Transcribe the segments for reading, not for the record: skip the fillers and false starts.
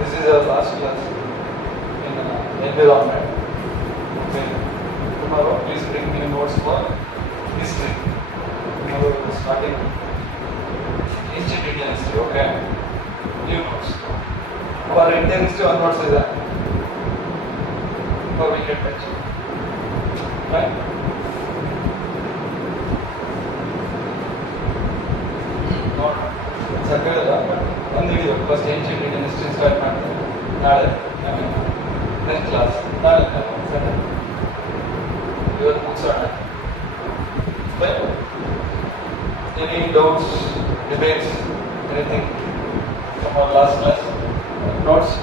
This is our last class in environment. Okay. Tomorrow, please bring me notes for history. Tomorrow, starting ancient Indian history. Okay. New notes. For Indian history, one notes is that. For wicked touch. Right? ಸಕ್ಕರೆಲ್ಲ ಒಂದು ಹಿಡಿದು first ancient Indian history start ಮಾಡ್ತಾರೆ ನಾಳೆ next class ನಾಳೆ ಸರಿ ಇವತ್ತು ಮುಗಿಸೋಣ any doubts debates anything from our last class notes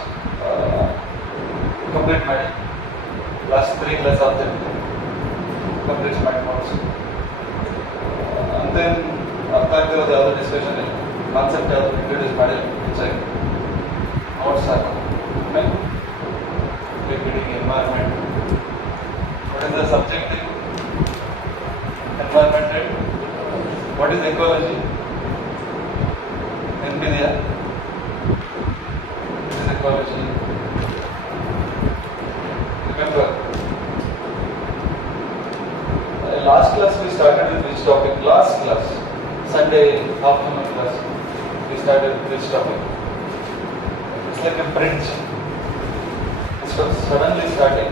complete ಮಾಡಿ last 3 class object complete ಮಾಡಿ ನೋಟ್ಸ್ ಅಂಡ್ ದೆನ್ ಅರ್ಥ ಆಗ್ತಿರೋದು ಯಾವುದೋ ಡಿಸ್ಕಷನ್ ಇಲ್ಲ ಕಾನ್ಸೆಪ್ಟ್ ಯಾವುದು ಇಂಟ್ರೊಡ್ಯೂಸ್ ಮಾಡಿ ಹೆಚ್ಚಾಗಿ ನೋಟ್ಸ್ ಸಾಕು ಲಿಕ್ವಿಡಿಂಗ್ environment what is the subject environment what is ecology ನೆನಪಿದೆಯಾ what is ecology remember last class we started with which topic? Last class, Sunday afternoon class, we started with which topic? It's like a bridge. It's suddenly starting.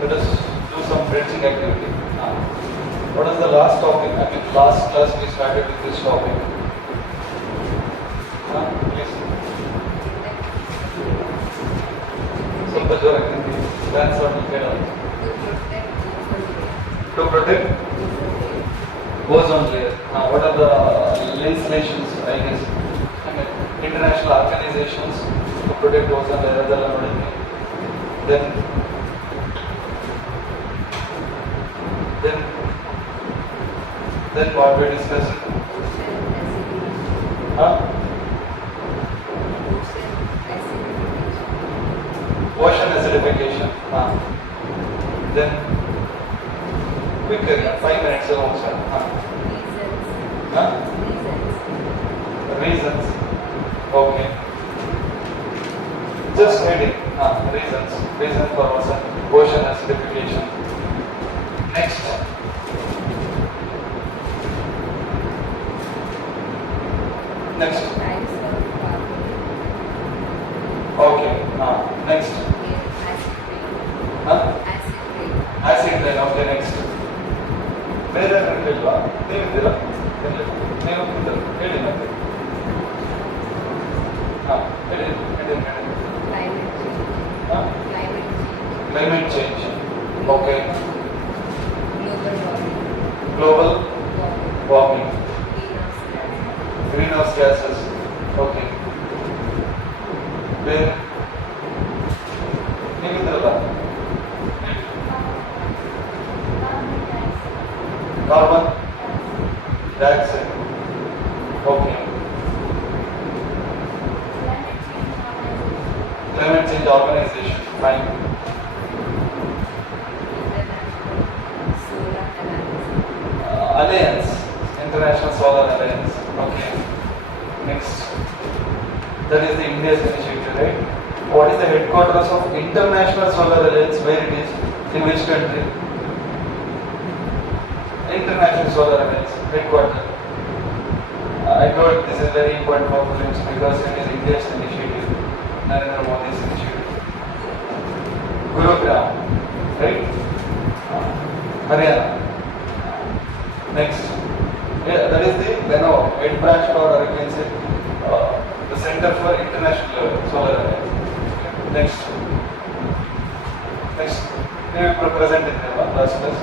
Let us do some bridging activity. What is the last topic? I mean, last class we started with which topic? Please. Super jora dance or to protect ozone layer. What are the legislations, I guess, international organizations to protect ozone layer adella nodidni. Then what we discussed? Ocean acidification. Then quicker, 5 minutes alone, sir. Reasons. Okay. Just heading. Reasons. Reasons for ocean acidification. Next. Next. Okay. Next. Acid rain. Okay, next. ಬೇರೆ ಇಲ್ವಾ ನೀವಿದ್ದೀರಾ ನೀವು ಹೇಳಿ ಮತ್ತೆ ಹೇಳಿ climate change okay global warming green house gases okay ಬೇರೆ ನೀವಿದ್ರಲ್ಲ carbon dioxide. Okay. Climate change organization. Fine. Alliance. International Solar Alliance. Okay. Next. That is the India's initiative, right? What is the headquarters of International Solar Alliance? Where it is? In which country? International Solar Alliance headquarters. I thought this is very important for Muslims because it is India's initiative, Narendra Modi's initiative. Gurugram, right? Haryana. Next. Yeah, that is the head branch or you can say the Center for International Solar Alliance. Next. You present in the last class.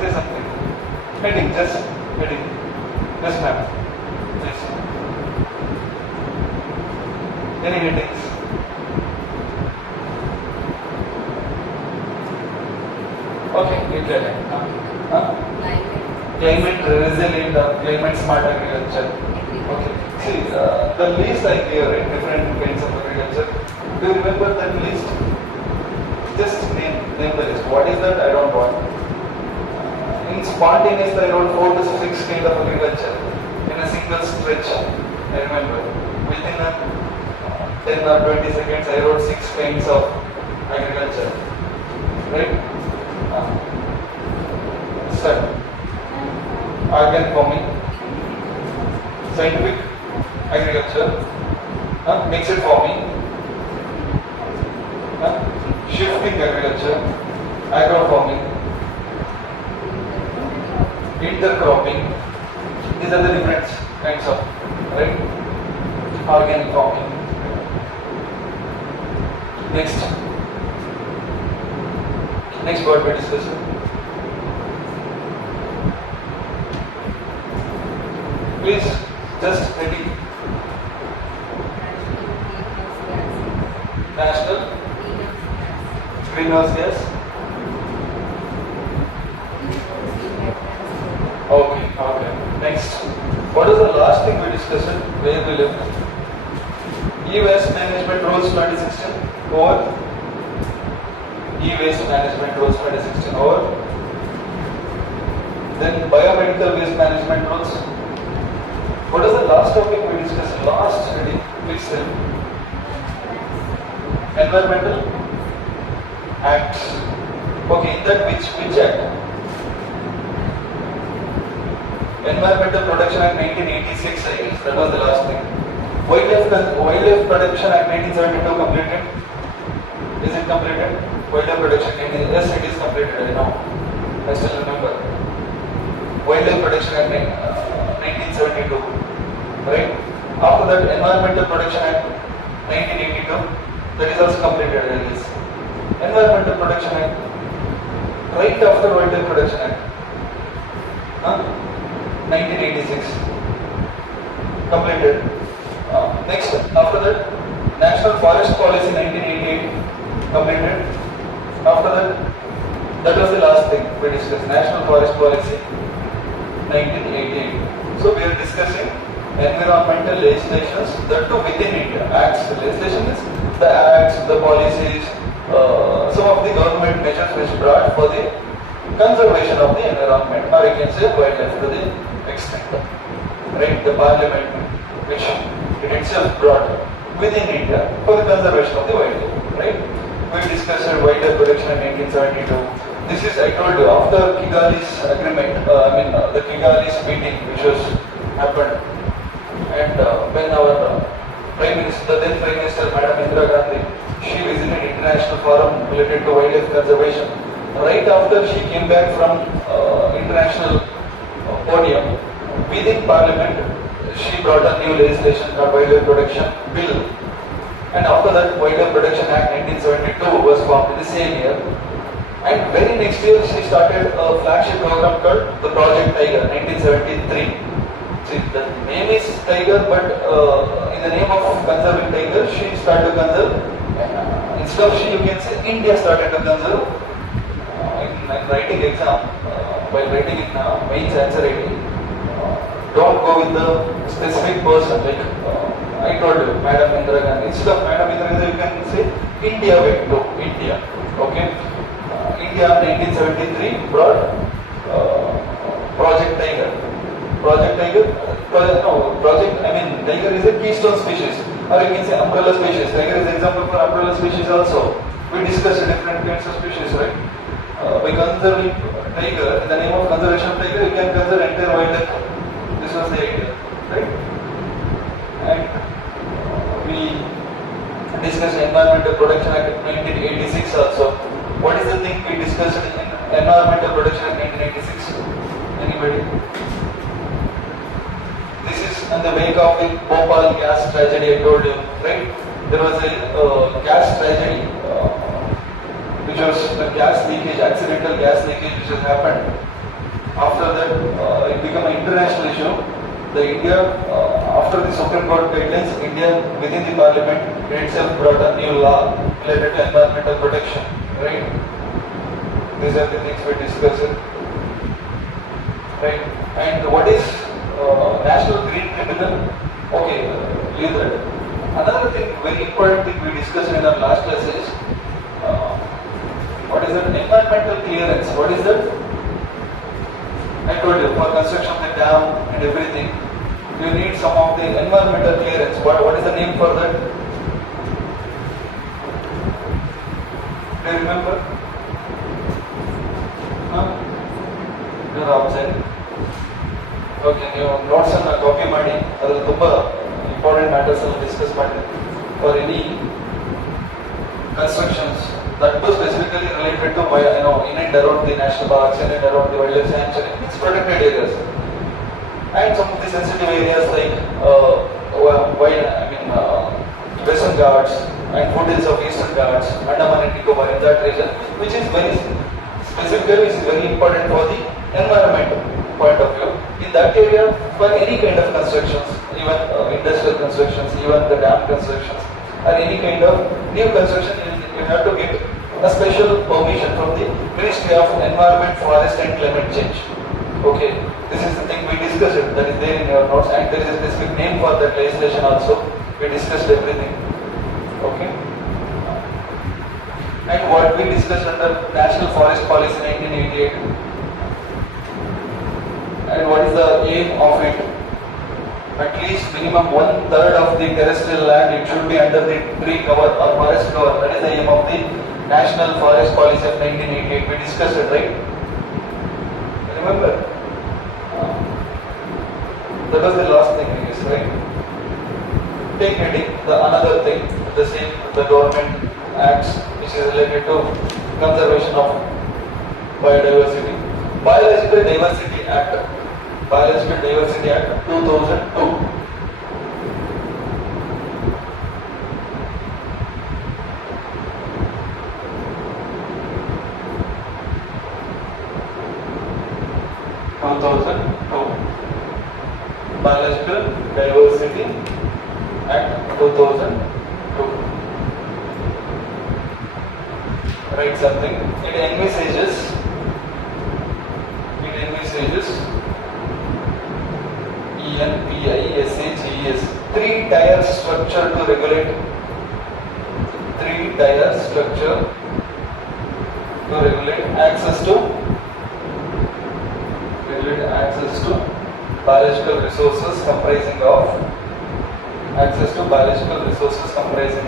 Say something. Heading, just heading. Yes, ma'am. Yes. Any headings? Okay, you get it. Climate resilient or climate smart agriculture. Okay. See, the list I gave, right? Different kinds of agriculture. Do you remember that list? Just name the list. What is that? I don't want. In spontaneous, I wrote 4 to 6 kinds of agriculture in a single stretch. I remember. We 10 or 20 seconds I wrote 6 kinds of agriculture, right? Start. Organic farming, scientific agriculture, mixed farming, shifting agriculture, agro farming, intercropping. These are the different kinds of, right? Organic farming. Next word we discuss. Please just ready. National greenhouse gas. Okay. Next. What is the last thing we discussed? Where we left? E-waste management rules 2016 over. E-waste management rules 2016 over. Then biomedical waste management rules. What is the last topic we discussed? Last heading, please tell. Environmental Act. Okay, in that which act? Environmental Protection Act 1986, I guess. That was the last thing. Wildlife Protection Act 1972 completed. Is it completed? Wildlife Protection Act, yes, it is completed. I know. I still remember. Wildlife Protection Act 1972. Right? After that, Environmental Protection Act 1982, that is also completed, I guess. Environmental Protection Act, right after Wildlife Protection Act, 1986, completed. Next, after that, National Forest Policy 1988, completed. After that was the last thing we discussed, National Forest Policy 1988. So we are discussing environmental legislations, that too within India. Acts, legislation is the acts, the policies, some of the government measures which brought for the conservation of the environment, or you can say wildlife to the extent. Right? The parliament which it itself brought within India for the conservation of the wildlife. Right? We discussed wildlife protection in 1972. This is, I told you, after Kigali's agreement, the Kigali's meeting which was happened. And when our Prime Minister, the then Prime Minister, Madam Indira Gandhi, she visited international forum related to wildlife conservation. Right after she came back from international podium, within Parliament, she brought a new legislation called Wildlife Protection Bill. And after that, Wildlife Protection Act 1972 was formed in the same year. And very next year, she started a flagship program called the Project Tiger, 1973. See, the name is Tiger, but in the name of conserving tiger, she started to conserve. Instead of she, you can say India started to conserve. In writing exam, while writing in mains answer writing, don't go with the specific person. Like I told you, Madam Indira Gandhi. Instead of Madam Indira Gandhi, you can say India went to India. Okay. India 1973 brought Project Tiger. Tiger is a keystone species, or you can say umbrella species. Tiger is an example for umbrella species also. We discussed different kinds of species, right? By conserving tiger, in the name of conservation of tiger, you can conserve entire wildlife. This was the idea, right? And we discussed Environmental Protection Act 1986 also. What is the thing we discussed in Environmental Protection Act 1986? Anybody? This is in the wake of the Bhopal gas tragedy, I told you, right? There was a gas tragedy, which was the gas leakage, accidental gas leakage which has happened. After that, it became an international issue. After the Supreme Court guidelines, India within the Parliament itself brought a new law related to environmental protection, right? These are the things we discussed, right? And what is National Green Tribunal? Okay, leave that. Another thing, very important thing we discussed in our last class is what is that? Environmental clearance. What is that? I told you, for construction of the dam and everything, you need some of the environmental clearance. What is the name for that? pointers I'll discuss, but for any constructions that was specifically related to in and around the national parks, in and around the wildlife sanctuary, it's protected areas, and some of the sensitive areas like Western Ghats and foothills of Eastern Ghats, Andaman and Nicobar in that region, which is very specifically, which is very important for the environment point of view. In that area, for any kind of constructions, even industrial constructions, even the dam constructions, or any kind of new construction, you have to get a special permission from the Ministry of Environment, Forest and Climate Change. Okay, this is the thing we discussed, that is there in your notes, and there is a specific name for that legislation also. We discussed everything. Okay. And what we discussed under National Forest Policy 1988, and what is the aim of it? At least minimum 1/3 of the terrestrial land, it should be under the tree cover or forest cover. That is the aim of the National Forest Policy of 1988. We discussed it, right? Remember? That was the last thing, I guess, right? Take heading, the another thing, the same, the government acts which is related to conservation of biodiversity. Biological Diversity Act. Biological Diversity Act 2002. Biological Diversity Act 2002. Write something. It envisages ENPISAGES, three-tier structure to regulate access to biological resources comprising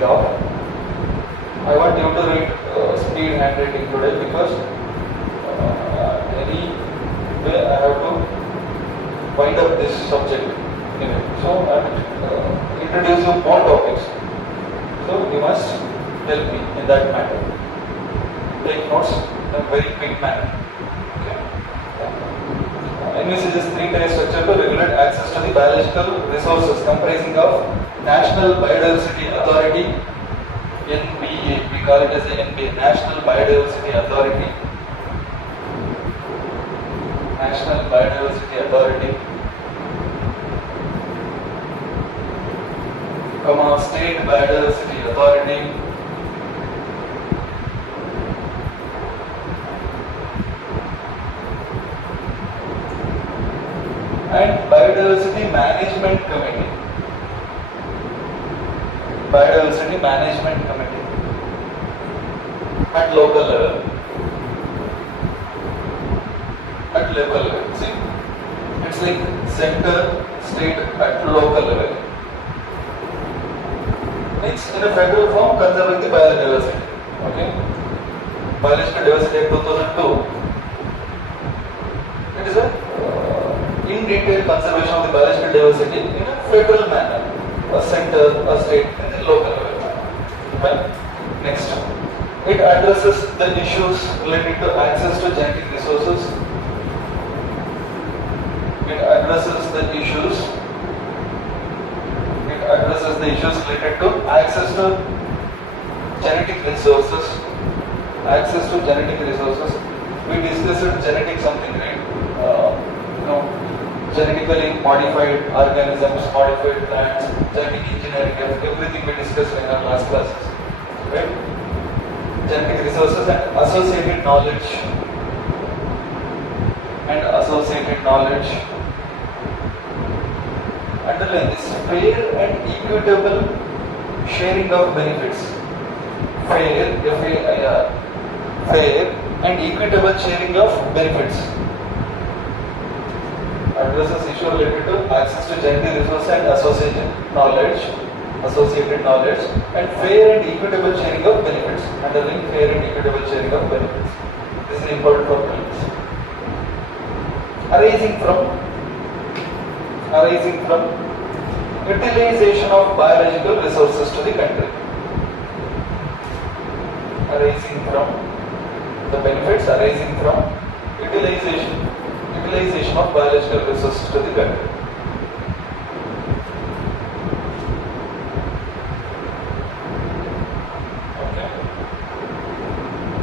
of I want you to read speed handwriting today, because anyway I have to wind up this subject in it. So I will introduce you more topics. So you must help me in that matter. Take notes in a very quick manner. Okay. Envisages three-tier structure to regulate access to the biological resources comprising of National Biodiversity Authority, NBA. We call it as the NBA, National Biodiversity Authority. National Biodiversity Authority, State Biodiversity Authority, and Biodiversity Management Committee. Biodiversity Management Committee at local level. See, it's like center, state, at local level. It's in a federal form, conserving the biodiversity. Okay, Biological Diversity Act 2002. It is a in detail conservation of the biological diversity in a federal manner, a center, a state, and a local level. Well, next, it addresses the issues related to access to genetic resources. It addresses the issues related to access to genetic resources. We discussed genetic something, right? Genetically modified organisms, modified plants, genetic engineering, everything we discussed in our last classes, right? Genetic resources and associated knowledge. Underline this: fair and equitable sharing of benefits. Fair and equitable sharing of benefits. Addresses issue related to access to genetic resources and associated knowledge, and fair and equitable sharing of benefits. Underline fair and equitable sharing of benefits. This is important for clients. Arising from utilization of biological resources to the country. Arising from the benefits arising from utilization of biological resources to the country. Okay.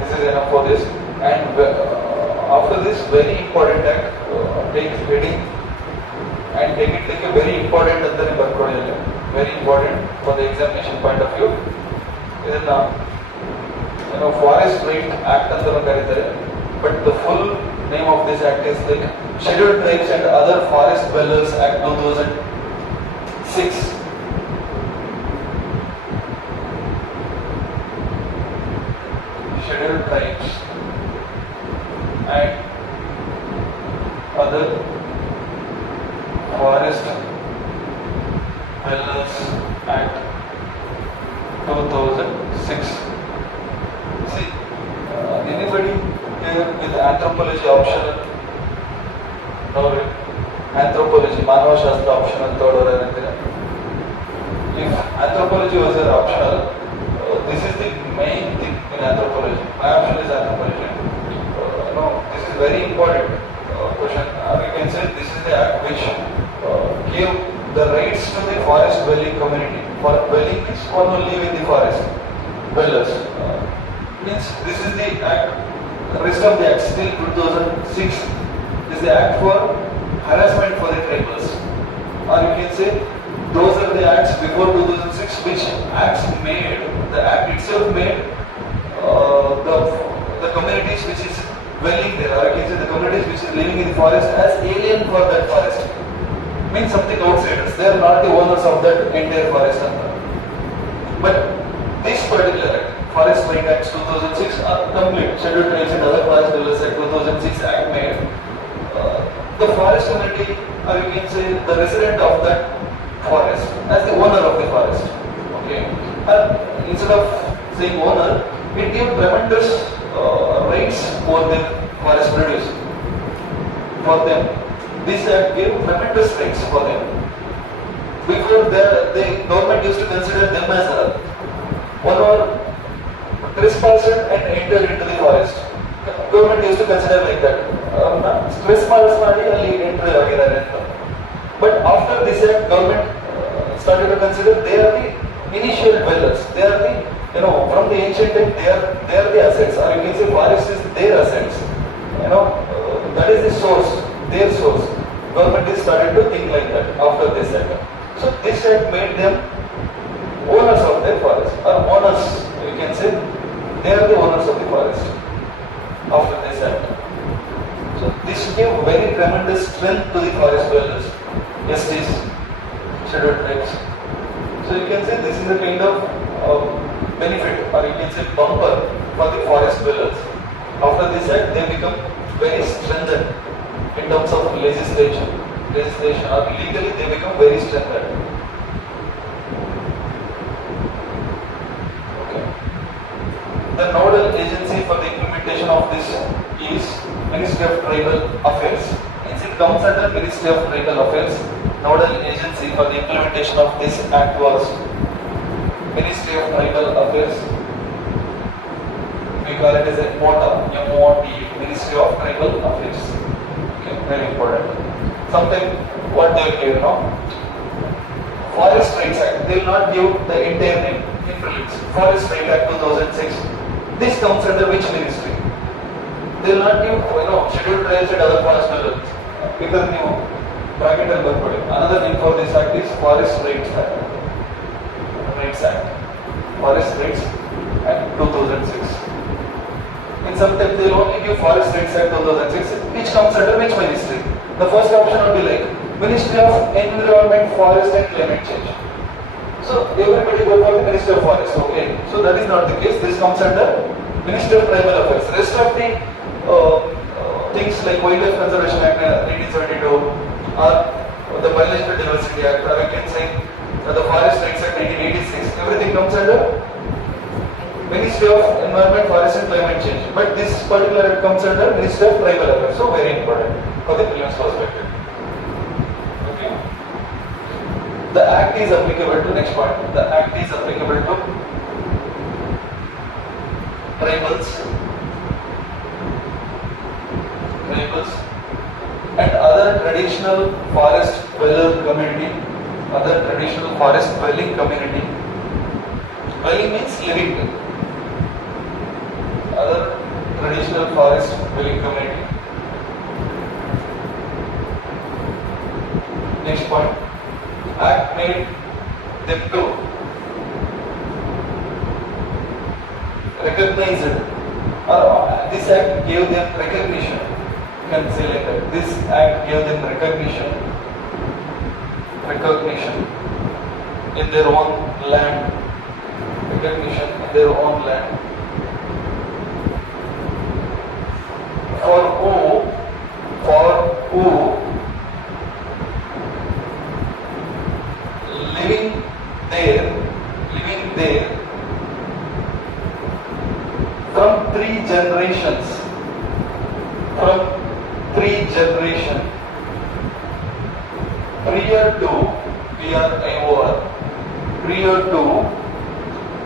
This is enough for this. And after this very important act, take heading and take it like a very important very important for the examination point of view. Forest Right Act anta karitare, but the full name of this act is like Scheduled Tribes and Other Forest Dwellers Act 2006. Scheduled Tribes and Other Forest Dwellers Act 2006. See, anybody here with anthropology optional? No, anthropology, Manava Shastra optional, third or anything. If anthropology was an optional, this is the main thing in anthropology. My option is anthropology. This is very important question. We can say this is the act which gave the rights to the forest dwelling community. For dwelling means one who live in the forest. Dwellers. Means this is the act, the rest of the act still 2006 is the act for harassment for the tribals. Or you can say those are the acts before 2006 which acts made, the act itself made the communities which is dwelling there, or you can say the communities which is living in the forest as alien for that forest. Means something outsiders. They are not the owners of that entire forest. But this particular act, Forest Right Act 2006, are complete. Scheduled Tribes and Other Forest Dwellers Act 2006 Act made the forest community, or you can say the resident of that forest, as the owner of the forest. Okay. And instead of saying owner, it gave tremendous rights for the forest produce. For them, this act gave tremendous rights for them. Before the government used to consider them as one or trespasser and entered into the forest. Government used to consider like that. Trespass ಮಾಡಿ ಅಲ್ಲಿ enter ಆಗಿದ್ದಾರೆ ಅಂತ. But after this act, government started to consider they are the initial dwellers. They are the, from the ancient time, they are the assets. Or you can say forest is their assets. That is the source, their source. Government is started to think like that after this act. So this act made them owners of their forest, or owners, you can say, they are the owners of the forest after this act. So this gave very tremendous strength to the forest dwellers, STs, scheduled tribes. So you can say this is a kind of benefit, or you can say bumper for the forest dwellers. After this act, they become very strengthened in terms of legislation, or legally they become very strengthened. Okay. The nodal agency for the implementation of this is Ministry of Tribal Affairs. Hence it comes under Ministry of Tribal Affairs. Nodal agency for the implementation of this act was Ministry of Tribal Affairs. We call it as a MOTA, M-O-T, Ministry of Tribal Affairs. Okay, very important. Something what they will give, Forest Rights Act. They will not give the entire name in prelims. Forest Rights Act 2006. This comes under which ministry? They will not give, Scheduled Tribes and Other Forest Dwellers. Because bracket and ಬರ್ಕೊಳ್ಳಿ. Another name for this act is Forest Rights Act. Forest Rights Act 2006. And sometimes they will only give Forest Rights Act 2006, which comes under which ministry? The first option would be like Ministry of Environment, Forest and Climate Change. So everybody go for the Ministry of Forest, okay? So that is not the case. This comes under Ministry of Tribal Affairs. Rest of the things like Wildlife Conservation Act 1972 or the Biological Diversity Act, or I can say the Forest Rights Act 1986, everything comes under Ministry of Environment, Forest and Climate Change. But this particular act comes under Ministry of Tribal Affairs. So very important for the prelims perspective. Okay. The act is applicable to next point. The act is applicable to tribals, and other traditional forest dweller community. Other traditional forest dwelling community. Dwelling means living. Other traditional forest dwelling community. Next point. Act made them to recognize it, or this act gave them recognition. You can say like that. This act gave them recognition in their own land. Recognition in their own land. For who living there from three generations prior to prior to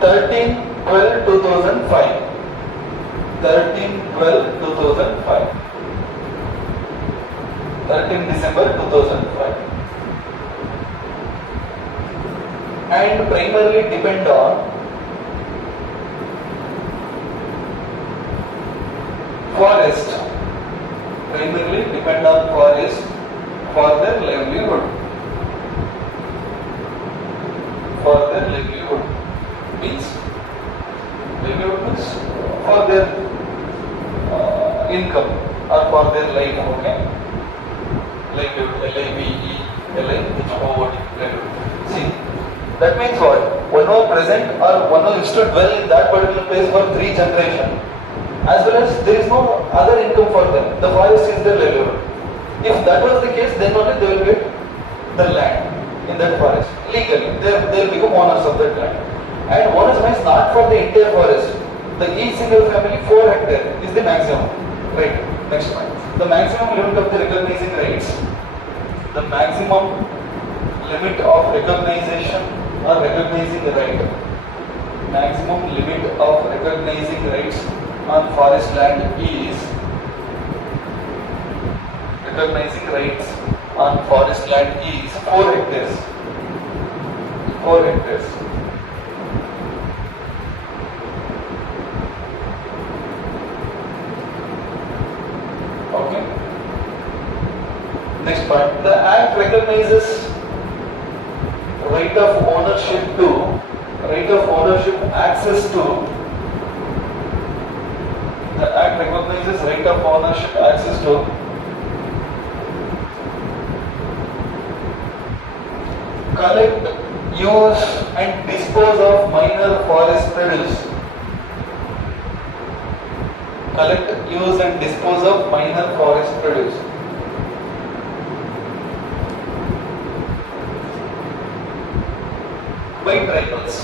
13/12/2005 13 December 2005, and primarily depend on forest for their livelihood. Means for their income or for their life. Okay, livelihood, livelihood. See, that means what? One who present or one who used to dwell in that particular place for 3 generations, as well as there is no other income for them. The forest is their livelihood. If that was the case, then only they will get the land in that forest legally. They will become owners of that land. And owners means not for the entire forest. Each single family 4 hectares is the maximum. Right. Next point. The maximum limit of the recognizing rights. The maximum limit of recognition or recognizing right. Maximum limit of recognizing rights on forest land is 4 hectares. 4 hectares. Okay. Next point. The Act recognizes right of ownership access to. The Act recognizes right of ownership access to collect, use and dispose of minor forest produce. Collect, use and dispose of minor forest produce. By tribals.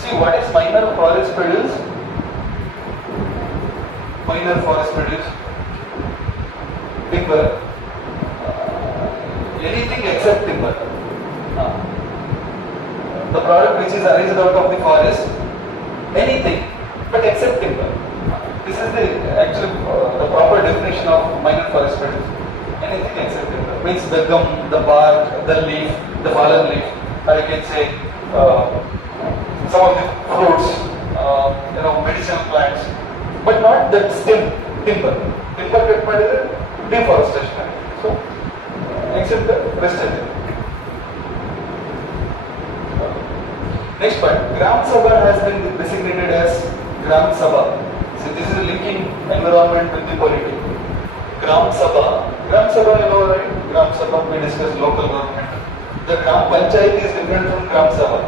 See, what is minor forest produce? Minor forest produce. Timber. Anything except timber. The product which is arised out of the forest, anything but except timber. This is the proper definition of minor forest produce. Anything except timber means the gum, the bark, the leaf, the fallen leaf, or I can say some of the fruits, medicinal plants, but not that stem timber. Timber cut by deforestation. So except the rest of it. Next point, Gram Sabha has been designated as Gram Sabha. So this is linking environment with the politics. Gram Sabha, you know, right? Gram Sabha, we discuss local government. The Gram Panchayat is different from Gram Sabha.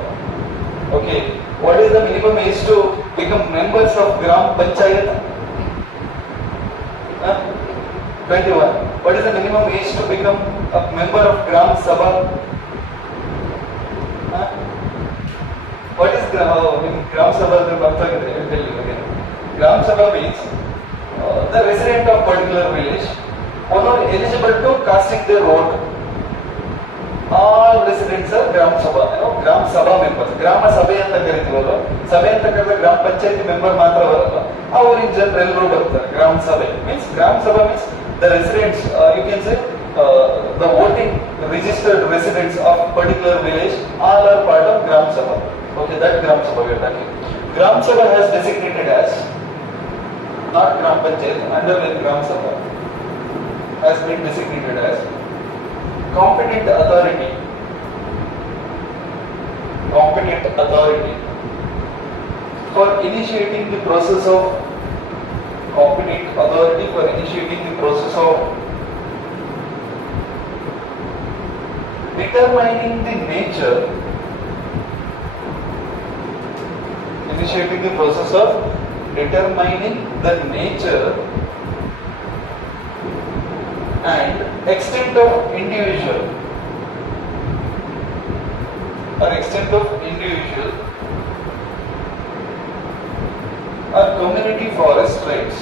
Okay, what is the minimum age to become members of Gram Panchayat? 21. What is the minimum age to become a member of Gram Sabha? What is Gram Sabha? I will tell you again. Gram Sabha means the resident of particular village who are eligible to casting their vote. All residents are Gram Sabha, Gram Sabha members. Grama Sabha ಅಂತ ಕರೀತೀವಲ್ಲ, ಸಭೆ ಅಂತ ಕರೆದ್ರೆ ಗ್ರಾಮ ಪಂಚಾಯತಿ member ಮಾತ್ರ ಬರಲ್ಲ. ಅವರು in general ಎಲ್ಲರೂ ಬರ್ತಾರೆ. ಗ್ರಾಮ ಸಭೆ means Gram Sabha means the residents, you can say the voting registered residents of particular village all are part of Gram Sabha. Okay, that Gram Sabha we are talking. Gram Sabha has designated as, not Gram Panchayat, underline Gram Sabha has been designated as competent authority for initiating the process of determining the nature and extent of individual or community forest rights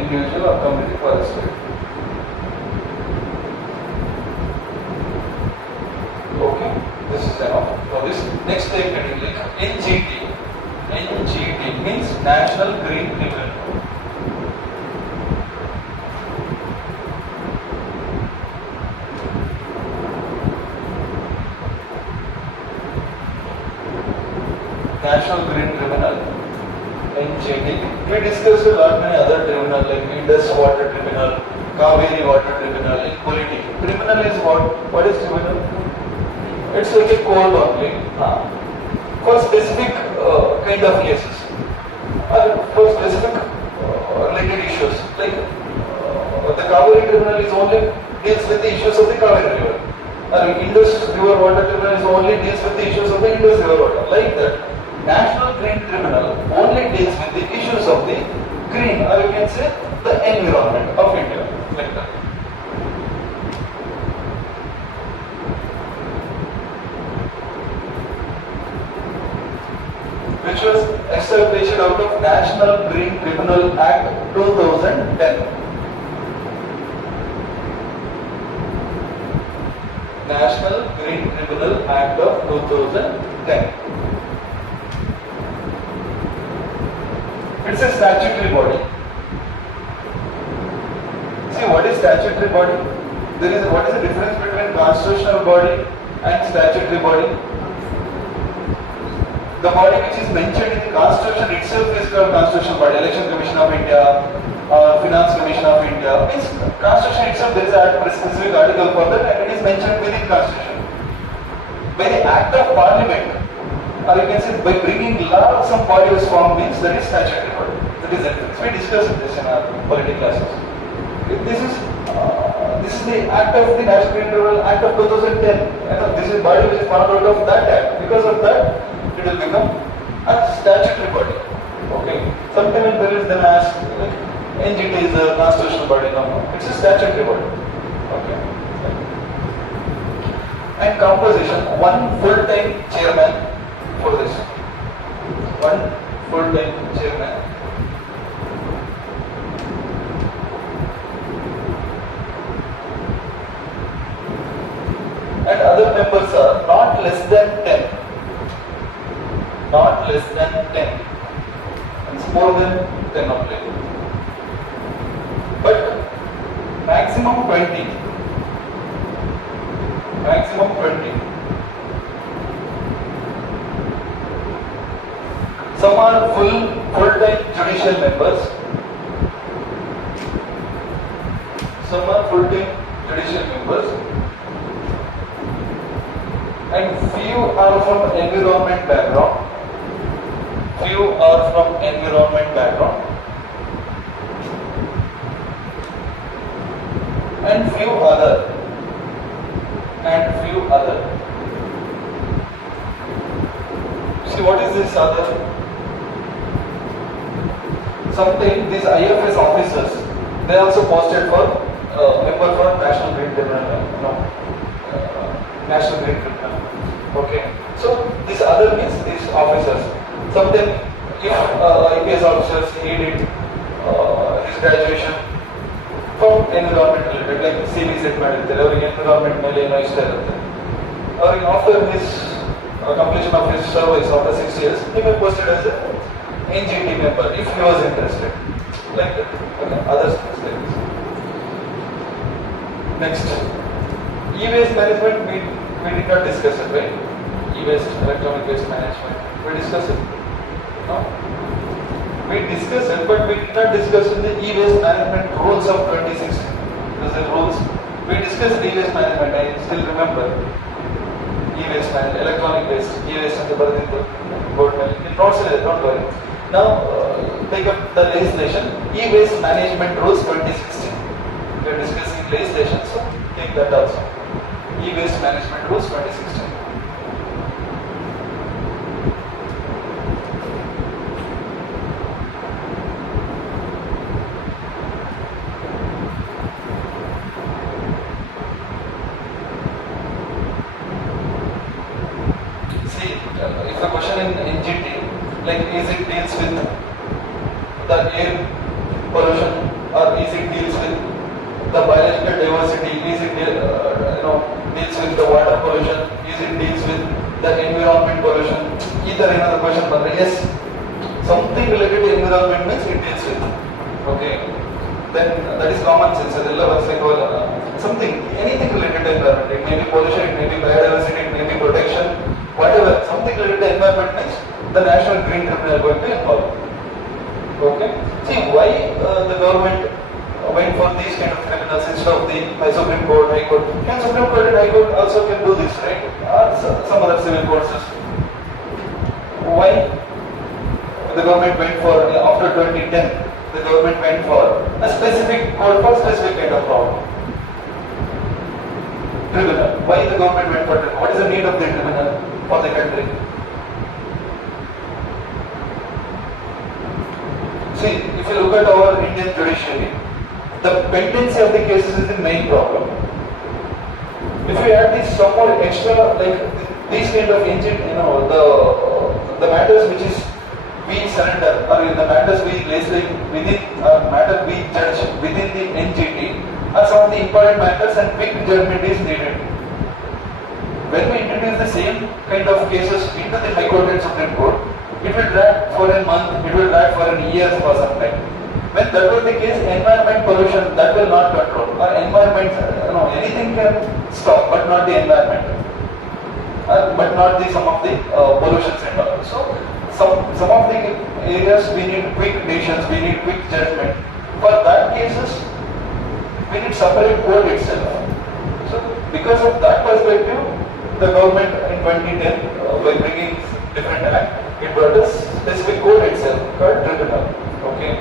individual or community forest rights. Okay, this is enough for this. Next take it like NGT means National Green Tribunal. National Green Tribunal, NGT. We discussed a lot many other tribunals like Indus Water Tribunal, Kaveri Water Tribunal. In politics, tribunal is what? What is tribunal? It's like a court only for specific kind of cases, for specific related issues. Like the Kaveri Tribunal is only deals with the issues of the Kaveri River. Indus River Water Tribunal is only deals with the issues of the Indus River Water. Like that. National Green Tribunal only deals with the issues of the green, or you can say the environment of India, like that. Which was established out of National Green Tribunal Act 2010. National Green Tribunal Act of 2010. It's a statutory body. See, what is statutory body? What is the difference between constitutional body and statutory body? The body which is mentioned in the Constitution itself is called Constitutional Body. Election Commission of India or Finance Commission of India. Means Constitution itself, there is a specific article for that and it is mentioned within Constitution. By the Act of Parliament, or you can say by bringing law, some body was formed, means that is statutory body. That is it. So we discussed this in our political classes. This is the Act of the National Green Tribunal Act of 2010. This is body which is formed out of that Act. Because of that, it will become a statutory body. Okay. Sometimes there is then asked, like, NGT is a constitutional body. No, it's a statutory body. Okay. And composition: one full-time chairman for this. One full-time chairman. And other members are not less than 10. Not less than 10. It's more than 10 only. But maximum 20. Maximum 20. Some are full-time judicial members. Some are full-time judicial members. And few are from environment background. Few are from environment background. And few other. See, what is this other? Sometimes these IFS officers, they also posted for member for National Green Tribunal. National Green Tribunal. Okay. So this other means these officers. Sometimes if IPS officers he did his graduation environment related, like CVZ ಮಾಡಿರ್ತಾರೆ ಅವರಿಗೆ environment ಮೇಲೆ ಏನೋ ಇಷ್ಟ ಇರುತ್ತೆ ಅವರಿಗೆ after his completion of his service after 6 years he may posted as a NGT member if he was interested, like that. Okay, others like this. Next, e-waste management we did not discuss it, right? E-waste, electronic waste management, we discussed it. No? We discussed it, but we did not discuss in the e-waste management rules of 2016. Those are rules. We discussed e-waste management, I still remember. E-waste management, electronic waste, e-waste and the board in notes, don't worry. Now, take up the legislation, e-waste management rules 2016. We are discussing legislation, so take that also. E-waste management rules 2016. If the question in NGT, like is it deals with the air pollution or is it deals with the biological diversity, is it deals with the water pollution, is it deals with the environment pollution, either another question, but yes, something related to environment means it deals with. Okay, then that is common sense. Something, anything related to environment, it may be pollution, it may be biodiversity, it may be protection, whatever, something related to environment means the National Green Tribunal is going to involve. Okay, see why the government went for these kind of criminals instead of the Supreme Court, High Court. Can Supreme Court and High Court also can do this, right? Or some other civil courts. Why the government went for, after 2010, the government went for a specific court for specific kind of problem. Tribunal. Why the government went for tribunal? What is the need of the tribunal for the country? See, if you look at our Indian judiciary, the pendency of the cases is the main problem. If you add this some more extra, like these kind of engine, the matters which is we surrender or the matters we legislate within matter we judge within the NGT are some of the important matters and quick judgment is needed. When we introduce the same kind of cases into the High Court and Supreme Court, it will drag for a month, it will drag for a year for some time. When that was the case, environment pollution, that will not control. Or environment, anything can stop, but not the environment. But not the some of the pollutions and all. So, some of the areas we need quick decisions, we need quick judgment. For that cases, we need separate code itself. So, because of that perspective, the government in 2010, by bringing different act, it brought a specific code itself called tribunal. Okay.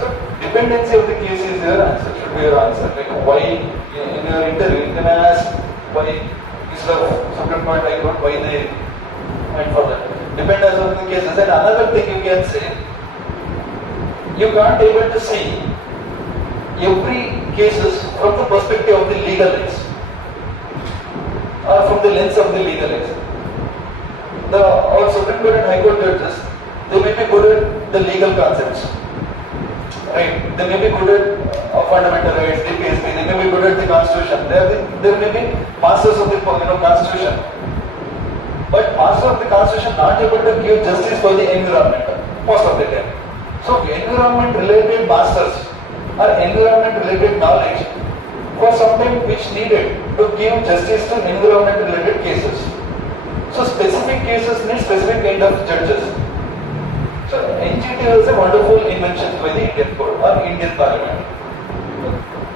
So, dependency of the case is your answer, should be your answer. Like why, in your interview, you can ask why instead of Supreme Court, High Court, why they went for that. Dependence on the cases. And another thing you can say, you can't able to see every cases from the perspective of the legal lens or from the lens of the legal lens. Our Supreme Court and High Court judges, they may be good at the legal concepts. Right? They may be good at fundamental rights, DPSP, they may be good at the constitution. They may be masters of the constitution. But master of the constitution not able to give justice for the environment most of the time. So environment related masters or environment related knowledge for something which needed to give justice to environment related cases. So specific cases need specific kind of judges. So NGT is a wonderful invention by the Indian court or Indian Parliament.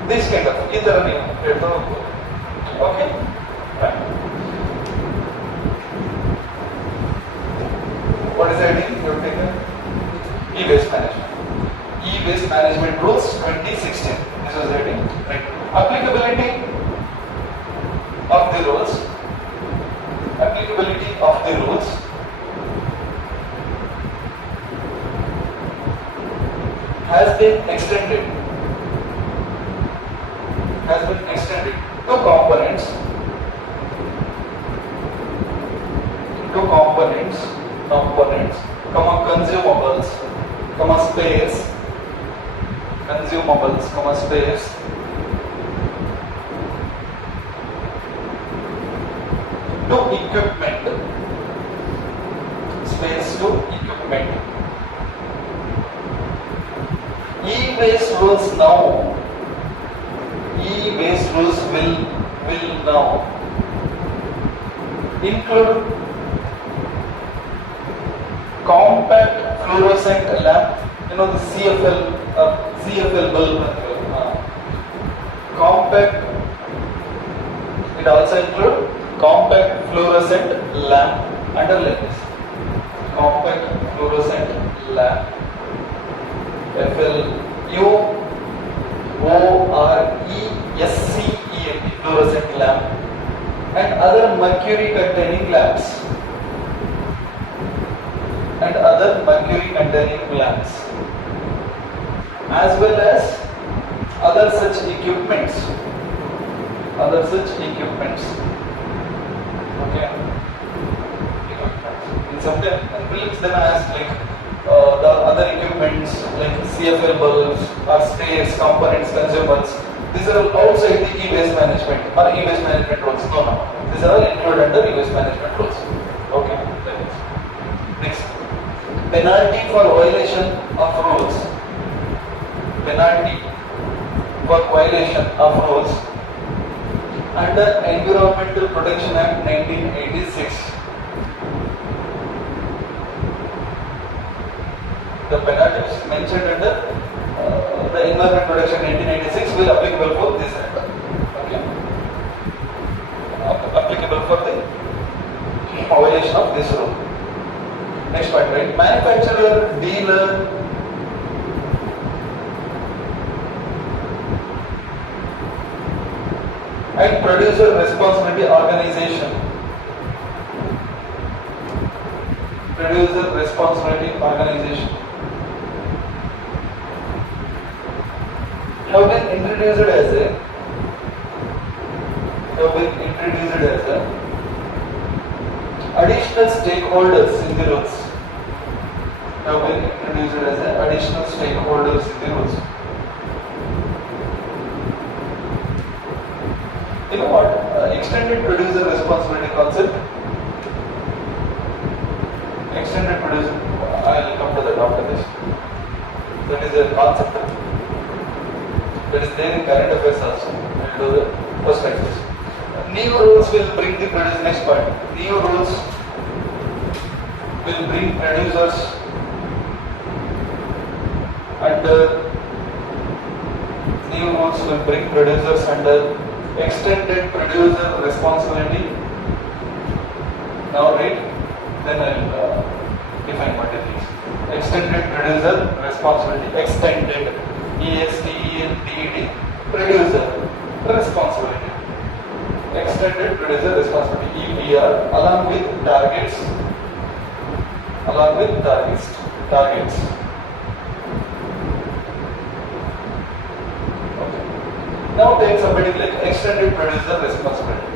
This kind of okay? Right. What is the heading you have taken? E-waste management. E-waste management rules 2016. This was the heading. Right. Applicability of the rules. Applicability of the rules. Has been extended to components, consumables, spares, to equipment. Space to equipment. E-waste rules now. E-waste rules will now include compact fluorescent lamp. You know the CFL bulb. Compact. It also include compact fluorescent lamp. Underline this. Compact fluorescent lamp. FLUORESCENT fluorescent lamp and other mercury containing lamps. As well as other such equipments. Okay. In some films then I ask like the other equipments like CFL bulbs or spares, components, consumables. These are outside the e-waste management or e-waste management rules. No. These are all included under e-waste management rules. Okay. Next. Penalty for violation of rules. Penalty for violation of rules under Environmental Protection Act 1986. The penalties mentioned under the Environment Protection 1996 will applicable for this act. Okay. Applicable for the violation of this rule. Next point, right? Manufacturer, dealer, and producer responsibility organization. Have been introduced as additional stakeholders in the rules. You know what? Extended producer responsibility concept. Extended producer. I will come to that after this. That is a concept that is there in current affairs also. I will do the first like this. New rules will bring the producer. Next point. New rules will bring producers under. New rules will bring producers under extended producer responsibility. Now read, then I will define what it is. Extended producer responsibility. Extended. EXTENDED. Producer responsibility. Extended producer responsibility. EPR along with targets. Now take somebody like extended producer responsibility.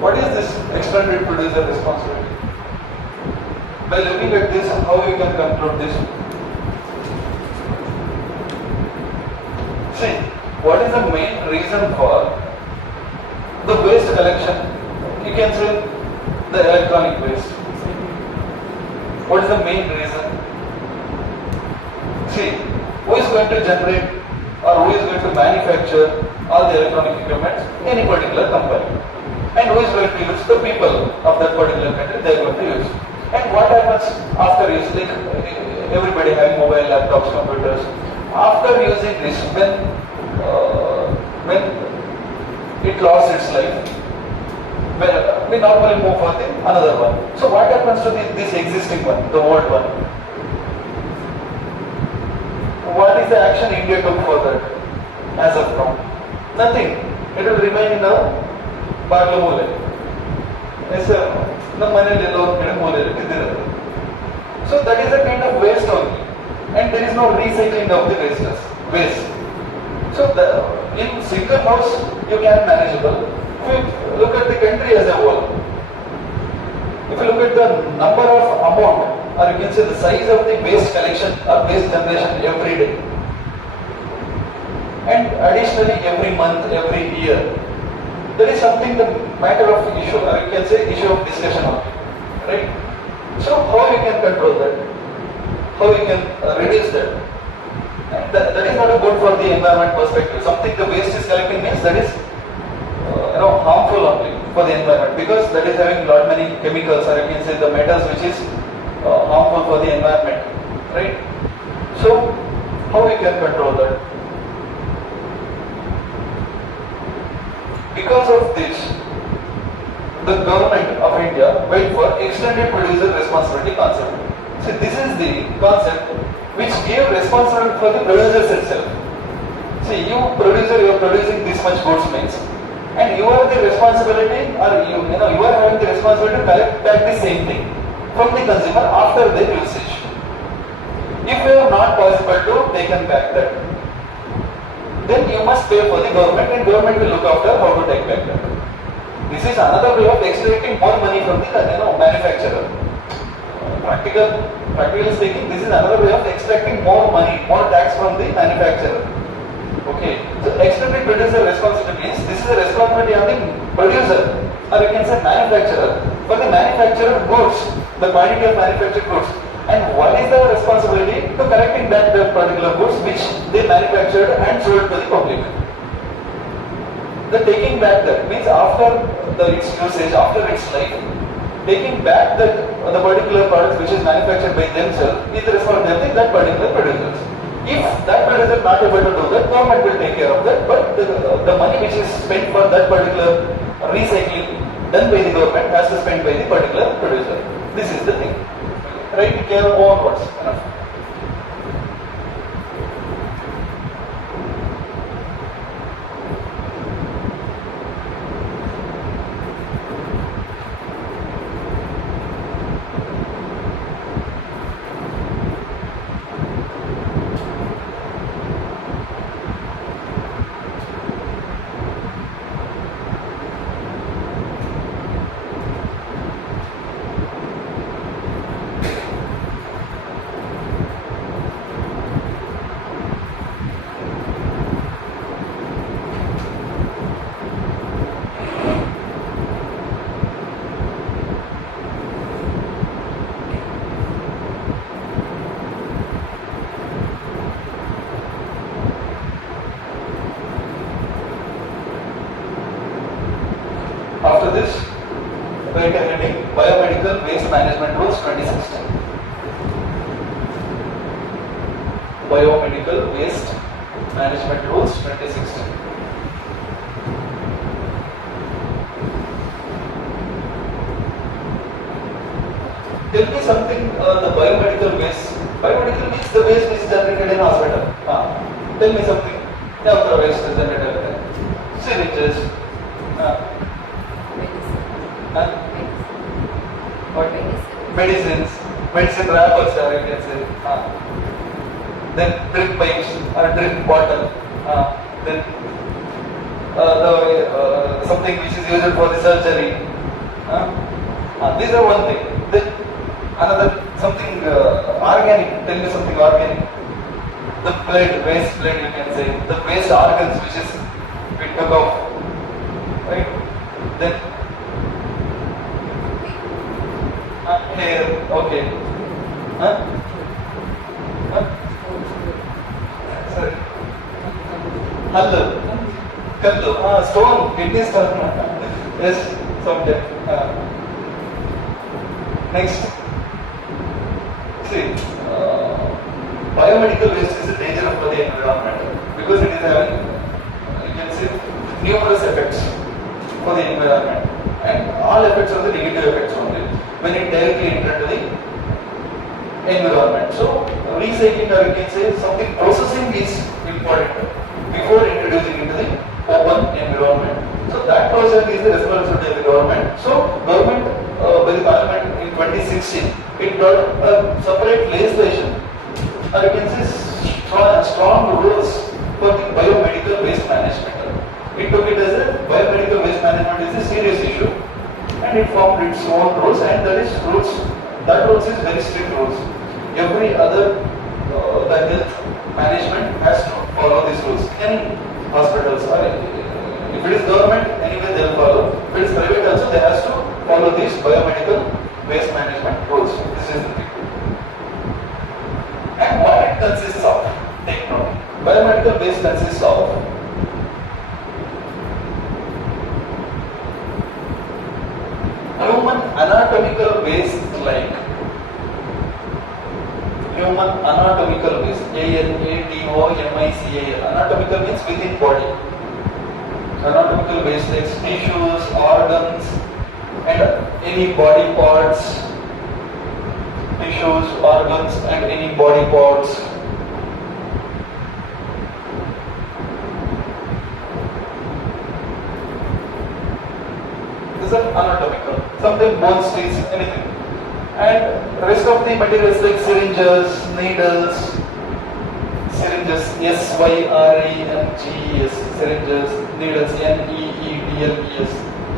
What is this extended producer responsibility? By looking at this, how you can conclude this? See, what is the main reason for the waste collection? You can say the electronic waste. What is the main reason? See, who is going to generate or who is going to manufacture all the electronic equipment? Any particular company. And who is going to use? The people of that particular country, they are going to use. And what happens after use? Like everybody having mobile, laptops, computers. After using this, when it lost its life, well, we normally move for another one. So what happens to this existing one, the old one? What is the action India took for that as of now? Nothing. It will remain in a Baglamule. Yes, sir. So that is a kind of waste only. And there is no recycling of the waste. So in single house you can manageable. If you look at the country as a whole, if you look at the number of amount or you can say the size of the waste collection or waste generation every day. And additionally every month, every year. That is something the matter of issue, or you can say issue of discussion only, right? So how you can control that? How you can reduce that? And that is not good for the environment perspective. Something the waste is collecting means that is harmful only for the environment, because that is having lot many chemicals, or you can say the metals which is harmful for the environment, right? So how we can control that? Because of this, the government of India went for extended producer responsibility concept. So this is the concept which gave responsibility for the producers itself. See, you producer, you are producing this much goods means, and you are the responsibility, or you are having the responsibility to collect back the same thing from the consumer after their usage. If you are not possible to take back that, then you must pay for the government, and government will look after how to take back that. This is another way of extracting more money from the manufacturer. Practically speaking, this is another way of extracting more money, more tax from the manufacturer. Okay, so extended producer responsibility means this is a responsibility of the producer, or you can say manufacturer, for the manufactured goods, the quantity of manufactured goods. And what is the responsibility to collecting back the particular goods which they manufactured and sold to the public? The taking back that means after its usage, after its life, taking back the particular product which is manufactured by themselves is the responsibility of that particular producers. If that producer is not able to do that, government will take care of that, but the money which is spent for that particular recycling done by the government has to spend by the particular producer. This is the thing. Right? Care all words. Enough. After this, we are heading Biomedical Waste Management Rules 2016. Biomedical Waste Management Rules 2016. Tell me something, the biomedical waste. Biomedical means the waste which is generated in hospital. Tell me something. After waste is generated. Syringes. What? Medicines, medicine wrappers, you can say. Then drip pipes or drip bottle. Then something which is used for the surgery. These are one thing. Then another something organic. Tell me something organic. The blood, waste blood, you can say. The waste organs which is we took off. Right? Then hair, okay. Sorry. Kallu, stone, kidney stone. Yes, someday. Next. See, biomedical waste is a danger for the environment because it is having, you can see, numerous effects for the environment, and all effects are the negative effects only when it directly enters into the environment. So recycling, or you can say something, processing is important before introducing into the open environment. So that process is the responsibility of the government. So government by the parliament in 2016, it brought a separate legislation, or you can say strong rules for the biomedical waste management. It took it as a biomedical waste management is a serious issue, and it formed its own rules, and that is rules That rules is very strict rules. Every other the health management has to follow these rules. Any hospitals or if it is government, anyway they will follow. If it is private also, they have to follow these biomedical waste management rules. This is the thing. And what it consists of? Take note. Biomedical waste consists of human anatomical waste like human anatomical waste, ANATOMICAL. Anatomical means within body. Anatomical waste like tissues, organs, and any body parts. Tissues, organs, and any body parts. These are anatomical. Sometimes bone sticks, anything. And rest of the materials like syringes, needles, syringes, SYRENGES, syringes, needles, NEEDLES,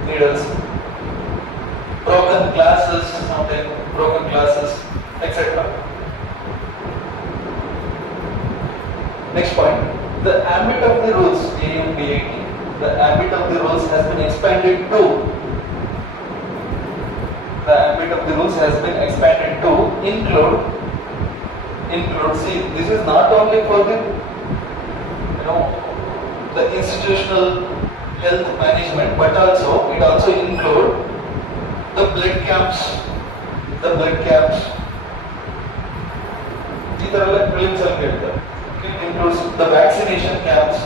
needles, broken glasses, sometimes broken glasses, etc. Next point, the ambit of the rules, AMBIT, the ambit of the rules has been expanded to. The ambit of the rules has been expanded to include. See, this is not only for the the institutional health management, but also it also include the blood camps. The blood camps. These are like prelims and later. It includes the vaccination camps.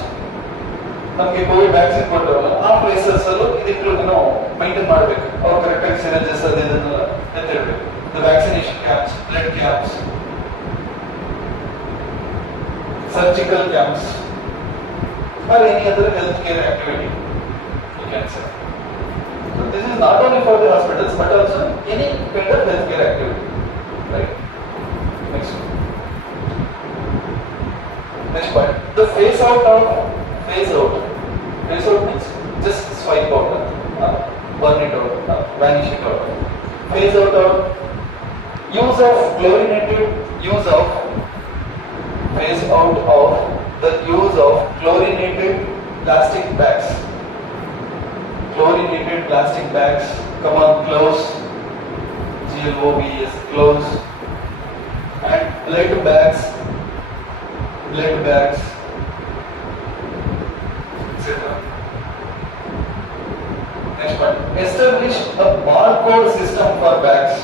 ನಮಗೆ Covid vaccine ಕೊಟ್ಟರಲ್ಲ ಆ places ಅಲ್ಲೂ ಇದಕ್ಕೆ maintain ಮಾಡಬೇಕು. ಅವ್ರು ಕರೆಕ್ಟಾಗಿ syringes ಅದು ಇದನ್ನೆಲ್ಲ ಎತ್ತಿರಬೇಕು. The vaccination camps, blood camps, surgical camps, or any other health care activity you can say. So this is not only for the hospitals but also any kind of healthcare activity, right? Next point. The phase out means just swipe out, burn it out, vanish it out. Phase out of use of chlorinated phase out of the use of chlorinated plastic bags. Chlorinated plastic bags, come on, gloves, GLOVES, gloves, and blood bags, etc. Next one, establish a barcode system for bags.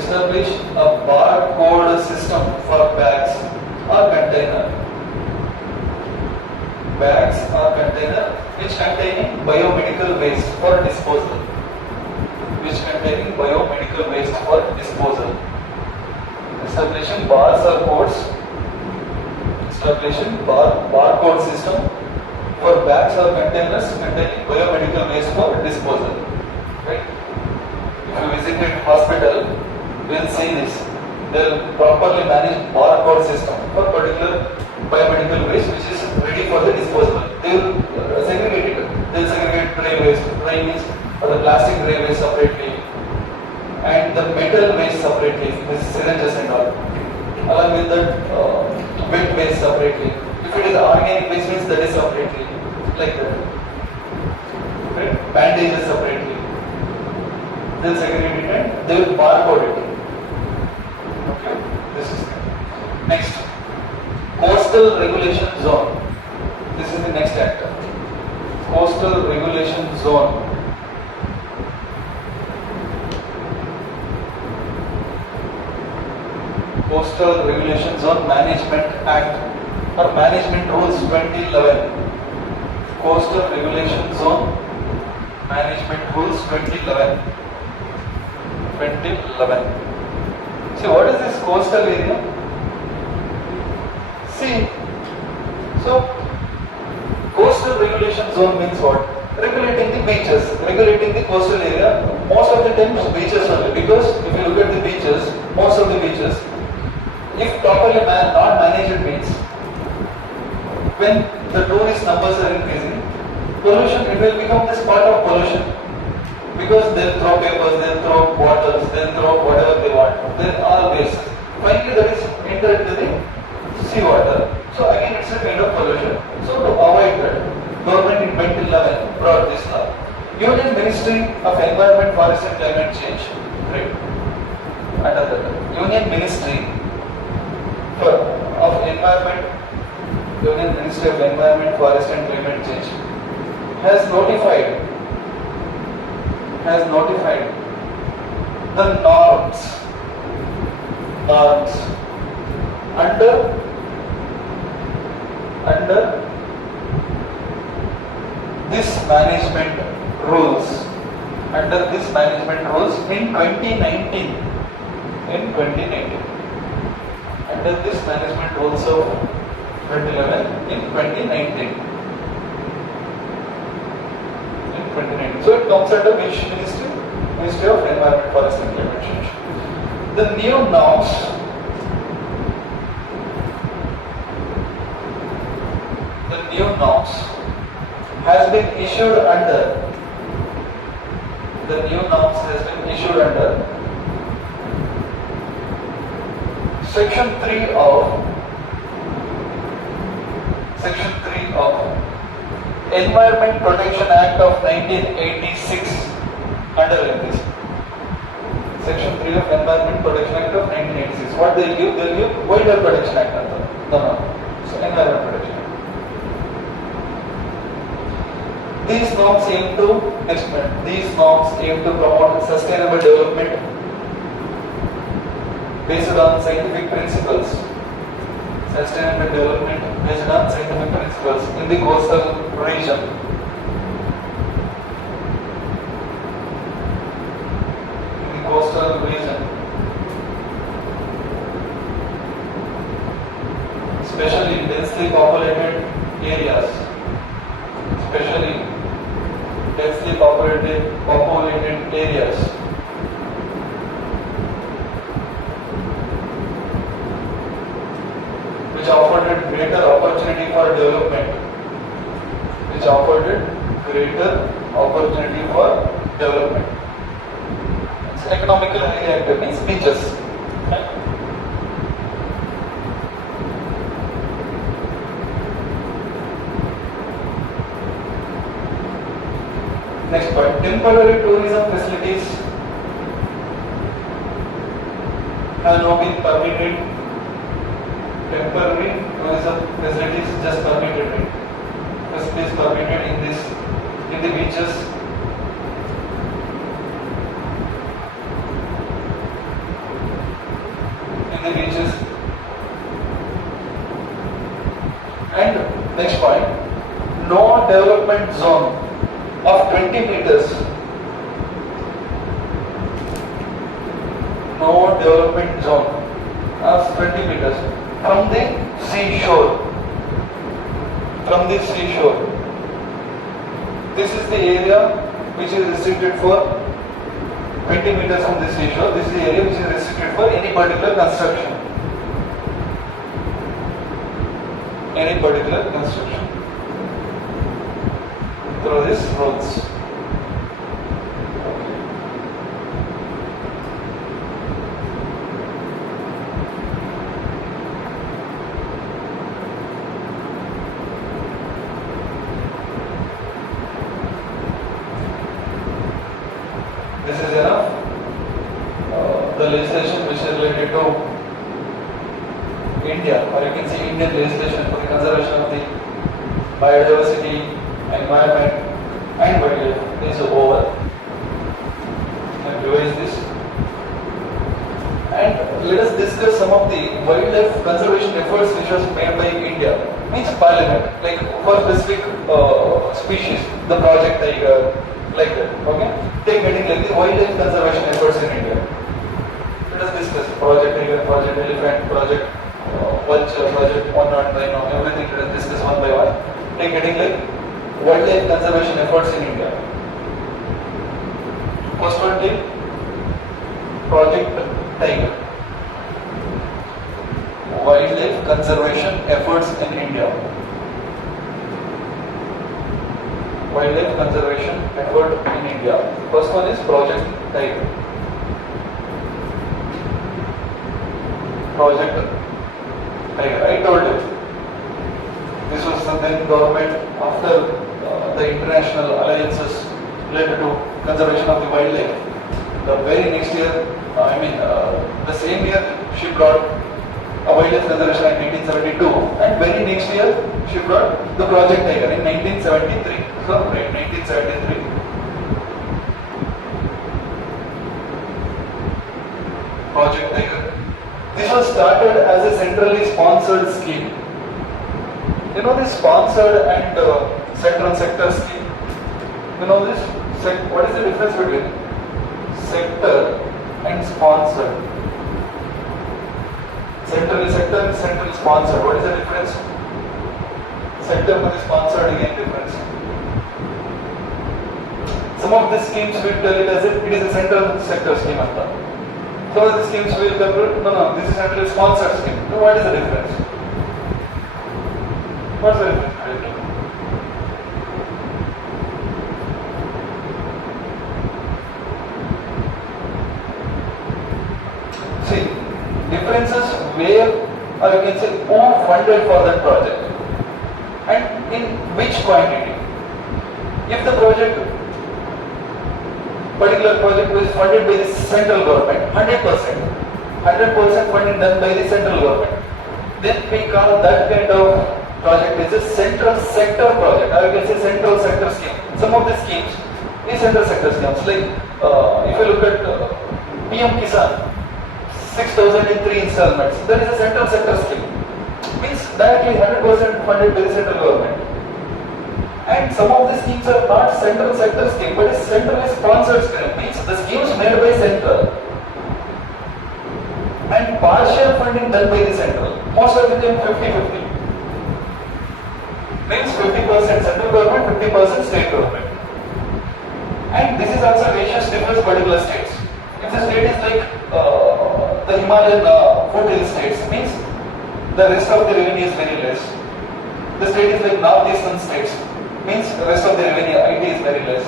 Establish a barcode system for bags or container. Bags or container which containing biomedical waste for disposal. Establishing bars or codes. Establishing barcode system for bags or containers containing biomedical waste for disposal. Right? If you visited hospital, you will see this. They will properly manage barcode system for particular biomedical waste which is ready for the disposal. They will segregate it. They will segregate dry waste. Dry means for the plastic dry waste separately and the metal waste separately. This is syringes and all. Along with the wet waste separately. If it is organic waste means that is separately. Like that. Right? Bandages separately. They will segregate it and they will barcode it. Okay. This is next. Coastal regulation zone. This is the next actor. Coastal regulation zone. Coastal Regulation Zone Management Act or Management Rules 2011. Coastal Regulation Zone Management Rules 2011. See, what is this coastal area? See, so coastal regulation zone means what? Regulating the beaches, regulating the coastal area. Most of the time beaches only, because if you look at the beaches, most of the beaches, if properly not managed means, when the tourist numbers are increasing, pollution, it will become this part of pollution. Because they'll throw papers, they'll throw bottles, then throw out whatever they want, then all waste. Finally that is entered into the seawater. So again it's a kind of pollution. So to avoid that, government in 2011 brought this law. Union Ministry of Environment, Forest and Climate Change, right? Under the Union Ministry of Environment, Union Ministry of Environment, Forest and Climate Change has notified the norms under this management rules in 2019 under this management rules of 2011 in 2019. So it comes under which ministry? Ministry of Environment, Forest and Climate Change. The new norms has been issued under Section 3 of Environment Protection Act of 1986. Underline this. Section 3 of Environment Protection Act of 1986. What they'll give? They'll give Wildlife Protection Act. No. So Environment Protection Act. These norms aim to promote sustainable development based on scientific principles. In the coastal region. Especially in densely populated areas. Which afforded greater opportunity for development. It's economically highly active, means beaches. Okay. Next point, temporary tourism facilities have now been permitted. Temporary tourism facilities just permitted, right? Facilities permitted in the beaches. And next point, no development zone of 20 meters. No development zone of 20 meters from the seashore. This is the area which is restricted for 20 meters from the seashore. This is the area which is restricted for any particular construction. Through these roads. This is enough. The legislation which is related to India, or you can say Indian legislation for the conservation of the biodiversity, environment and wildlife is over. And revise this. And let us discuss some of the wildlife conservation efforts which was made by India. Means Parliament, like for specific species, the Project Tiger, like that. Okay? Take heading like the wildlife conservation efforts in India. Let us discuss Project Tiger, Project Elephant, Project Vulture, Project One Not Rhino, everything. Let us discuss one by one. Take heading like wildlife conservation efforts in India. First one, take Project Tiger. Wildlife conservation efforts in India. Wildlife conservation effort in India. First one is Project Tiger. Project Tiger. I told you. This was the then government after the international alliances related to conservation of the wildlife. The very next year, the same year she brought a Wildlife Conservation Act 1972, and very next year she brought the Project Tiger in 1973. So, right, 1973. Project Tiger. This was started as a centrally sponsored scheme. You know this sponsored and central sector scheme? You know this? What is the difference between sector and sponsored? Central sector and central sponsored. What is the difference? Sector and sponsored again difference. Some of the schemes will tell it as if it is a central sector scheme. Some of the schemes will tell no, this is centrally sponsored scheme. So what is the difference? What's the difference? See, differences where, or you can say who funded for that project and in which quantity. If the particular project was funded by the central government, 100% funding done by the central government, then we call that kind of project is a central sector project, or you can say central sector scheme. Some of the schemes is central sector schemes, like if you look at PM Kisan, 6,003 installments, that is a central sector scheme. Means directly 100% funded by the central government. And some of the schemes are not central sector scheme, but is centrally sponsored scheme. Means the schemes made by central and partial funding done by the central. Most of them 50-50. Means 50% central government, 50% state government. And this is also ratios different particular states. If the state is like the Himalayan foothill states, means the rest of the revenue is very less. The state is like northeastern states, means the rest of the revenue IT is very less.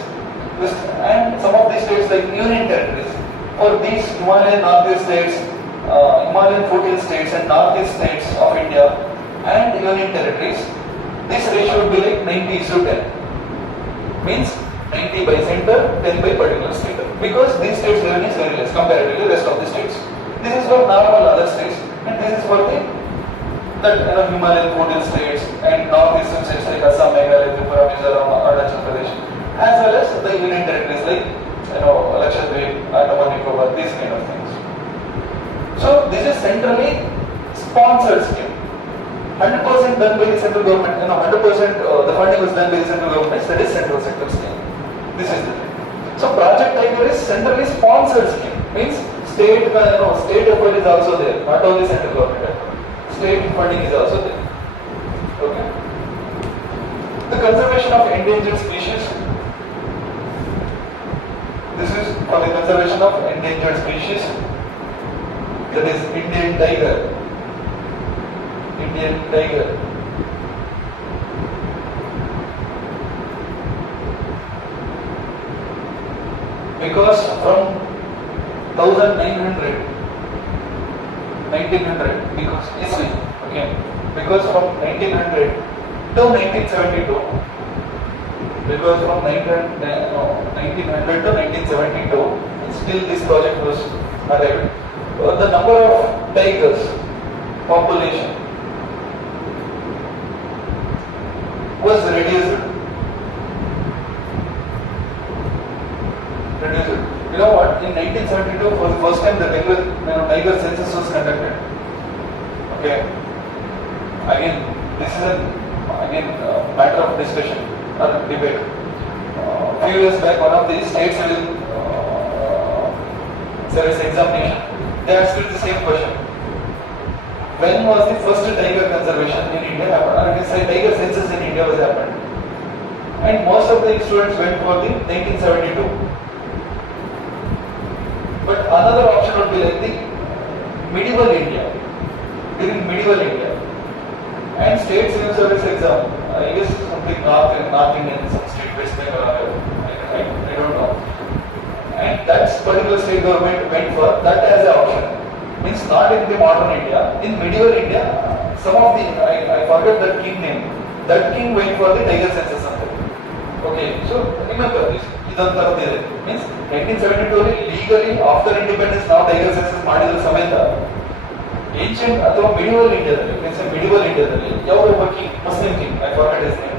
And some of these states like union territories, for these Himalayan northeast states, Himalayan foothill states and northeast states of India and union territories, this ratio would be like 90:10. Means 90 by center, 10 by particular state. Because these states revenue is very less comparatively to the rest of the states. This is for normal other states, and this is for the Himalayan foothill states and northeastern states like Assam, Meghalaya, Tripura, Mizoram, Arunachal Pradesh, as well as the union territories like Lakshadweep, Andaman Nicobar, these kind of things. So this is centrally sponsored scheme. 100% done by the central government. 100% the funding was done by the central government. That is central sector scheme. This is the thing. So Project Tiger is centrally sponsored scheme. Means state effort is also there. Not only central government effort. State funding is also there. Okay. The conservation of endangered species. This is for the conservation of endangered species. That is Indian tiger. Indian tiger. Because from 1900, because from 1900 to 1972, because from 1900 to 1972, still this project was arrived. The number of tigers population was reduced. You know what? In 1972, for the first time, the tiger census was conducted. Okay. Again, this is a matter of discussion or debate. A few years back, one of the states will service examination. They asked the same question. When was the first tiger conservation in India happened? Or I can say tiger census in India was happened. And most of the students went for the 1972. But another option would be like the medieval India, during medieval India. And state civil service exam, I guess something North Indian, some state, West Bengal, I don't know. And that particular state government went for that as an option. Means not in the modern India. In medieval India, some of the I forgot that king name. That king went for the tiger census. Okay, so remember this. Means 1972 legally after independence now tiger census ಮಾಡಿದ ಸಮೇತ ancient ಅಥವಾ medieval India means medieval India ಯಾವ king Muslim king I forgot his name.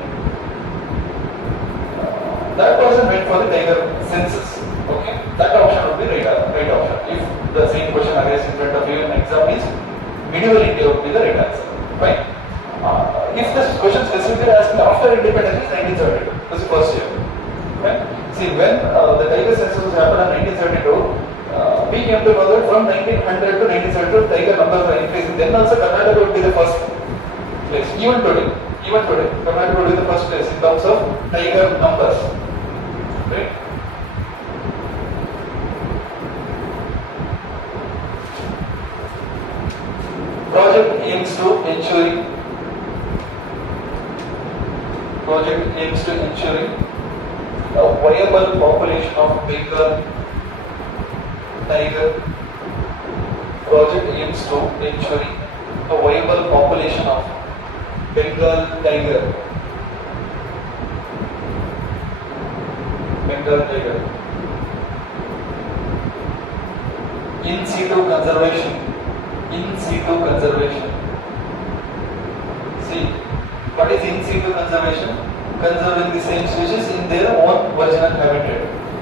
That person went for the tiger census. Okay, that option would be right option. If the same question arises in front of you in exam means medieval India would be the right answer. Right? If this question specifically asking after independence is 1972, that's the first year. Right? See, when the tiger census was happened in 1972, we came to know that from 1900 to 1972, tiger numbers are increasing. Then also Karnataka would be the first place. Even today, Karnataka would be the first place in terms of tiger numbers. Right? Project aims to ensuring a viable population of Bengal tiger. Project aims to ensuring a viable population of Bengal tiger. Bengal tiger. In situ conservation. See, what is in situ conservation? Conserving the same species in their own original habitat.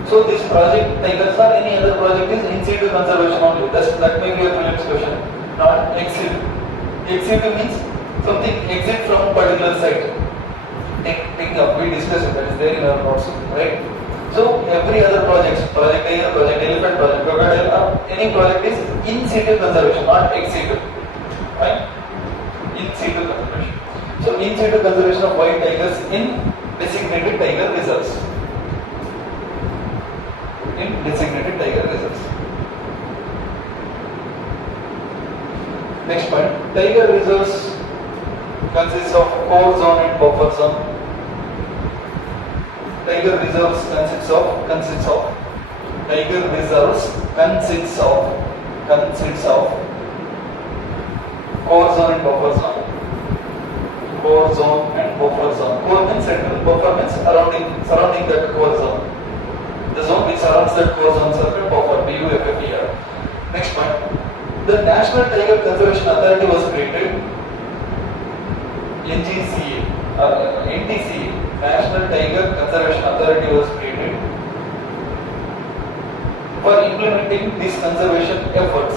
So this project, tigers or any other project is in situ conservation only. That may be a prelims question, not ex situ. Ex situ means something exit from particular site. Take up, we discussed it, that is there in our notes, right? So every other project tiger, project elephant, project crocodile, any project is in situ conservation, not ex situ. Right? In situ conservation. So in situ conservation of wild tigers in designated tiger reserves. Next point, tiger reserves consists of core zone and buffer zone. Tiger reserves consists of core zone and buffer zone. Core means central, buffer means surrounding that core zone. The zone which surrounds that core zone circle, buffer, BUFFER. Next point, the National Tiger Conservation Authority was created, NTCA, National Tiger Conservation Authority was created for implementing these conservation efforts.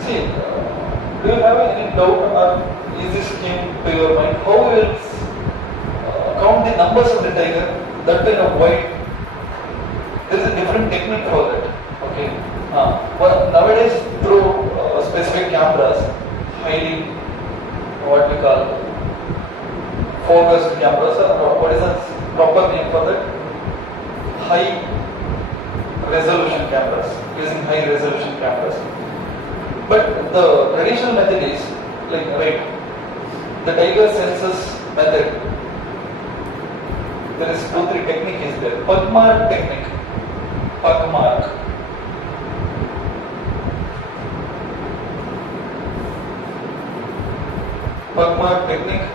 See, do you have any doubt or is this came to your mind? How we will count the numbers of the tiger, that in a wide? There is a different technique for that. Okay. But nowadays through specific cameras, highly what we call focused cameras, what is the proper name for that? High resolution cameras, using high resolution cameras. But the traditional method is like the tiger census method. There is 2-3 technique is there. Pugmark technique. Pugmark technique.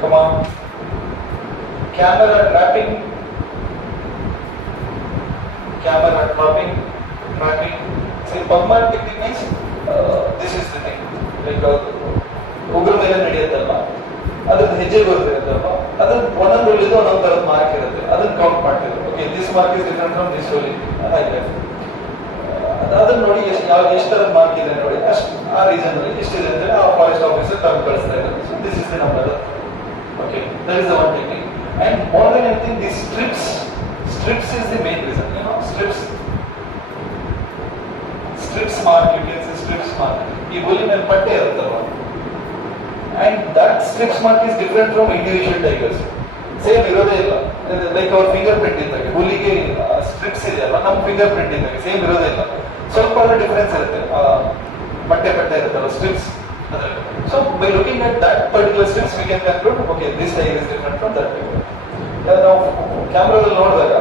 Come on. Camera trapping. See, Pugmark technique means this is the thing. Like ಉಗ್ರ ಮೇಲೆ ನಡೆಯುತ್ತಲ್ವಾ, ಅದ್ರದ್ದು ಹೆಜ್ಜೆ ಬರುತ್ತಲ್ವಾ, ಅದನ್ನ ಒಂದೊಂದು ಉಳಿದು ಒಂದೊಂದು ತರದ mark ಇರುತ್ತೆ, ಅದನ್ನ ಕೌಂಟ್ ಮಾಡ್ತಿದ್ರು. Okay, this mark is different from this ಓಲಿ ಹಾಗೆ ಅದನ್ನ ನೋಡಿ ಎಷ್ಟು ತರದ ಮಾರ್ಕ್ ಇದೆ ನೋಡಿ, ಅಷ್ಟು ಆ ರೀಸನ್ ಅಲ್ಲಿ ಎಷ್ಟಿದೆ ಅಂತ ಆ ಫಾರೆಸ್ಟ್ ಆಫೀಸರ್ ತಗೊಂಡು ಕಳಿಸ್ತಾ ಇದ್ದಾರೆ. So this is the number. Okay, that is the one technique. And more than anything this strips is the main reason. You know, strips mark, you can say strips mark. ಈ ಹುಲಿ ಮೇಲೆ ಪಟ್ಟೆ ಇರುತ್ತಲ್ವಾ, and that strips mark is different from individual tigers. Same ಇರೋದೇ ಇಲ್ಲ. Like ಅವ್ರ finger print ಇದ್ದಾಗ ಹುಲಿಗೆ strips ಇದೆ ಅಲ್ವಾ, ನಮ್ಮ ಫಿಂಗರ್ ಪ್ರಿಂಟ್ ಇದ್ದಾಗ ಸೇಮ್ ಇರೋದೇ ಇಲ್ಲ. ಸ್ವಲ್ಪ ಡಿಫರೆನ್ಸ್ ಇರುತ್ತೆ, ಬಟ್ಟೆ ಇರುತ್ತಲ್ಲ ಸ್ಟ್ರಿಪ್ಸ್ ಅದರಲ್ಲಿ. So by looking at that particular strips we can conclude okay this tiger is different from that tiger. ನಾವು ಕ್ಯಾಮ್ರಾದಲ್ಲಿ ನೋಡಿದಾಗ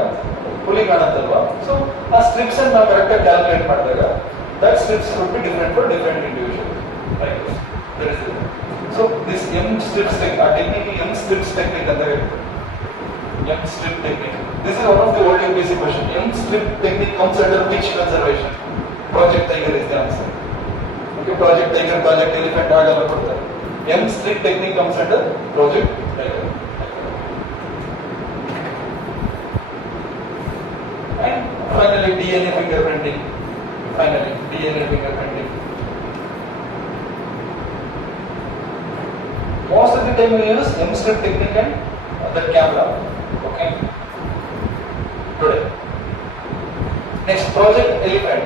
ಹುಲಿ ಕಾಣುತ್ತಲ್ವಾ, ಸೊ ಆ ಸ್ಟ್ರಿಪ್ಸ್ ಅನ್ನು ನಾವು ಕರೆಕ್ಟಾಗಿ ಕ್ಯಾಲ್ಕುಲೇಟ್ ಮಾಡಿದಾಗ that strips would be different for different individual tigers. That is it. So this M strips technique, ಆ technique M strips technique ಅಂತ ಹೇಳ್ತಾರೆ. M strip technique. This is one of the old UPSC question. M strip technique comes under which conservation? Project Tiger is the answer. Okay, Project Tiger, Project Elephant, all ಕೊಡ್ತಾರೆ. M strip technique comes under Project Tiger. And finally DNA fingerprinting. Most of the time we use M strip technique and the camera. Okay. Today. Next, Project Elephant.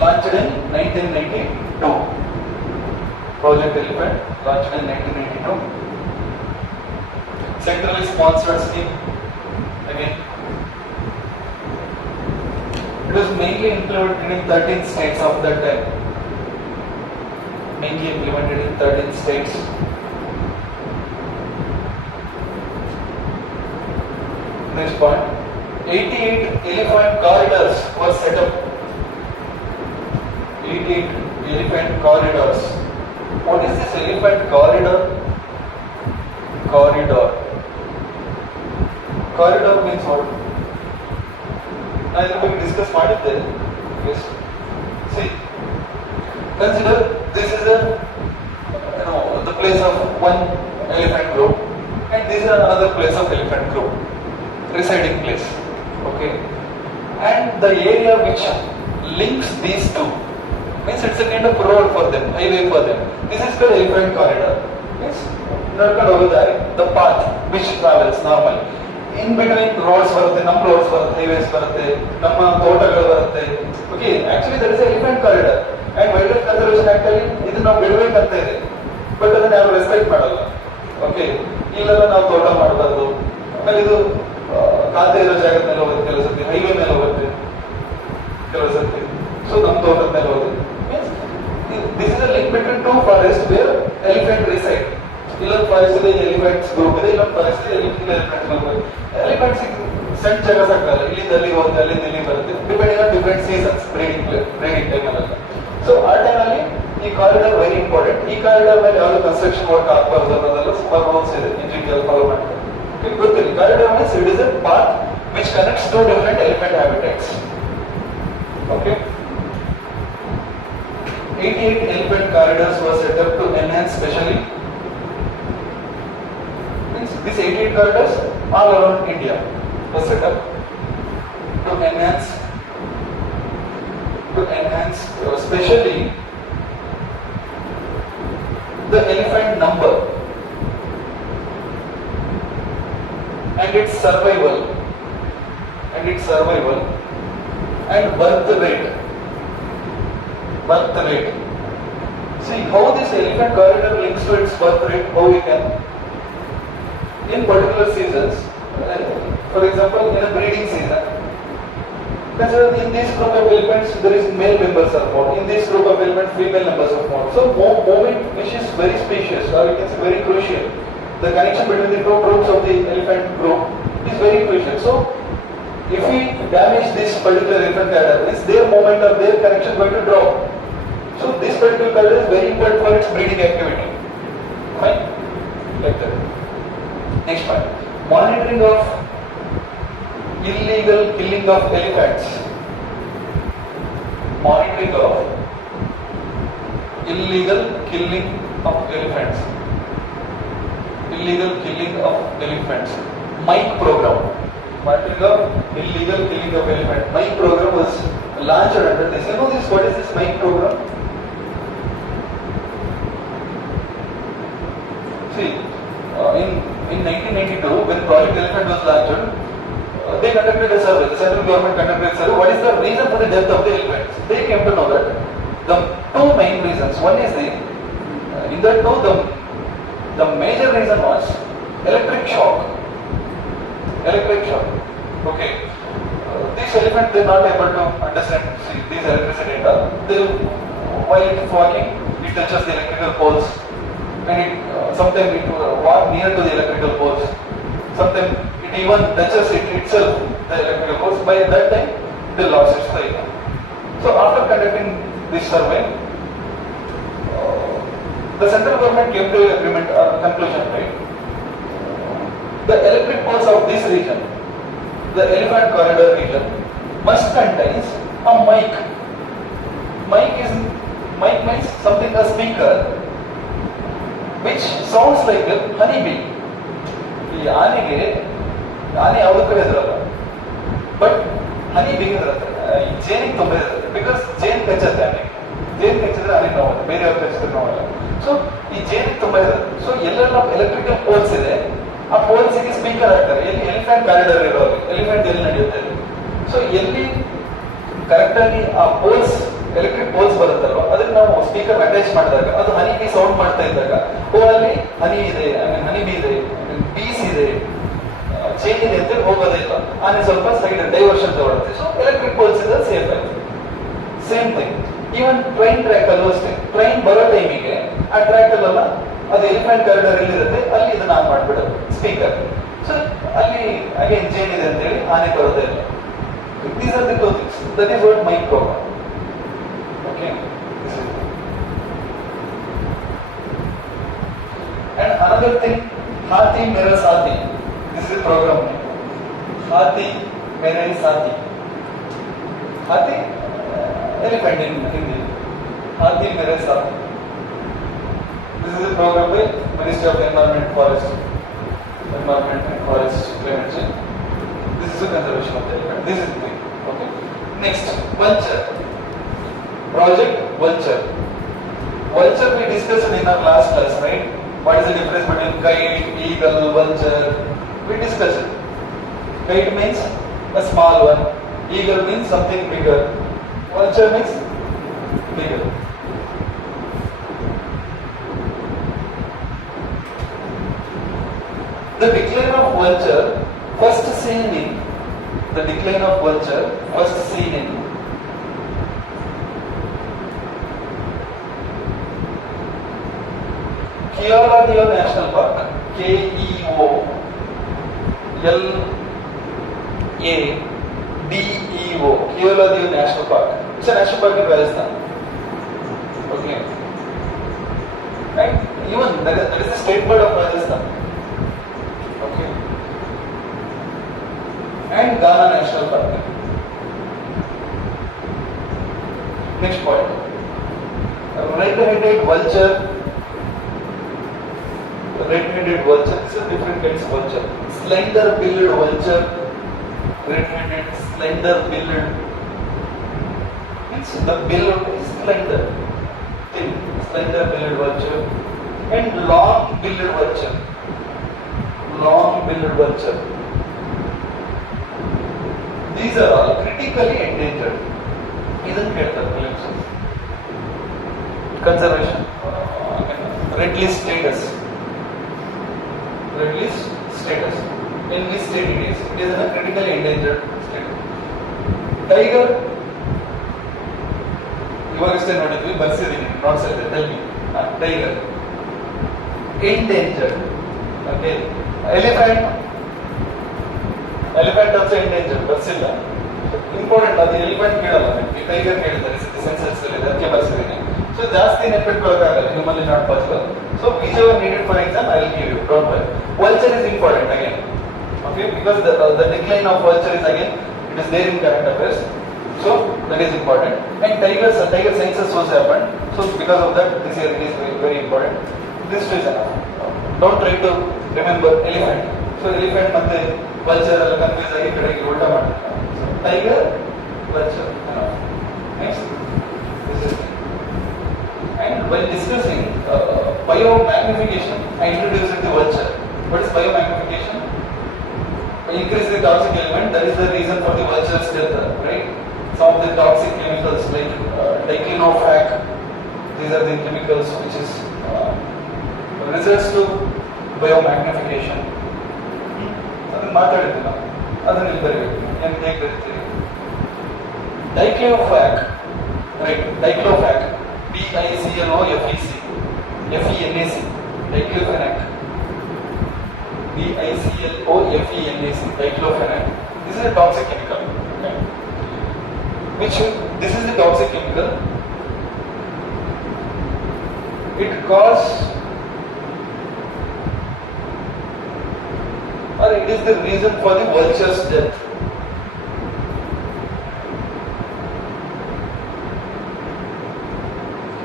Launched in 1992. Project Elephant launched in 1992. Centrally sponsored scheme. Again, it was mainly implemented in 13 states of that time. Mainly implemented in 13 states. Next point, 88 elephant corridors were set up. 88 elephant corridors. What is this elephant corridor? Corridor means what? I will discuss ಮಾಡಿದ್ದೆ. Yes. See, consider this is the place of one elephant group, and this is another place of elephant group. Residing place, okay, and the area which links these two means it's a kind of road for them, highway for them. This is called elephant corridor. Means the path which travels normally. In between roads ಬರುತ್ತೆ, ನಮ್ಮ roads ಬರುತ್ತೆ, highways ಬರುತ್ತೆ, ನಮ್ಮ ತೋಟಗಳು ಬರುತ್ತೆ. Okay, actually there is an elephant corridor, and Wildlife Conservation Act ಅಲ್ಲಿ ಇದು ನಾವು ಬಿಡಬೇಕಂತ ಇದೆ, ಬಟ್ ಅದನ್ನ ಯಾರು ರೆಸ್ಪೆಕ್ಟ್ ಮಾಡಲ್ಲ. ಓಕೆ, ಇಲ್ಲೆಲ್ಲ ನಾವು ತೋಟ ಮಾಡಬಾರ್ದು, ಆಮೇಲೆ ಇದು ಖಾತೆ ಇರೋ ಜಾಗದ ಮೇಲೆ ಹೋಗುತ್ತೆ, ಕೆಲವು ಸರ್ತಿ ಹೈವೇ ಮೇಲೆ ಹೋಗುತ್ತೆ, ಕೆಲವು ಸರ್ತಿ ಸೊ ನಮ್ಮ ತೋಟದ ಮೇಲೆ ಹೋಗುತ್ತೆ. Means this is a link between two forest where elephant reside. ಇಲ್ಲೊಂದು ಫಾರೆಸ್ಟ್ ಇದೆ, ಎಲಿಫೆಂಟ್ಸ್ ಗ್ರೂಪ್ ಇದೆ, ಇಲ್ಲೊಂದು ಫಾರೆಸ್ಟ್ ಇದೆ, ಎಲಿಫೆಂಟ್ಸ್ ಗ್ರೂಪ್ ಇದೆ. ಎಲಿಫೆಂಟ್ಸ್ ಸಣ್ಣ ಜಾಗ ಸಾಕಲ್ಲ, ಇಲ್ಲಿಂದ ಅಲ್ಲಿ ಹೋಗುತ್ತೆ, ಅಲ್ಲಿಂದ ಇಲ್ಲಿ ಬರುತ್ತೆ, depending on different seasons, breeding time ಅಲ್ಲ. ಸೊ ಆ ಟೈಮಲ್ಲಿ ಈ ಕಾರಿಡಾರ್ ವೆರಿ ಇಂಪಾರ್ಟೆಂಟ್. ಈ ಕಾರಿಡಾರ್ ಮೇಲೆ ಯಾವುದು ಕನ್ಸ್ಟ್ರಕ್ಷನ್ ವರ್ಕ್ ಆಗಬಾರ್ದು ಅನ್ನೋದೆಲ್ಲ ಸುಮಾರು ರೂಲ್ಸ್ ಇದೆ, ಇಂಜಿನಿಯರ್ ಫಾಲೋ ಮಾಡ್ತಾರೆ. ಗೊತ್ತಿಲ್ಲ, corridor means it is a path which connects two different elephant habitats. Okay. 88 elephant corridors were set up to enhance specially. Means these 88 corridors all around India were set up to enhance especially the elephant number and its survival and birth rate. See how this elephant corridor links to its birth rate, how we can in particular seasons, for example in a breeding season, consider in this group of elephants there is male members are more, in this group of elephants female members are more. So movement which is very specious, or you can say very crucial. The connection between the two groups of the elephant group is very crucial. So if we damage this particular elephant corridor, is their movement or their connection going to drop? So this particular corridor is very important for its breeding activity. Fine? Like that. Next point. Monitoring of illegal killing of elephants. Monitoring of illegal killing of elephants. Illegal killing of elephants. Mike program. Monitoring of illegal killing of elephants. Mike program was launched under this. You know this? What is this Mike program? See, in 1992, when Project Elephant was launched, they conducted a survey. The central government conducted a survey. What is the reason for the death of the elephants? They came to know that the two main reasons. One is in that two, the major reason was electric shock. Okay. This Next elephant, they're not able to understand these electricity data. While it is walking, it touches the electrical poles, and sometimes it walk near to the electrical poles. Sometimes it even touches it itself, the electrical poles. By that time, they lost its sight. So after conducting this survey, the central government came to an agreement or conclusion, right? The electric poles of this region, the elephant corridor region, must contains a mic. Mic means something, a speaker, which sounds like a honeybee. ಈ ಆನೆ ಯಾವುದಕ್ಕೂ ಹೆದರಲ್ಲ, but honey being ಇರುತ್ತೆ, ಜೇನಿಗೆ ತುಂಬ ಇರುತ್ತೆ. Because ಜೇನ್ ಕಚ್ಚುತ್ತೆ ಆನೆಗೆ, ಜೇನ್ ಕಚ್ಚಿದ್ರೆ ಆನೆ ನೋವಲ್ಲ, ಬೇರೆಯವ್ರು ಕಚ್ಚಿದ್ರೆ ನೋವಲ್ಲ. ಸೊ ಈ ಜೇನಿಗೆ ತುಂಬ ಇರುತ್ತೆ. ಸೊ ಎಲ್ಲೆಲ್ಲ ಎಲೆಕ್ಟ್ರಿಕಲ್ ಪೋಲ್ಸ್ ಇದೆ, ಆ ಪೋಲ್ಸ್ಗೆ ಸ್ಪೀಕರ್ ಹಾಕ್ತಾರೆ. ಎಲ್ಲಿ ಎಲಿಫೆಂಟ್ ಕಾರಿಡಾರ್ ಇರೋದು, ಎಲಿಫೆಂಟ್ ಎಲ್ಲಿ ನಡೆಯುತ್ತೆ. ಸೊ ಎಲ್ಲಿ ಕರೆಕ್ಟ್ ಆಗಿ ಆ ಪೋಲ್ಸ್, ಎಲೆಕ್ಟ್ರಿಕ್ ಪೋಲ್ಸ್ ಬರುತ್ತಲ್ವ, ಅದಕ್ಕೆ ನಾವು ಸ್ಪೀಕರ್ ಅಟ್ಯಾಚ್ ಮಾಡಿದಾಗ ಅದು ಹನಿ ಬಿ ಸೌಂಡ್ ಮಾಡ್ತಾ ಇದ್ದಾಗ, ಅಲ್ಲಿ ಹನಿ ಇದೆ, ಹನಿ ಬಿ ಇದೆ, ಬೀಸ್ ಇದೆ, ಚೇಂಜ್ ಇದೆ ಅಂತ ಹೋಗೋದೇ ಇಲ್ಲ. ಆನೆ ಸ್ವಲ್ಪ ಸೈಡ್ ಡೈವರ್ಷನ್ ತಗೊಳುತ್ತೆ. ಸೊ ಎಲೆಕ್ಟ್ರಿಕ್ ಪೋಲ್ಸ್ ಇದೆ, ಸೇಫ್ ಆಯ್ತು. Same thing even train track ಅಲ್ಲೂ ಅಷ್ಟೇ. ಟ್ರೈನ್ ಬರೋ ಟೈಮಿಗೆ ಆ ಟ್ರ್ಯಾಕ್ ಅಲ್ಲೆಲ್ಲ ಅದು ಎಲಿಫೆಂಟ್ ಕಾರಿಡಾರ್ ಎಲ್ಲಿರುತ್ತೆ ಅಲ್ಲಿ ಇದನ್ನ ಆನ್ ಮಾಡ್ಬಿಡೋದು ಸ್ಪೀಕರ್. ಸೊ ಅಲ್ಲಿ ಅಗೇನ್ ಚೇಂಜ್ ಇದೆ ಅಂತೇಳಿ ಆನೆ ಬರೋದೇ ಇಲ್ಲ. These are the two things. That is what mic program. Okay. And another thing, Hathi Mera Sathi. This is a program name. Hathi Mera Sathi. Hathi, elephant in Hindi. Hathi Mera Sathi. This is a program by Ministry of Environment, Forest, Climate Change. This is a conservation of the elephant. This is the thing. Okay. Next, vulture. Project Vulture. Vulture we discussed in our last class, right? What is the difference between kite, eagle, vulture? We discussed it. Kite means a small one. Eagle means something bigger. Vulture means bigger. The decline of vulture, first seen in Keoladeo National Park, Keoladeo Keoladeo National Park. It's a national park in Rajasthan. Okay. Right? Even that is the state bird of Rajasthan. Okay. And Ghana National Park. Next point. Red-headed vulture. Red-headed vulture. This is different kinds of vulture. Slender-billed vulture. Red-headed, slender-billed. Means the bill is slender, thin. Slender-billed vulture. And long-billed vulture. Long-billed vulture. These are all critically endangered. Isn't it? Conservation. Red list status. Red list status. In which state it is? It is in a critically endangered state. Tiger. ಇವಾಗಷ್ಟೇ ನೋಡಿದ್ವಿ, ಬರ್ಸಿದ್ದೀನಿ, notes ಇದೆ. Tell me. Tiger. Endangered. Okay. Elephant also endangered. ಬರ್ಸಿಲ್ಲ. Important ಅದು elephant ಕೇಳಲ್ಲ, tiger ಕೇಳಿದ್ದಾರೆ, census ಇದೆ, ಅದಕ್ಕೆ ಬರ್ಸಿದ್ದೀನಿ. So ಜಾಸ್ತಿ ನೆನಪಿಟ್ಕೊಳ್ಳೋಕ್ಕಾಗಲ್ಲ, humanly not possible. So whichever needed for exam, I will give you. Don't worry. Vulture is important again. Okay, because the decline of vulture is again, it is there in current affairs. So that is important. And tiger census was happened. So because of that, this year it is very, very important. This is enough. Don't try to remember elephant. So elephant ಮತ್ತೆ vulture ಎಲ್ಲ confuse ಆಗಿ ಕಡೆಗೆ ಉಲ್ಟಾ ಮಾಡ್ತಾರೆ. So tiger, vulture enough. Next. This is it. And when discussing biomagnification, I introduced the vulture. What is biomagnification? Increase the toxic element. That is the reason for the vulture's death, right? Some of the toxic chemicals like diclofenac. These are the chemicals which is results to biomagnification. ಅದನ್ನು ಮಾತಾಡಿದ್ವಿ ನಾವು, ಅದನ್ನ ಇಲ್ಲಿ ಬರೀಬೇಕು. ಏನು ಹೇಗೆ ಬರೀತೀವಿ? Diclofenac, right? Diclofenac, Biclofec, FENAC, diclofenac, Biclofenac, diclofenac. This is a toxic chemical. Okay. This is the toxic chemical. It causes, or it is the reason for the vulture's death.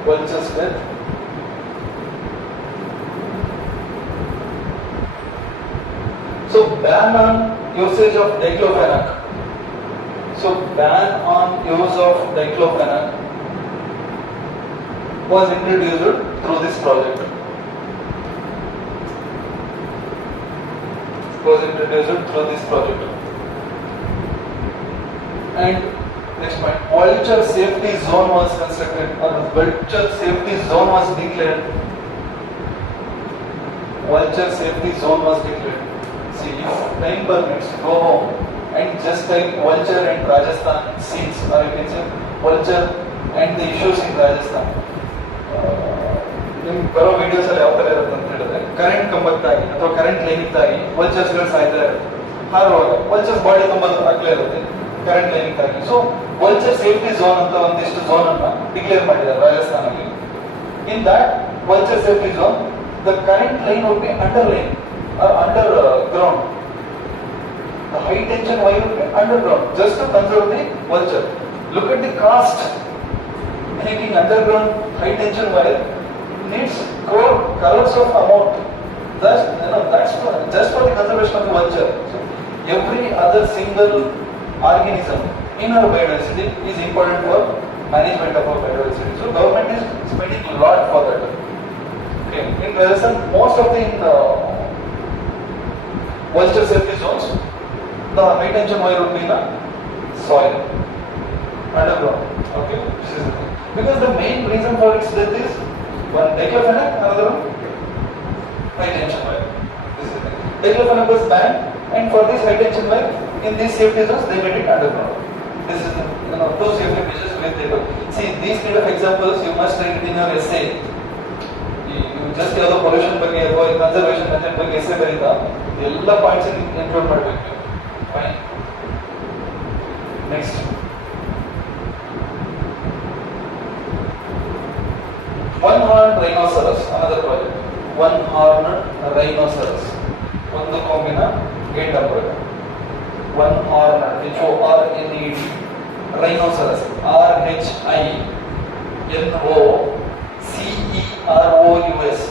Vulture's death. So ban on usage of diclofenac. So ban on use of diclofenac was introduced through this project. And next point, vulture safety zone was constructed, or vulture safety zone was declared. Vulture safety zone was declared. See, if time permits, go home and just type vulture and Rajasthan scenes, or you can say vulture and the issues in Rajasthan. ಬರೋ videos ಅಲ್ಲಿ ಯಾವ ತರ ಇರುತ್ತೆ ಅಂತ ಹೇಳಿದ್ರೆ current ಕಂಬಕ್ಕಾಗಿ ಅಥವಾ current ಲೈನಿಂಗ್ಗಾಗಿ vultures ಗಳು ಸಾಯ್ತಾ ಇರುತ್ತೆ. ಹಾರುವಾಗ ವಲ್ಚರ್ಸ್ ಬಾಡಿ ತುಂಬ ಆಗ್ಲೇ ಇರುತ್ತೆ ಕರೆಂಟ್ ಲೈನಿಂಗ್ಗಾಗಿ. ಸೊ ವಲ್ಚರ್ ಸೇಫ್ಟಿ ಝೋನ್ ಅಂತ ಒಂದಿಷ್ಟು ಝೋನ್ ಅನ್ನ ಡಿಕ್ಲೇರ್ ಮಾಡಿದ್ದಾರೆ ರಾಜಸ್ಥಾನಲ್ಲಿ. In that vulture safety zone, the current line would be underline or underground. The high tension wire would be underground, just to conserve the vulture. Look at the cost. Making underground high tension wire needs crores of amount. That's just for the conservation of the vulture. So every other single organism in our biodiversity is important for management of our biodiversity. So government is spending a lot for that. Okay. In Rajasthan, most of the vulture safety zones, the high tension wire would be in the soil, underground. Okay. Because the main reason for its death is one diclofenac, another one high tension wire. This is the thing. Diclofenac was banned, and for this high tension wire, in these safety zones, they made it underground. This is the two safety measures with they do. See, these kind of examples you must write it in your essay. You just ಯಾವುದೋ pollution ಬಗ್ಗೆ ಅಥವಾ conservation method ಬಗ್ಗೆ essay ಬರೀತಾ ಎಲ್ಲ points include ಮಾಡಬೇಕು. Fine. Next. One-horned rhinoceros, another project. One-horned rhinoceros. ಒಂದು ಕೊಂಬಿನ ಗೆಂಡಮೃಗ. One-horned, Horned, rhinoceros, RHINOCEROUS,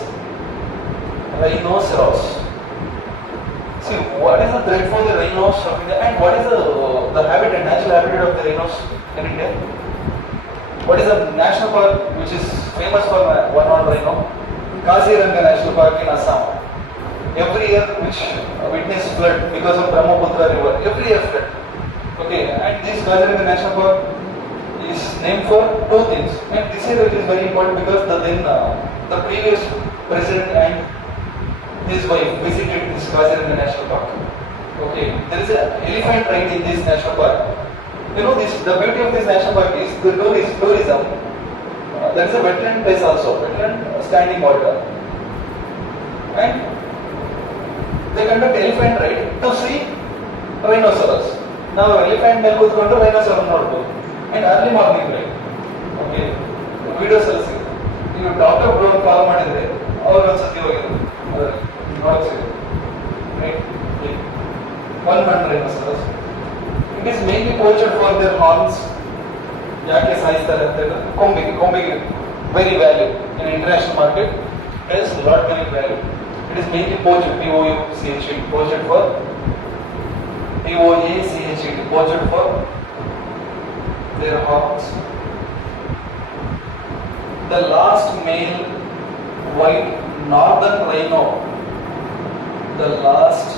rhinoceros. See, what is the threat for the rhinos of India, and what is the habitat, natural habitat of the rhinos in India? What is the national park which is famous for one-horned rhino? Kaziranga National Park in Assam. Every year which witness flood because of Brahmaputra river. Every year flood. Okay, and this Kaziranga National Park is named for two things. And this year it is very important because the previous president and his wife visited this Kaziranga National Park. Okay, there is an elephant right in this national park. You know, the beauty of this national park is the tourism. There is a wetland place also, wetland standing water, and they conduct elephant ride to see rhinoceros. Now elephant ಮೇಲೆ ಕೂತ್ಕೊಂಡು rhinoceros ನೋಡಬಹುದು, and early morning ride. Okay, videos ಎಲ್ಲ ಸಿಗುತ್ತೆ. ನೀವು doctor bro call ಮಾಡಿದ್ರೆ ಅವರು ಒಂದ್ಸತಿ ಹೋಗಿದ್ರು ನೋಡಕ್ ಸಿಗುತ್ತೆ. Right? One-horned rhinoceros. It is mainly poached for their horns. ಯಾಕೆ ಸಾಯಿಸ್ತಾರೆ ಅಂತ ಹೇಳಿದ್ರೆ ಕೊಂಬಿಗೆ very value in international market. It has lot many value. It is mainly poached, POUCHED, poached for POACHED, poached for their horns. The last male white northern rhino, the last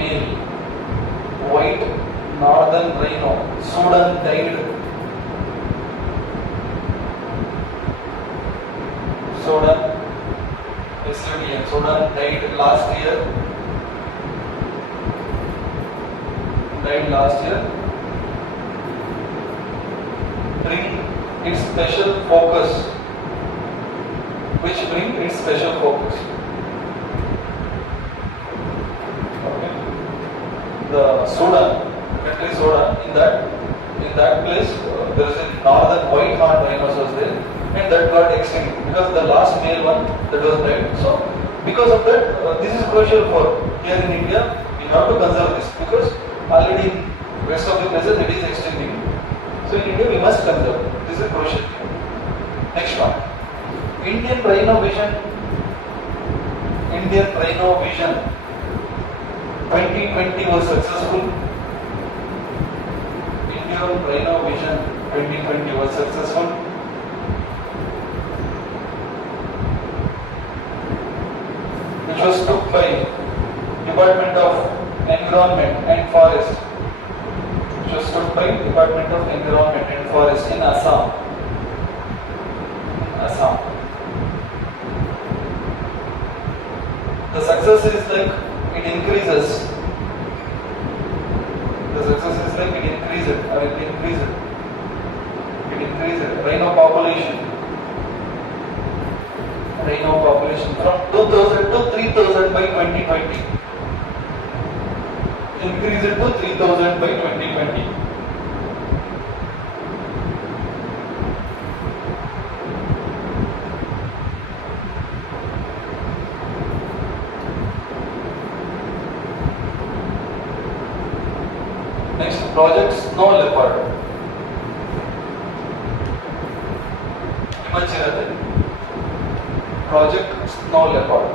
male white northern rhino, Sudan died. Sudan died last year. bring its special focus. Which bring its special focus. Okay. The Sudan, country Sudan, in that place there is a northern white horned rhinoceros there, and that got extinct because the last male one that was died. So because of that, this is crucial for here in India. We have to conserve this because already in rest of the places it is extincting. So in India we must conserve. This is crucial. Next one. Indian Rhino Vision 2020 was successful. Indian Rhino Vision 2020 was successful. Which was took by Department of Environment and Forest. Which was took by Department of Environment and Forest in Assam. The success is like it increases. The success is like it increases. Rhino population from 2000 to 3000 by 2020. Increase it to 3000 by 2020. Next, Project Snow Leopard. Project Snow Leopard.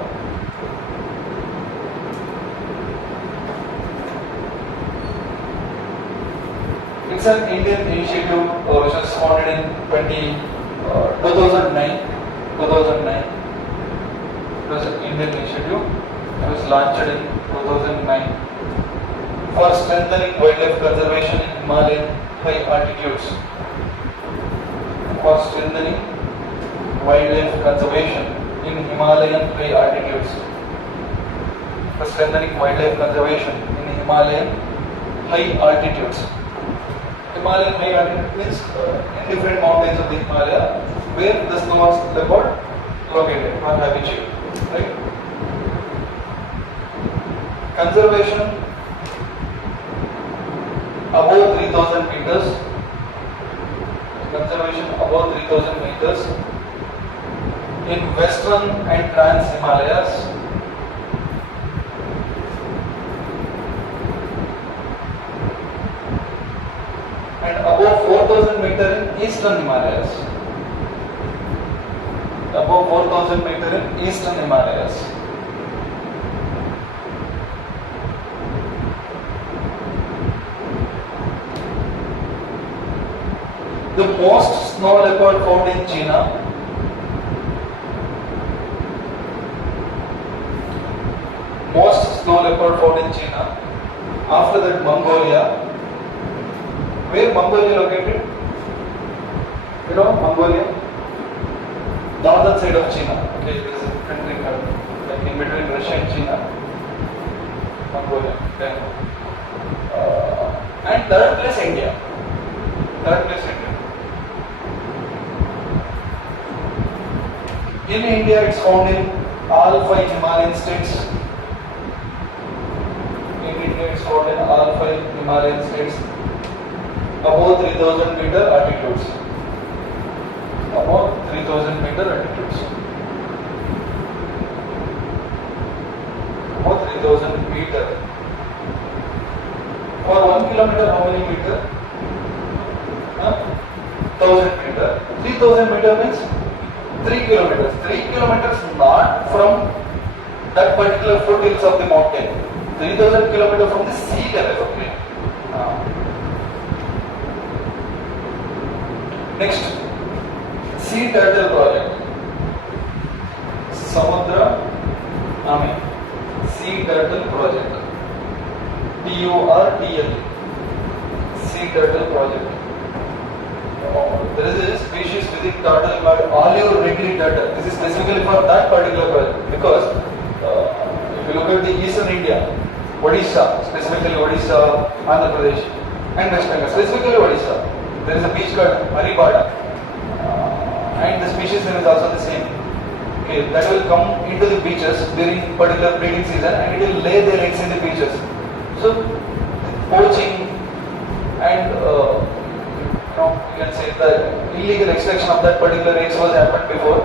It's an Indian initiative which was founded in 2009. It was an Indian initiative. It was launched in 2009 for strengthening wildlife conservation in Himalayan high altitudes. For strengthening wildlife conservation in Himalayan high altitudes. For strengthening wildlife conservation in Himalayan high altitudes. Himalayan high altitude means in different mountains of the Himalaya where the snow leopard located or habituate. Right? Conservation above 3000 meters. Conservation above 3000 meters in Western and Trans Himalayas. And above 4000 meter in Eastern Himalayas. Above 4000 meter in Eastern Himalayas. The most snow leopard found in China. Most snow leopard found in China. After that, Mongolia. Where Mongolia located? You know Mongolia? Northern side of China. Okay, there is a country like in between Russia and China. Mongolia. Then, and third place India. In India, it's found in all 5 Himalayan states. In India, it's found in all 5 Himalayan states above 3000 meter altitudes. Above 3000 meter altitudes. Above 3000 meter. For 1 kilometer, how many meter? 1000 meter. 3000 meter means 3 kilometers. 3 kilometers not from that particular foothills of the mountain. 3000 kilometers from the sea level. Okay. Next, Sea Turtle Project. Samudra Nami. Sea Turtle Project. TURTL. Sea Turtle Project. There is a species within turtle called olive ridley turtle. This is specifically for that particular project because if you look at the eastern India, Odisha, specifically Odisha, Andhra Pradesh, and West Bengal, specifically Odisha, there is a beach called Aribada, and the species name is also the same. Okay, that will come into the beaches during particular breeding season and it will lay their eggs in the beaches. So poaching and you can say the illegal extraction of that particular eggs was happened before.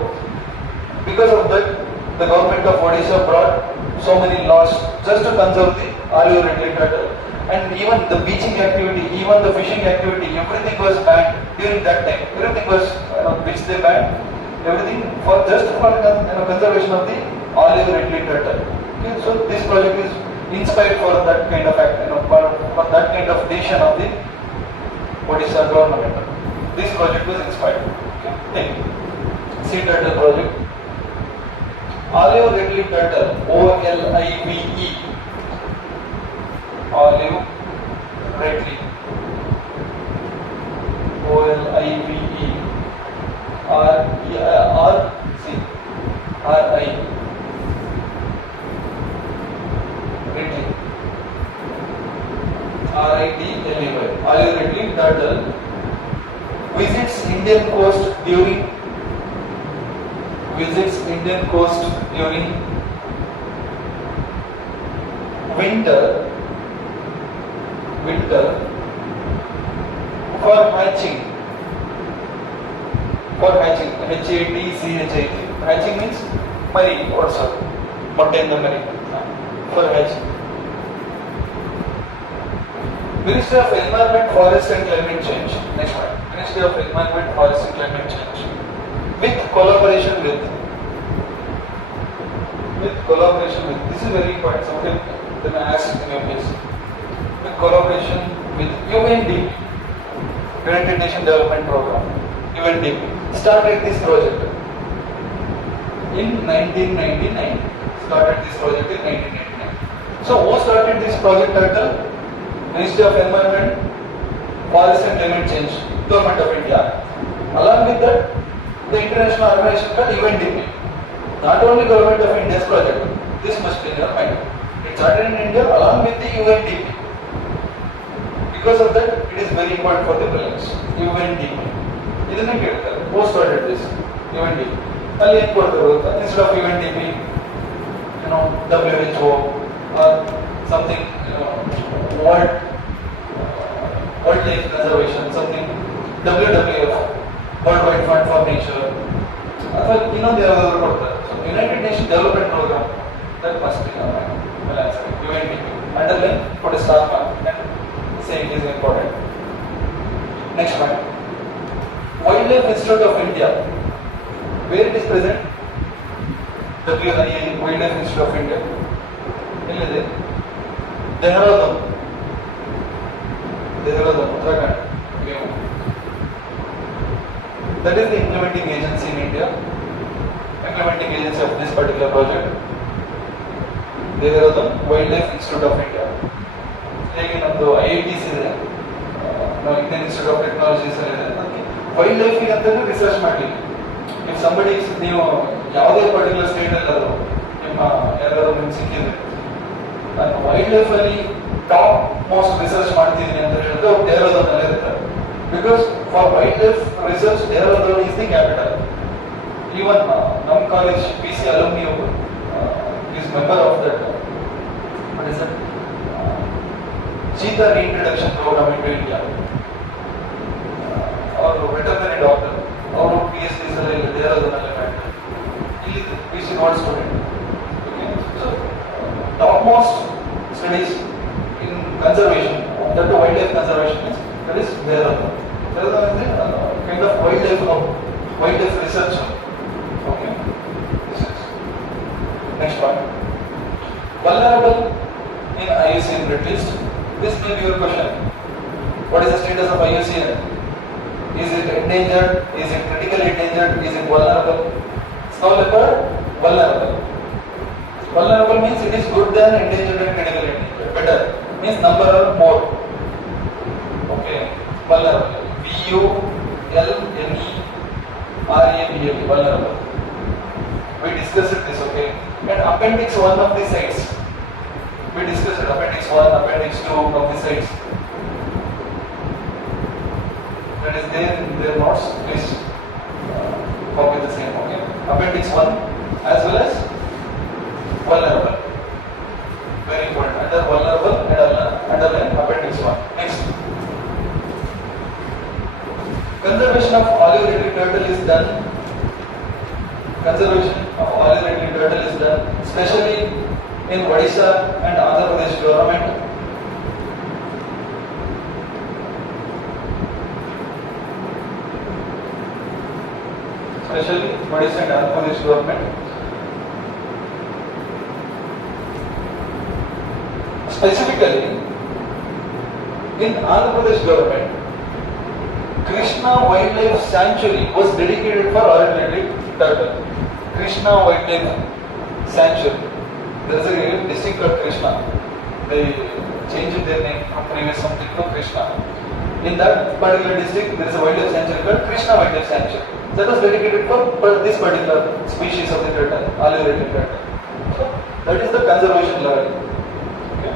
Because of that, the government of Odisha brought so many laws just to conserve the olive red-legged turtle. And even the beaching activity, even the fishing activity, everything was banned during that time. Everything was which they banned. Everything for just for conservation of the olive red-legged turtle. Okay, so this project is inspired for that kind of act, for that kind of decision of the Odisha government. This project was inspired. Okay, thank you. Sea turtle project. Olive red-legged turtle, OLIVE. Olive red-legged. OLIVE. RI. Red-legged. RIDLEY. Olive red-legged turtle visits Indian coast during winter for hatching. HATCHIT. Hatching means marine also. Motte in the marine. For hatching. Ministry of Environment, Forest and Climate Change. Next one. Ministry of Environment, Forest and Climate Change. With collaboration with. This is very important. Something that I asked in your place. With collaboration with UNDP, United Nations Development Program. UNDP started this project in 1999. So who started this project turtle? Ministry of Environment, Forest and Climate Change, Government of India. Along with that, the international organization called UNDP. Not only Government of India's project. This must be in your mind. It started in India along with the UNDP. Because of that, it is very important for the balance. UNDP. Isn't it? Who started this? UNDP. Instead of UNDP, WHO or something, World Life Conservation, something, WWF, World Wide Fund for Nature. There are other. So United Nations Development Program, that must be UNDP. Underline, put a star mark and say it is important. Next one. Wildlife Institute of India. Where it is present? WII, Wildlife Institute of India. Dehradun, Uttarakhand. That is the implementing agency in India. Implementing agency of this particular project. Dehradun, Wildlife Institute of India. Again, IITs ಇದೆ, Indian Institute of Technology is there. Wildlife ಅಂತಂದ್ರೆ research ಮಾಡಲಿಕ್ಕೆ. If somebody ನೀವು ಯಾವುದೇ particular state ಅಲ್ಲಾದರೂ ಯಾರಾದರೂ ನಿಮ್ಗೆ ಸಿಕ್ಕಿದ್ರೆ ನಾನು wild life ಅಲ್ಲಿ ಟಾಪ್ ಮೋಸ್ಟ್ ರಿಸರ್ಚ್ ಮಾಡ್ತಿದ್ದೀನಿ ಅಂತ ಹೇಳಿದ್ರೆ ಅವ್ರು ಡೆಹ್ರಾಡೂನ್ ಇರ್ತಾರೆ. Because for wild life research Dehradun is the capital. Even ನಮ್ಮ college PC alumni is member of that. What is that? Cheetah reintroduction program in India. Or veterinary doctor. Or PhD Dehradun PC not student. Okay. So topmost studies in conservation, that the wildlife conservation that is Dehradun. Dehradun is a kind of wildlife research. Okay. This is next one. Vulnerable in IUCN Red List. This may be your question. What is the status of IUCN? Is it endangered? Is it critically endangered? Is it vulnerable? Snow leopard, vulnerable. Vulnerable means it is good than endangered and critically endangered. Better means number or more. Okay, vulnerable. VULNERABLE, vulnerable. We discussed this, okay? And appendix 1 of the sites. We discussed appendix 1, appendix 2 of the sites. That there in their notes, please copy the same. Okay. Appendix 1 as well as vulnerable. Very important. Under vulnerable, underline appendix 1. Next. Conservation of olive red turtle is done. Conservation of olive red turtle is done, especially in Odisha and Andhra Pradesh government. Especially Odisha and Andhra Pradesh government. Specifically, in Andhra Pradesh government, Krishna Wildlife Sanctuary was dedicated for olive-red turtle. Krishna Wildlife Sanctuary. There is a district called Krishna. They changed their name from previous something to Krishna. In that particular district, there is a wildlife sanctuary called Krishna Wildlife Sanctuary. That was dedicated for this particular species of the turtle, olive-red turtle. So that is the conservation level. Okay.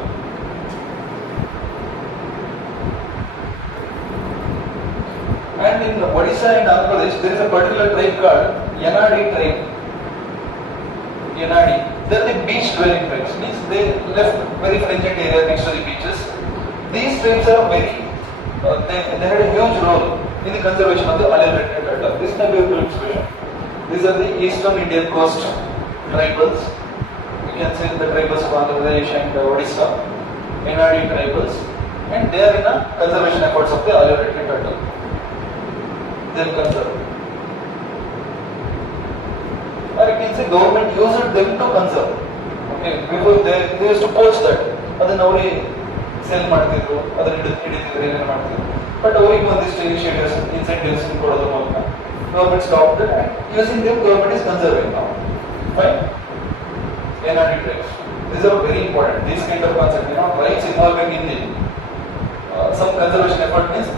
And in Odisha and Andhra Pradesh, there is a particular tribe called Yanadi tribe. Yanadi. They are the beach dwelling tribes. Means they left very fringent area next to the beaches. These tribes are very, they had a huge role in the conservation of the olive-red turtle. This can be a good expression. These are the eastern Indian coast tribals. You can say the tribals of Andhra Pradesh and Odisha, Yanadi tribals, and they are in a conservation efforts of the olive-red turtle. They will conserve. Or you can say government used them to conserve. Okay, before they used to poach that. Then now they sell ಮಾಡ್ತಿದ್ರು, ಅದನ್ನ ಹಿಡಿತಿದ್ರು, ಏನೇನು ಮಾಡ್ತಿದ್ರು. But ಅವರಿಗೆ ಒಂದಿಷ್ಟು initiatives, incentives ಕೊಡೋದ್ರ ಮೂಲಕ government stopped that, and using them government is conserving now. Fine. Yanadi tribes. These are very important. These kind of concepts, rights involving in the some conservation effort means,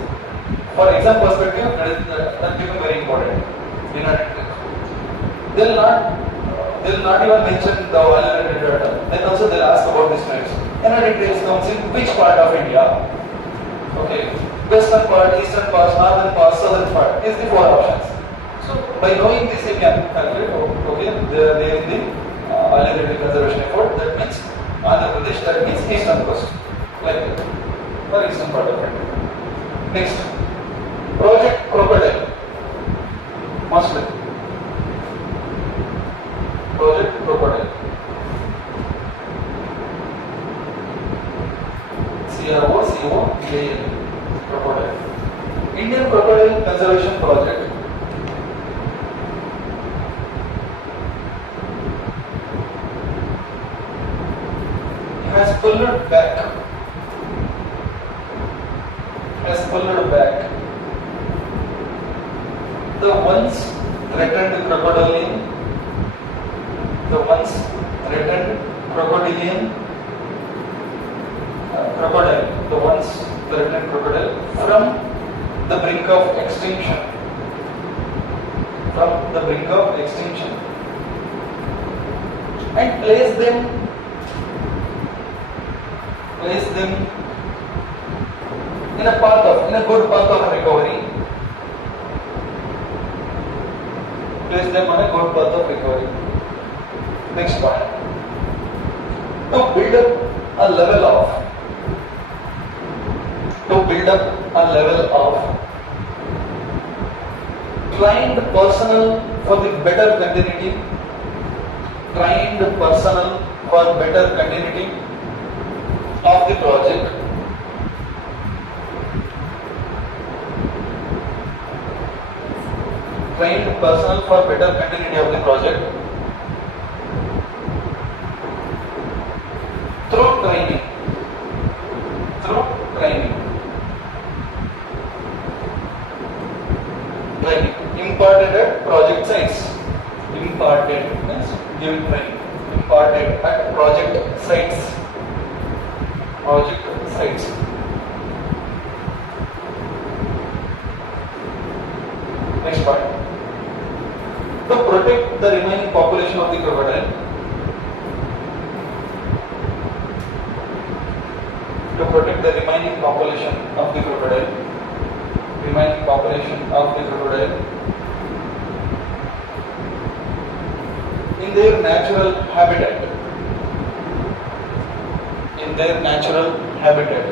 for exam perspective, that become very important. Yanadi tribes. They will not even mention the olive-red turtle. Then also they will ask about these tribes. Yanadi tribes comes in which part of India? Okay, western part, eastern part, northern part, southern part is the 4 options. So by knowing this, you can calculate. Okay, they are in the olive-red conservation effort. That means Andhra Pradesh. That means eastern coast, like that, or eastern part of India. Next, Project Crocodile. Mostly. Project Crocodile. CROCODAL. Crocodile. Indian Crocodile Conservation Project has pulled back the once threatened crocodilian crocodile from the brink of extinction. And place them in a good path of recovery. Place them on a good path of recovery. Next point. To build up a level of trained personnel for the better continuity. Of the project. Trained personnel for better continuity of the project through training. Imparted at project sites. Imparted means given training. Imparted at project sites. Next part. To protect the remaining population of the crocodile. Remaining population of the crocodile in their natural habitat. In their natural habitat.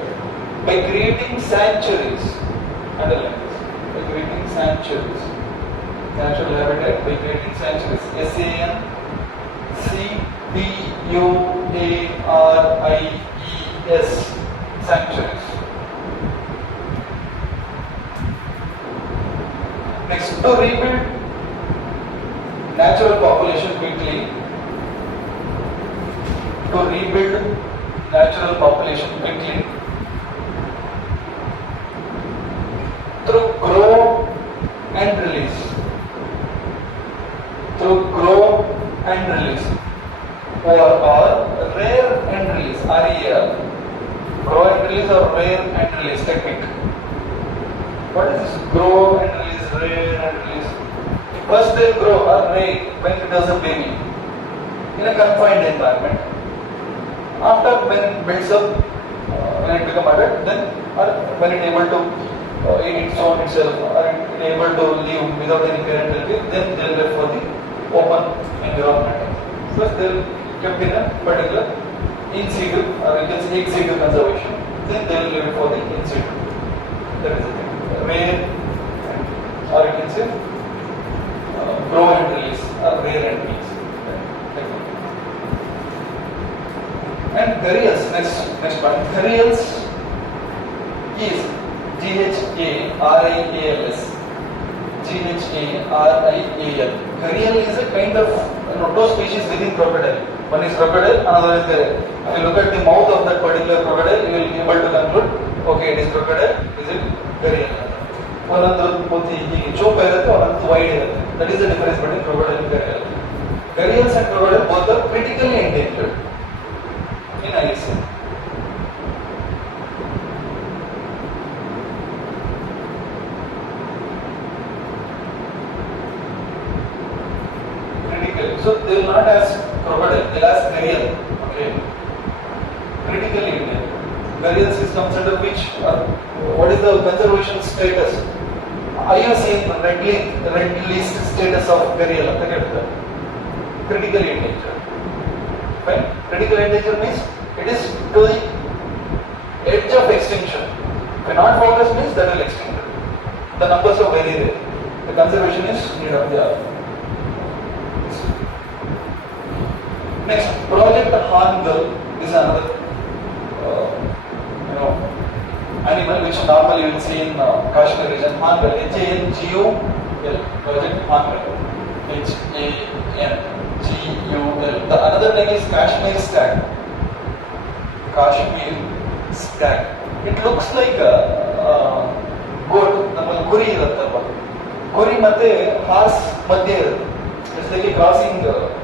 By creating sanctuaries. Underline this. By creating sanctuaries. Natural habitat by creating sanctuaries. SANCTUARIES. Sanctuaries. Next, to rebuild natural population quickly. To rebuild natural population quickly through grow and release. Through grow and release. Or rear and release. REL. Grow and release or rear and release technique. What is this grow and release, rear and release? First they'll grow or rear when it was a baby in a confined environment. After when it builds up, when it becomes adult, then or when it able to eat its own itself, or it able to live without any parental care, then they will live for the open environment. First they will kept in a particular in situ or you can say ex situ conservation. Then they will live for the in situ. That is the thing. Rear or you can say grow and release or rear and release. And gharials, next point. Gharials is GHARIALS. GHARIAL. Gharial is a kind of two species within crocodile. One is crocodile, another is gharial. If you look at the mouth of that particular crocodile, you will be able to conclude, okay, it is crocodile, is it gharial? Onandu poti choke irutte, onandu wide irutte. That is the difference between crocodile and gharial. Gharials and crocodile both are critically endangered in ISA. Critically. So they will not ask crocodile, they will ask gharial. Okay. Critically endangered. Gharial systems under which what is the conservation status? IUCN red list status of gharial. Critically endangered. Fine. Critical endangered means it is to the edge of extinction. If not focus means that will extinct. The numbers are very rare. The conservation is need of the hour. Next, Project Hangal is another animal which normally you will see in Kashmir region. Hangal, HANGUL, Project Hangal, HANGUL. The another name is Kashmir stag. Kashmir stag. It looks like a goat. Nammal kuri iruttalla. Kuri matte horse madhye irutte. It's like crossing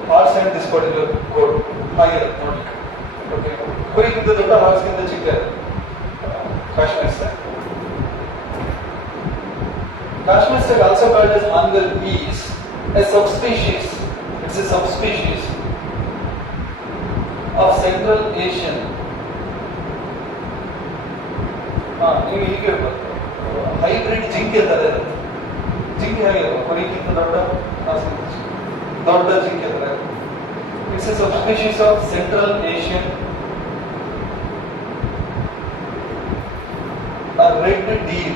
horse and this particular goat. Higher. Okay. Kuri kinda dodda, horse kinda chikka. Kashmir stag. Kashmir stag, also called as Hangal, is a subspecies. It's a subspecies of Central Asian. Hybrid ಜಿಂಕೆ ತರ ಇರುತ್ತೆ. ಜಿಂಕೆ ಹೇಗೆ ಕುರಿಗಿಂತ ದೊಡ್ಡ ಜಿಂಕೆ ತರ. It's a subspecies of Central Asian red deer.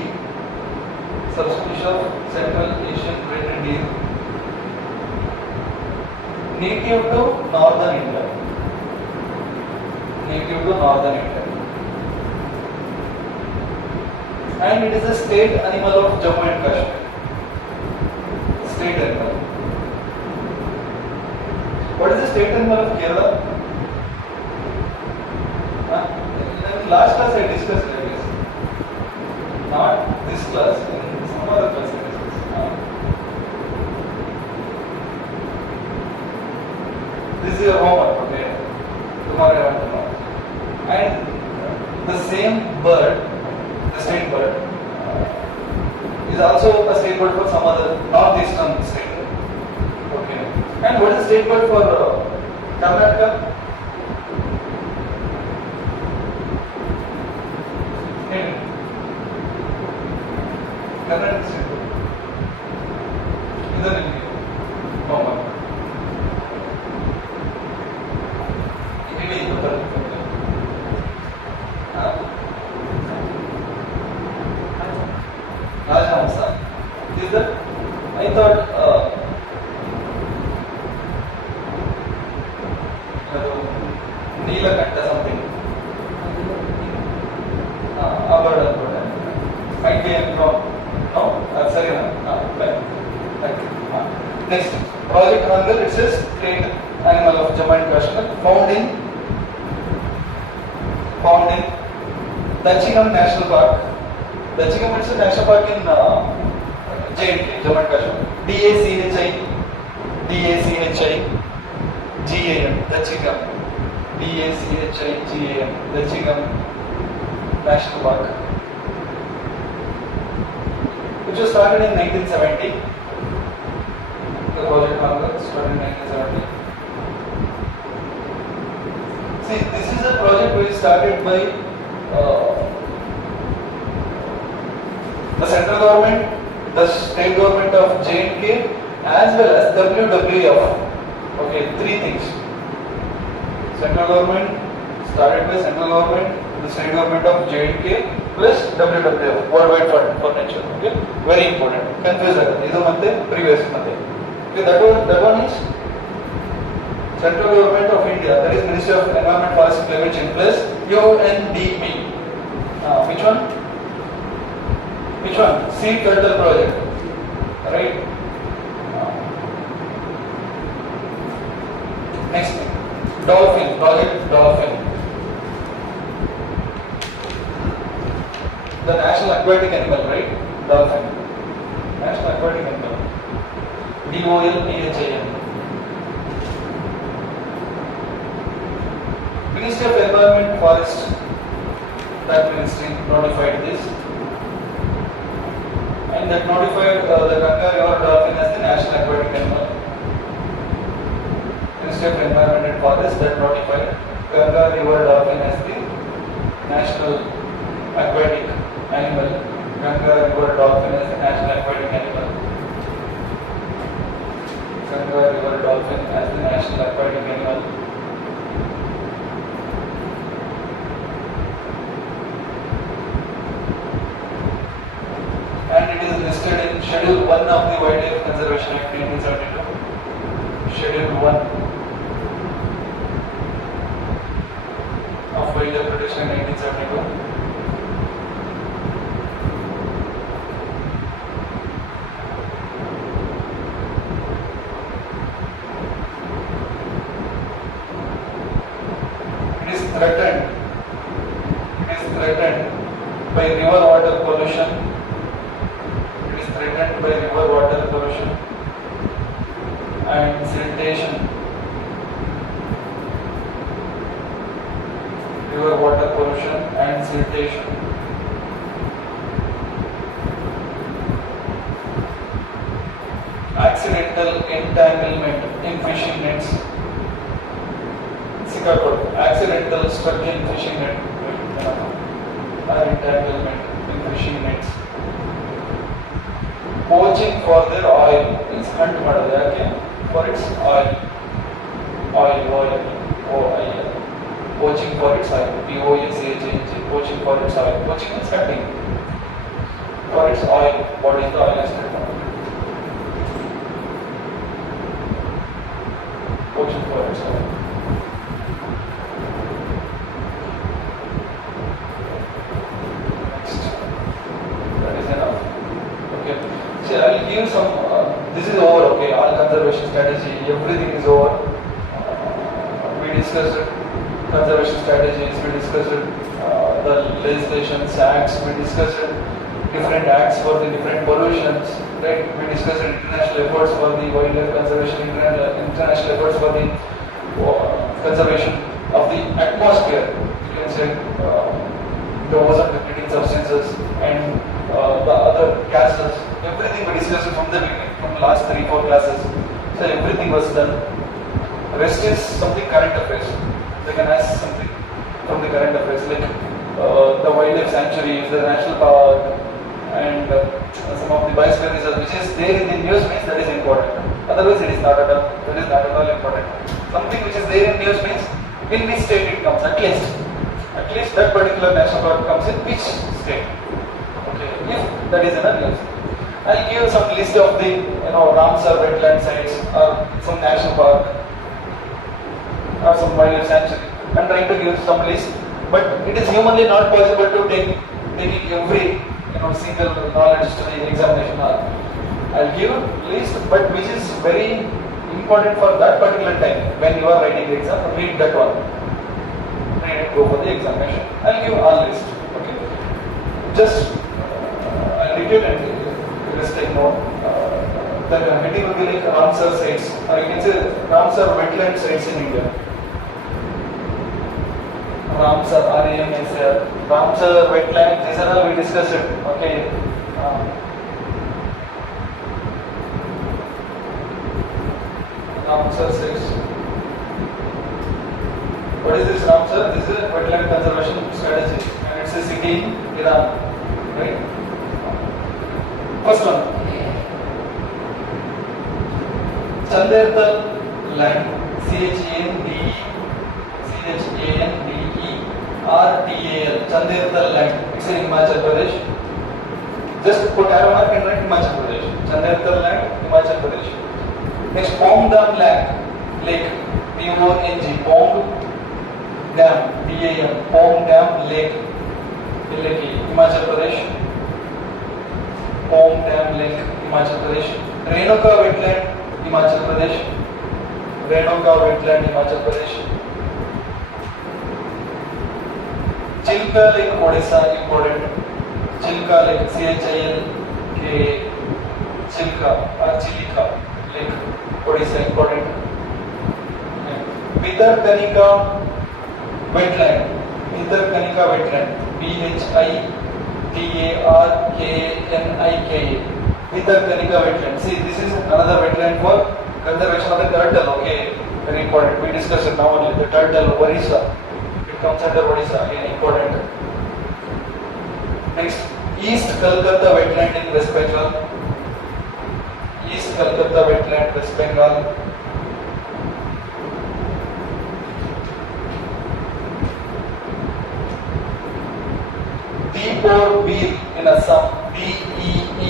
Subspecies of Central Asian red deer. Native to northern India. Native to northern India. And it is a state animal of Jammu and Kashmir. State animal. What is the state animal of Kerala? In last class I discussed it. Not this class, in some other class I discussed. This is your homework, okay? Tomorrow I want to know. And the same bird, the state bird, is also a state bird for some other northeastern state. Okay. And what is the state bird for Karnataka? Karnataka state. Either in no one. Maybe Rajahamsa. Is that? I thought Neelakanta something. Might be wrong. No? Sorry, thank you. Next, Project Hangal, it says state animal of Jammu and Kashmir, found in Dachigam National Park. Dachigam is a national park in JNK, Jammu and Kashmir. DACHIGAM, Dachigam. DACHIGAM, Dachigam National Park, which was started in 1970. The project Hangal started in 1970. See, this is a project which is started by the central government, the state government of JNK, as well as WWF. Okay, three things. Central government, started by central government, the state government of JNK, plus WWF, World Wide Fund for Nature. Okay, very important. Confuse that. This is previous month. Okay, that one is central government of India, that is Ministry of Environment, Forest and Climate Change, plus UNDP. Which one? Sea Turtle Project. Right? Next thing. Dolphin, Project Dolphin. The national aquatic animal, right? Dolphin. National aquatic animal. DOLPHIN. Ministry of Environment, Forest, that ministry notified this. And that notified the Ganga River dolphin as the national aquatic animal. Ministry of Environment and Forest that notified Ganga River dolphin as the national aquatic animal. Ganga River dolphin as the national aquatic animal. Ganga River dolphin as the national aquatic animal. And it is listed in Schedule 1 of the Wildlife Conservation Act 1972. Schedule 1 of Wildlife Protection 1972. It is threatened by river water pollution. Threatened by river water pollution and siltation. River water pollution and siltation. Accidental entanglement in fishing nets. Sikapur, accidental stuck in fishing net or entanglement in fishing nets. Poaching for their oil. It's hunt for its oil. Oil. Poaching for its oil. POACHING. Poaching for its oil. Poaching is hunting for its oil. What is the oil aspect? Poaching for its oil. Next. That is enough. Okay. So I will give some, this is over, okay, all conservation strategy, everything is over. We discussed conservation strategies, we discussed the legislations, acts, we discussed different acts for the different pollutions, right? We discussed international efforts for the wildlife conservation, international efforts for the conservation of the atmosphere, you can say the ozone depleting substances and the other gases. Everything we discussed from the beginning, from the last 3-4 classes. So everything was done. Rest is something current affairs. They can ask something from the current affairs, like the wildlife sanctuaries, the national park, and biosphere reserve, which is there in the news means that is important. Otherwise, it is not at all. It is not at all important. Something which is there in news means in which state it comes. At least that particular national park comes in which state. Okay, if that is in the news. I'll give some list of the Ramsar wetland sites or some national park or some wildlife sanctuary. I'm trying to give some list, but it is humanly not possible to take every single knowledge to the examination hall. I'll give list, but which is very important for that particular time when you are writing the exam. Read that one. Read it, go for the examination. I'll give all list. Okay. Just I'll read it and just take note. The heading will be like Ramsar sites, or you can say Ramsar wetland sites in India. Ramsar, R-A-M-S-A-R, Ramsar wetland, these are all we discussed it. Okay. Ramsar sites. What is this Ramsar? This is a wetland conservation strategy, and it's a city in Iran. Right? First one. Chandertal land, Chandertal, Chandertal land. It's in Himachal Pradesh. Just put arrow mark and write Himachal Pradesh. Chandertal land, Himachal Pradesh. Next, Pongdam lake, P-O-N-G, Pong Dam, D-A-M, Pongdam lake, Himachal Pradesh. Pongdam lake, Himachal Pradesh. Renuka wetland, Himachal Pradesh. Renuka wetland, Himachal Pradesh. Chilka Lake, Odisha, important. Chilka Lake, C-H-I-L-K, Chilka or Chilika Lake, Odisha, important. Bhitarkanika wetland, B-H-I-T-A-R-K-N-I-K-A, Bhitarkanika wetland. See, this is another wetland for conservation of the turtle. Okay, very important. We discussed it now only. The turtle, Orissa. Comes under Odisha, again important. Next, East Calcutta wetland in West Bengal. East Calcutta wetland, West Bengal. Deepor Beer in Assam. D-E-E-P-O-R.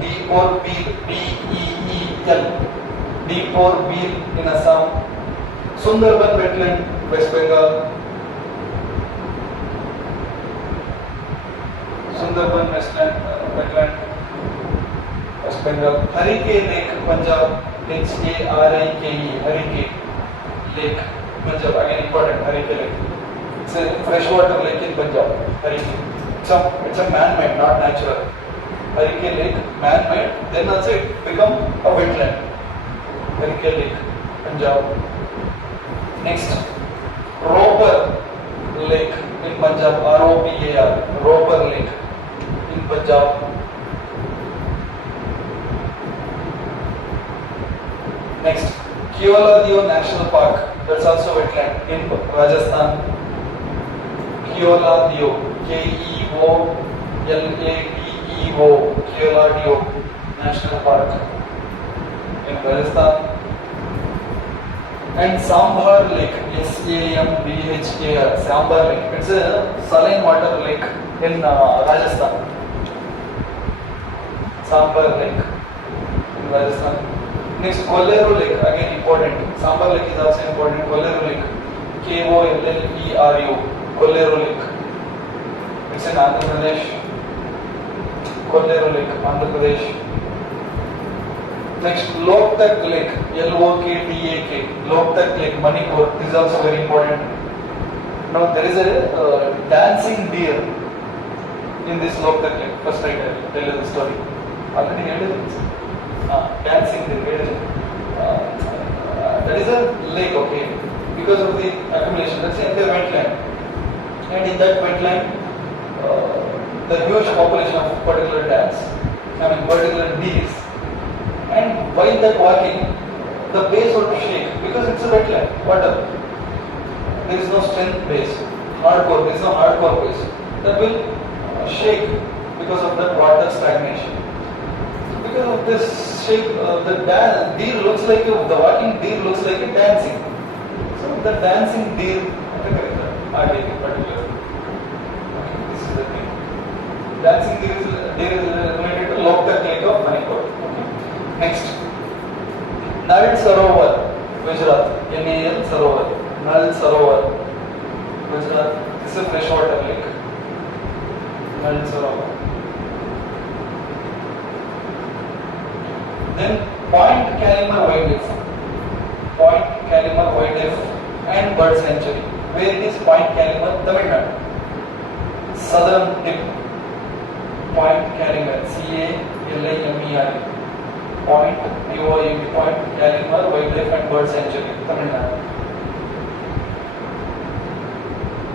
Deepor Beer, D-E-E-L. Deepor Beer in Assam. Sundarban wetland, West Bengal. Sundarban wetland, West Bengal. Harike Lake, Punjab. H-A-R-I-K-E, Harike Lake, Punjab. Again important, Harike Lake. It's a freshwater lake in Punjab. Harike. It's a man-made, not natural. Harike Lake, man-made. Then also it become a wetland. Harike Lake, Punjab. Next, Roper Lake in Punjab, R-O-P-A-R, Roper Lake in Punjab. Next, Keoladeo National Park, that's also wetland in Rajasthan. Keoladeo, K-E-O-L-A-D-E-O, Keoladeo National Park in Rajasthan. And Sambar Lake, S-A-M-B-H-A-R, Sambar Lake. It's a saline water lake in Rajasthan. Sambar Lake in Rajasthan. Next, Kolleru Lake, again important. Sambar Lake is also important. Kolleru Lake, K-O-L-L-E-R-U, Kolleru Lake. It's in Andhra Pradesh. Kolleru Lake, Andhra Pradesh. Next, Loktak Lake, L-O-K-T-A-K, Loktak Lake, Manipur. This is also very important. Now there is a dancing deer in this Loktak Lake. First I tell you the story. Already heard it? Dancing deer. That is a lake, okay, because of the accumulation. That's the entire wetland. And in that wetland, the huge population of particular particular deers. And while that walking, the base would shake because it's a wetland, water. There is no strength base, hardcore. There is no hardcore base that will shake because of that water stagnation. So because of this shape, the deer looks like the walking deer looks like a dancing. So the dancing deer, particular. Okay, this is the thing. Dancing deer is related to Loktak Lake of Manipur. Okay. Next, Nal Sarovar, Gujarat. Nal Sarovar. Nal Sarovar, Gujarat. This is a freshwater lake. Nal Sarovar. Then Point Calimar Wildlife. Point Calimar Wildlife and Bird Sanctuary. Where it is Point Calimar, Tamil Nadu. Southern tip. Point Calimar, Calimer. Point Point Calimar Wildlife and Bird Sanctuary, Tamil Nadu.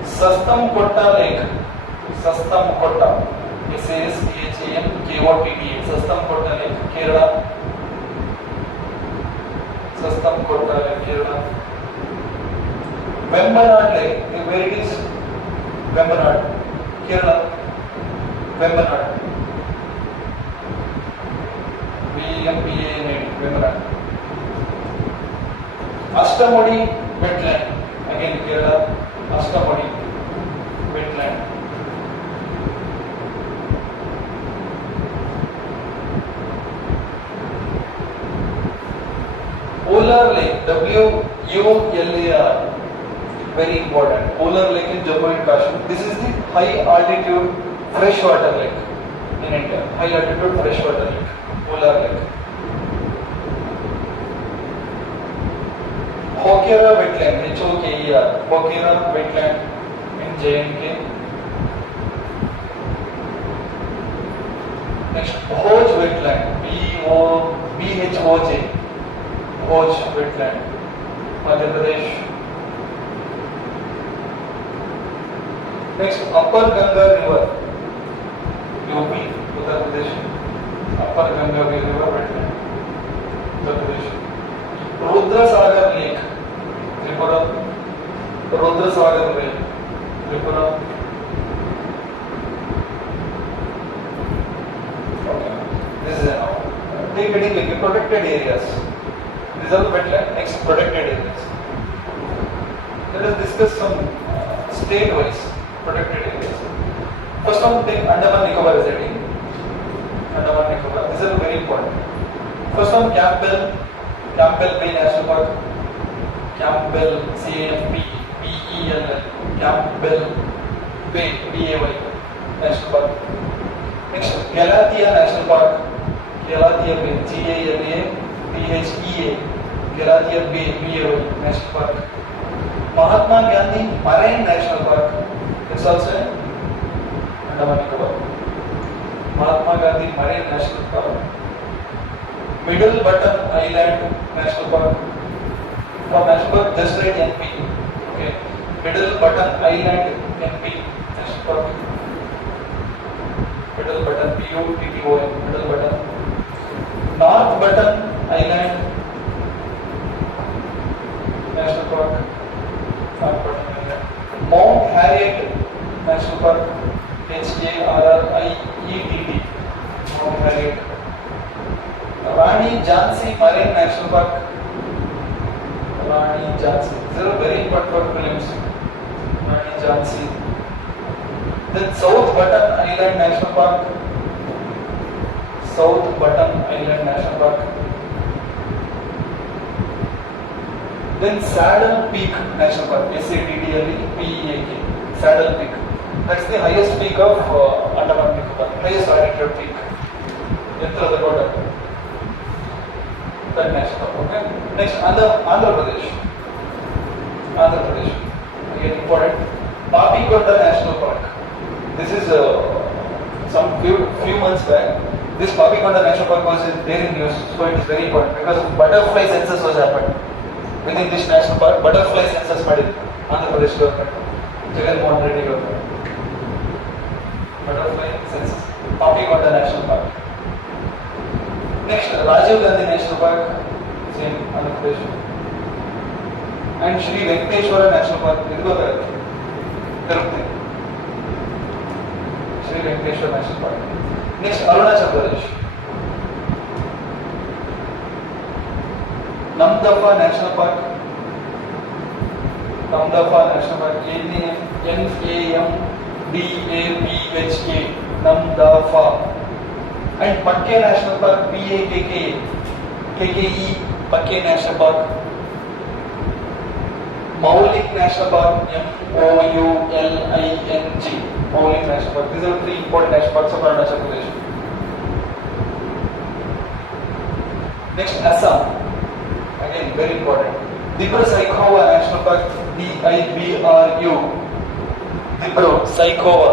Sastam Kotta Lake. Sastam Kotta. SASTHAMKOTTA. Sastam Kotta Lake, Kerala. Sastam Kotta Lake, Kerala. Vembanad Lake, where it is? Vembanad, Kerala. Vembanad. VMBANAD, Vembanad. Ashtamodi Wetland, again Kerala. Ashtamodi Wetland. Ular Lake, WULAR, very important. Ular Lake in Jammu and Kashmir. This is the high altitude freshwater lake in India. High altitude freshwater lake, Ular Lake. Hokera Wetland, HOKER, Hokera Wetland in JNK. Next, Bhoj Wetland, BHOJ. Bhoj Wetland, Madhya Pradesh. Next, Upper Ganga River, UP, Uttar Pradesh. Upper Ganga River Wetland, Uttar Pradesh. Rudra Sagar Lake, Tripura. Rudra Sagar Lake, Tripura. Okay, this is enough. Take it in protected areas. These are the wetland. Next, protected areas. Let us discuss some state-wise protected areas. First one, take Andaman Nicobar residing. Andaman Nicobar. These are very important. First one, Campbell Bay National Park. Campbell, CAMPBELL. Campbell Bay, BAY National Park. Next, Galathea National Park. Galathea Bay, GALATHEA. Galathea Bay, BAY National Park. Mahatma Gandhi Marine National Park. It's also in Andaman Nicobar. Mahatma Gandhi Marine National Park. Middle Button Island National Park. From National Park, just write NP. Okay. Middle Button Island NP National Park. Middle Button, PUTTON, Middle Button. North Button Island National Park. North Button Island. Mount Harriet National Park. HARRIETT. Mount Harriet. Rani Jhansi Marine National Park. Rani Jhansi. These are very important for films. Rani Jhansi. Then South Button Island National Park. South Button Island National Park. Then Saddle Peak National Park. SADDLEPEAK. Saddle Peak. That's the highest peak of Andaman Nicobar. Highest altitude peak. Enter the border. That national park. Okay. Next, Andhra Pradesh. Andhra Pradesh. Again important. Papikonda National Park. This is some few months back. This Papikonda National Park was there in news, so it is very important because butterfly census was happened within this national park. Butterfly census made Andhra Pradesh government, Jagan Mohan Reddy government. Butterfly census. Papikonda National Park. Next, Rajiv Gandhi National Park, same Andhra Pradesh. And Shri Venkateshwara National Park, Tirupati. Shri Sri Venkateshwar National Park. Next, Arunachal Pradesh. Namdapha National Park. Namdapha National Park. Namdapha. Namdapha. And Pakke National Park. Pakka. KKE. Pakke National Park. Maulik National Park. Mouling. Maulik National Park. These are three important national parks of Arunachal Pradesh. Next, Assam. Again, very important. Dibru Saikhowa National Park. Dibru. Dibru Saikhowa.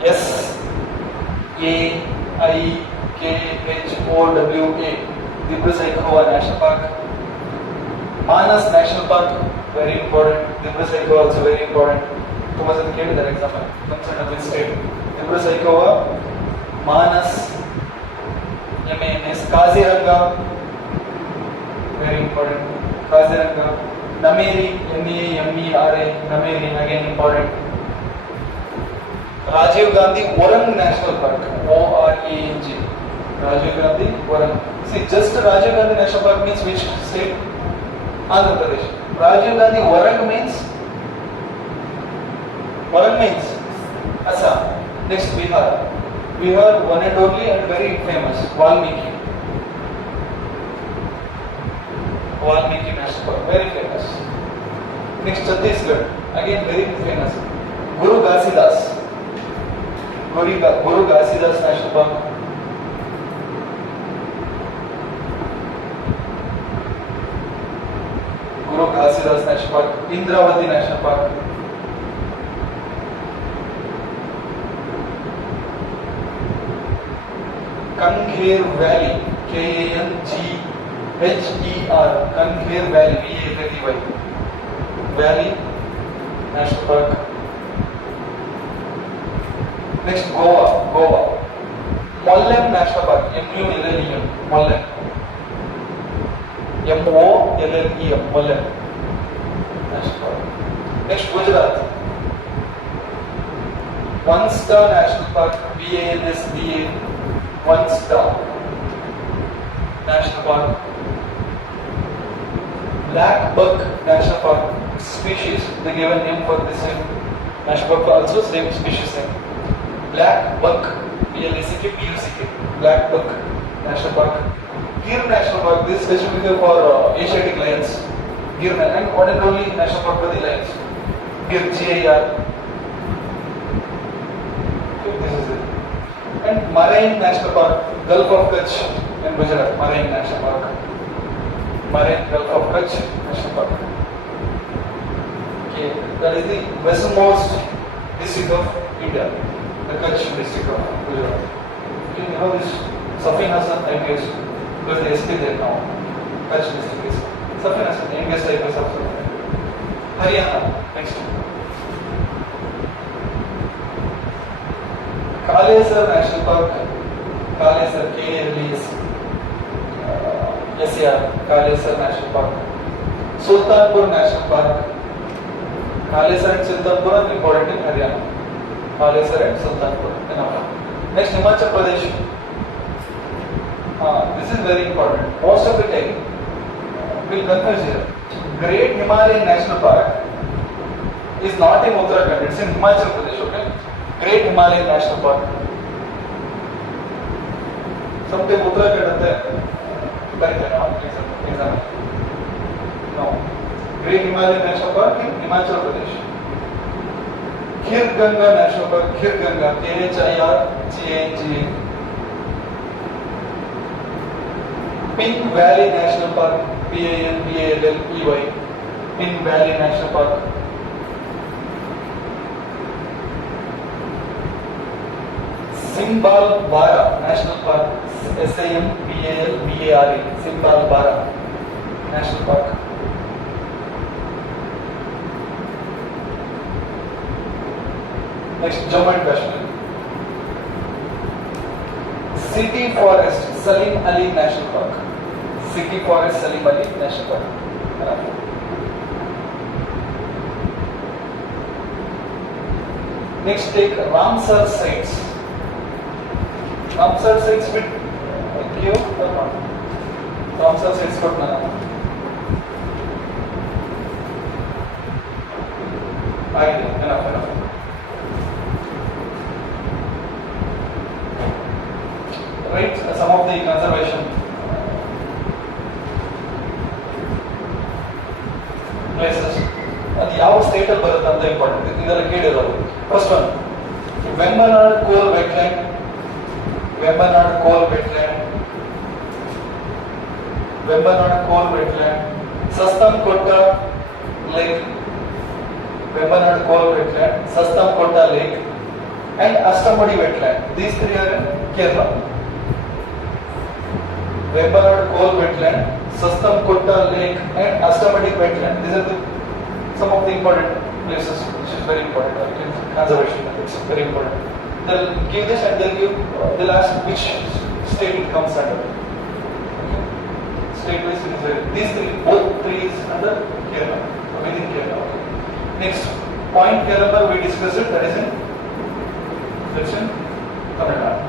Saikhowa. Dibru Saikhowa National Park. Manas National Park. Very important. Dibru Saikhowa also very important. Thomas came in that example. Comes under which state? Dibru Saikhowa. Manas. MANS. Kaziranga. Very important. Kaziranga. Nameri. MERA. Nameri. Again important. Rajiv Gandhi Orang National Park. ORANG. Rajiv Gandhi Orang. See, just Rajiv Gandhi National Park means which state? Andhra Pradesh. Rajiv Gandhi Orang means Assam. Next, Bihar. Bihar, one and only and very famous, Valmiki. Valmiki National Park, very famous. Next, Chhattisgarh, again very famous, Guru Ghasidas. Guru Ghasidas National Park. Guru Ghasidas National Park. Indravati National Park. Kangher Valley. KANGHER. Kangher Valley. VALLY. Valley National Park. Next, Goa. Mollem National Park. MULLEM. Mollem. MOLLEM. Mollem National Park. Next, Gujarat. One Star National Park. BANSDA. One Star National Park. Black Buck National Park. Species. They gave a name for this national park, also same species name. Black Buck. BLACK. Black Buck National Park. Gir National Park. This is specifically for Asiatic lions. Gir and one and only national park for the lions. Gir GIR. This is it. And Marine National Park. Gulf of Kutch in Gujarat. Marine National Park. Marine Gulf of Kutch National Park. Okay, that is the westernmost district of India. The Kutch district of Gujarat. Okay, you know this Safin Hassan IPS because they are still there now. Kutch district is Safin Hassan IPS officer. Haryana. Next. Kalesar National Park. Kalesar. SAR. Kalesar National Park. Sultanpur National Park. Kalesar and Sultanpur are important in Haryana. Kalesar and Sultanpur. Next, Himachal Pradesh. This is very important. Most of the time will confuse here. Great Himalayan National Park is not in Uttarakhand, it's in Himachal Pradesh, okay? Great Himalayan National Park. Sometimes Uttarakhand at the exam. No. Great Himalayan National Park in Himachal Pradesh. Khir Ganga National Park, Khir Ganga, KHIRGANGA. Pink Valley National Park, PANVALLEY. Pink Valley National Park. Simbalbara National Park, SIMBALBARA. Simbalbara National Park. Next, Jammu and Kashmir. City Forest, Salim Ali National Park. City Forest, Salim Ali National Park. Next, take Ramsar sites. Ramsar sites with Q or not? Ramsar sites ಕೊಟ್ಟ ಆಗಿದೆ enough. Right, some of the conservation places ಅದು ಯಾವ state ಅಲ್ಲಿ ಬರುತ್ತೆ ಅಂತ important ಇದೆಲ್ಲ ಕೇಳಿರೋದು. First one Vembanad Kol wetland, Vembanad Kol wetland, Sasthamkotta lake, Vembanad Kol wetland, Sasthamkotta lake and Astamadi wetland. These three are in Kerala. Vembanad coal wetland, Sastamkotta lake and Astamadi wetland. These are some of the important places which is very important. Conservation, it's very important. They'll give this and they'll ask which state it comes under. Okay. State wise it is very, these three, both three is under Kerala, within Kerala. Okay. Next, Point Kerala we discussed it, that is in Tamil Nadu.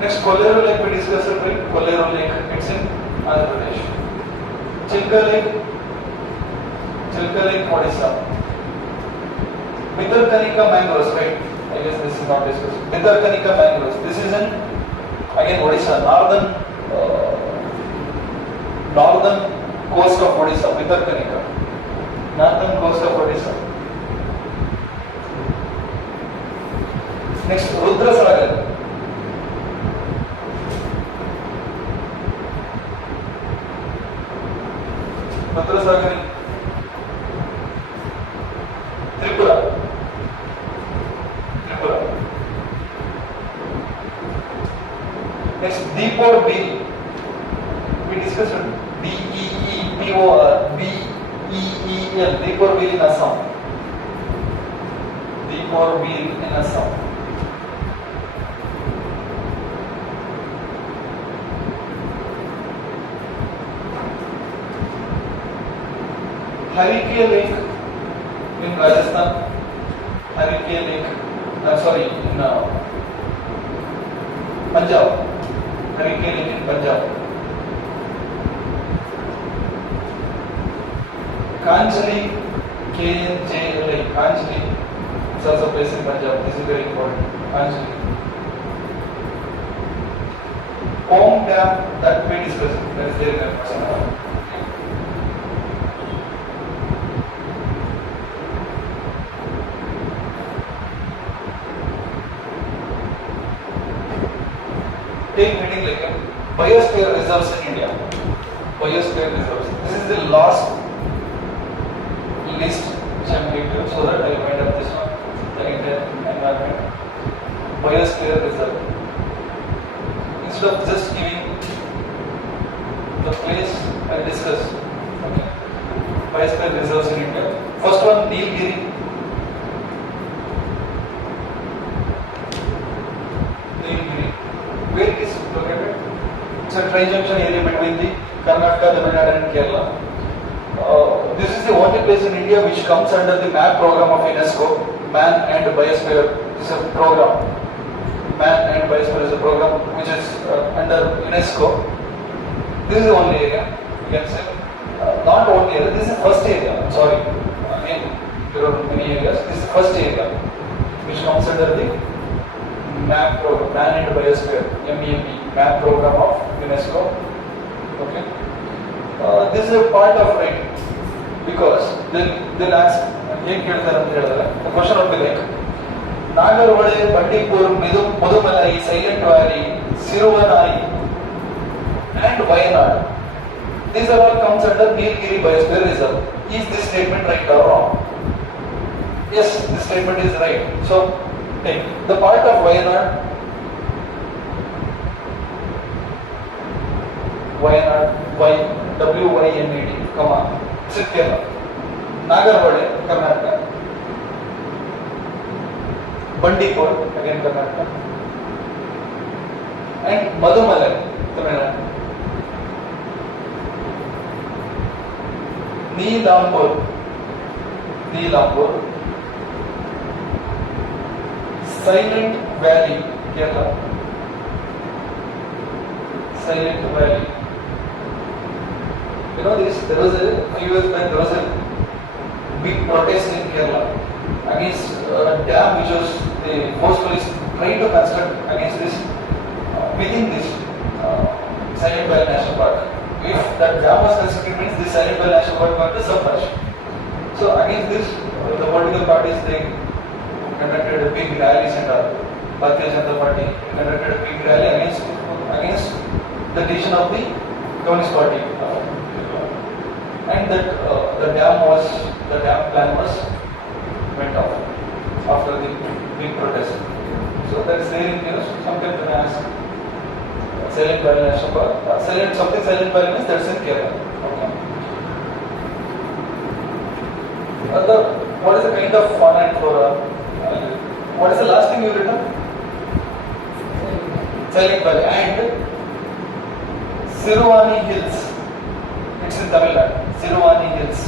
Next, Kolleru Lake we discussed it, right? Kolleru Lake, it's in Andhra Pradesh. Chilka Lake, Odisha. Bhitarkanika mangroves, right? I guess this is not discussed. Bhitarkanika mangroves, this is in again Odisha, northern coast of Odisha. Bhitarkanika, northern coast of Odisha. Next, Rudrasagar. Rudrasagar, Tripura. Next, Deepor Beel. We discussed it. Deepor Beel. Deepor Beel in Assam. Deepor Beel in Assam. Harike Lake in Rajasthan. Harike Lake, in Punjab. Harike Lake in Punjab. Kanjli, Kanjli, it's also a place in Punjab. This is very important. Kanjli. Om Dam, that we discussed, that is there in Assam. Take meaning like biosphere reserves in India. Biosphere reserves. This is the last list which I am giving you, so that I will wind up this one. The entire environment. Biosphere reserve. Instead of just giving the place, I will discuss. Okay. Biosphere reserves in India. First one, Nilgiri. Where it is located? It's a tri-junction area between the Karnataka, Tamil Nadu and Kerala. This is the only place in India which comes under the MAP program of UNESCO. Man and Biosphere is a program. Man and Biosphere is a program which is under UNESCO. This is the only area, you can say. Not only area, this is the first area. Sorry. Again, there are many areas. This is the first area which comes under the MAP program, Man and Biosphere, MEMB, MAP program of UNESCO. Okay. This is a part of right, because they'll ask, the question would be like, Nagarvale, Bandipur, Mudumalai, Silent Valley, Siruvanai, and Wayanad. These are all comes under Nilgiri Biosphere Reserve. Is this statement right or wrong? Yes, this statement is right. So, take the part of Wayanad, WYNAD, it's in Kerala. Nagarvale, Karnataka. Bandipur, again Karnataka. And Mudumalai, Tamil Nadu. Neelampur, Silent Valley, Kerala. Silent Valley. You know this, there was a few years back, there was a big protest in Kerala against a dam which was the forcefully trying to construct against this, within this Silent Valley National Park. If that dam was constructed means the Silent Valley National Park was submerged. So against this, the political parties, they conducted a big rallies and Bharatiya Janata Party conducted a big rally against the decision of the Communist Party. And that the dam plan went off after the big protest. So that's there in news. Sometimes when I ask Silent Valley National Park, Silent Valley means that's in Kerala. Okay. What is the kind of fauna and flora? What is the last thing you written? Silent Valley and Siruvani Hills. It's in Tamil Nadu. Siruvani Hills.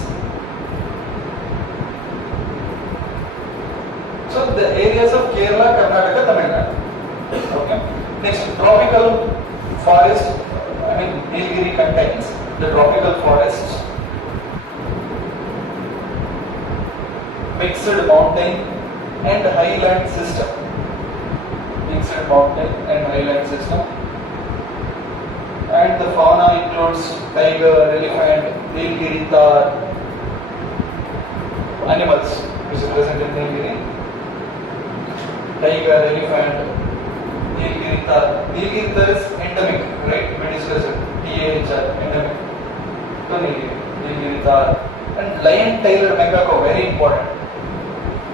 So the areas of Kerala, Karnataka, Tamil Nadu. Okay. Next, tropical forest. Nilgiri contains the tropical forests, mixed mountain and highland system. Mixed mountain and highland system. And the fauna includes tiger, elephant, Nilgiri Tar, animals which is present in Nilgiri. Tiger, elephant, Nilgiri Tar. Nilgiri Tar is endemic, right? We discussed it. TAHR, endemic. So Nilgiri Tar. And lion-tailed macaco, very important.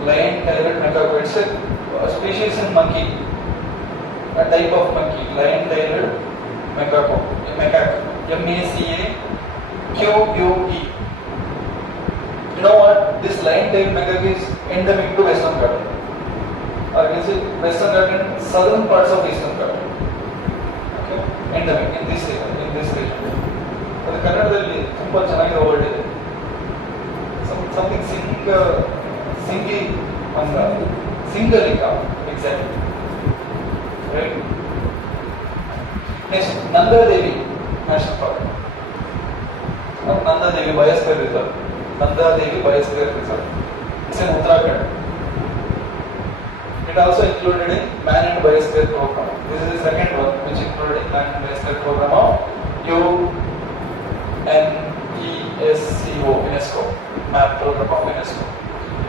Lion-tailed macaco, it's a species in monkey, a type of monkey, lion-tailed macaco, macaque, MACAQUE. You know what? This lion-tailed macaque is endemic to Western Ghats. Or you can say Western Ghats and southern parts of Eastern Ghats. Okay? Endemic in this region. So the Kannadadalli ತುಂಬಾ ಚೆನ್ನಾಗಿರೋ word ಇದೆ. Something Singi Manga, Singalika, exactly. Right? Next, Nanda Devi National Park. Nanda Devi Biosphere Reserve. Nanda Devi Biosphere Reserve. It's in Uttarakhand. It also included in Man and Biosphere Program. This is the second one which included in Man and Biosphere Program of UNESCO, MAP program of UNESCO.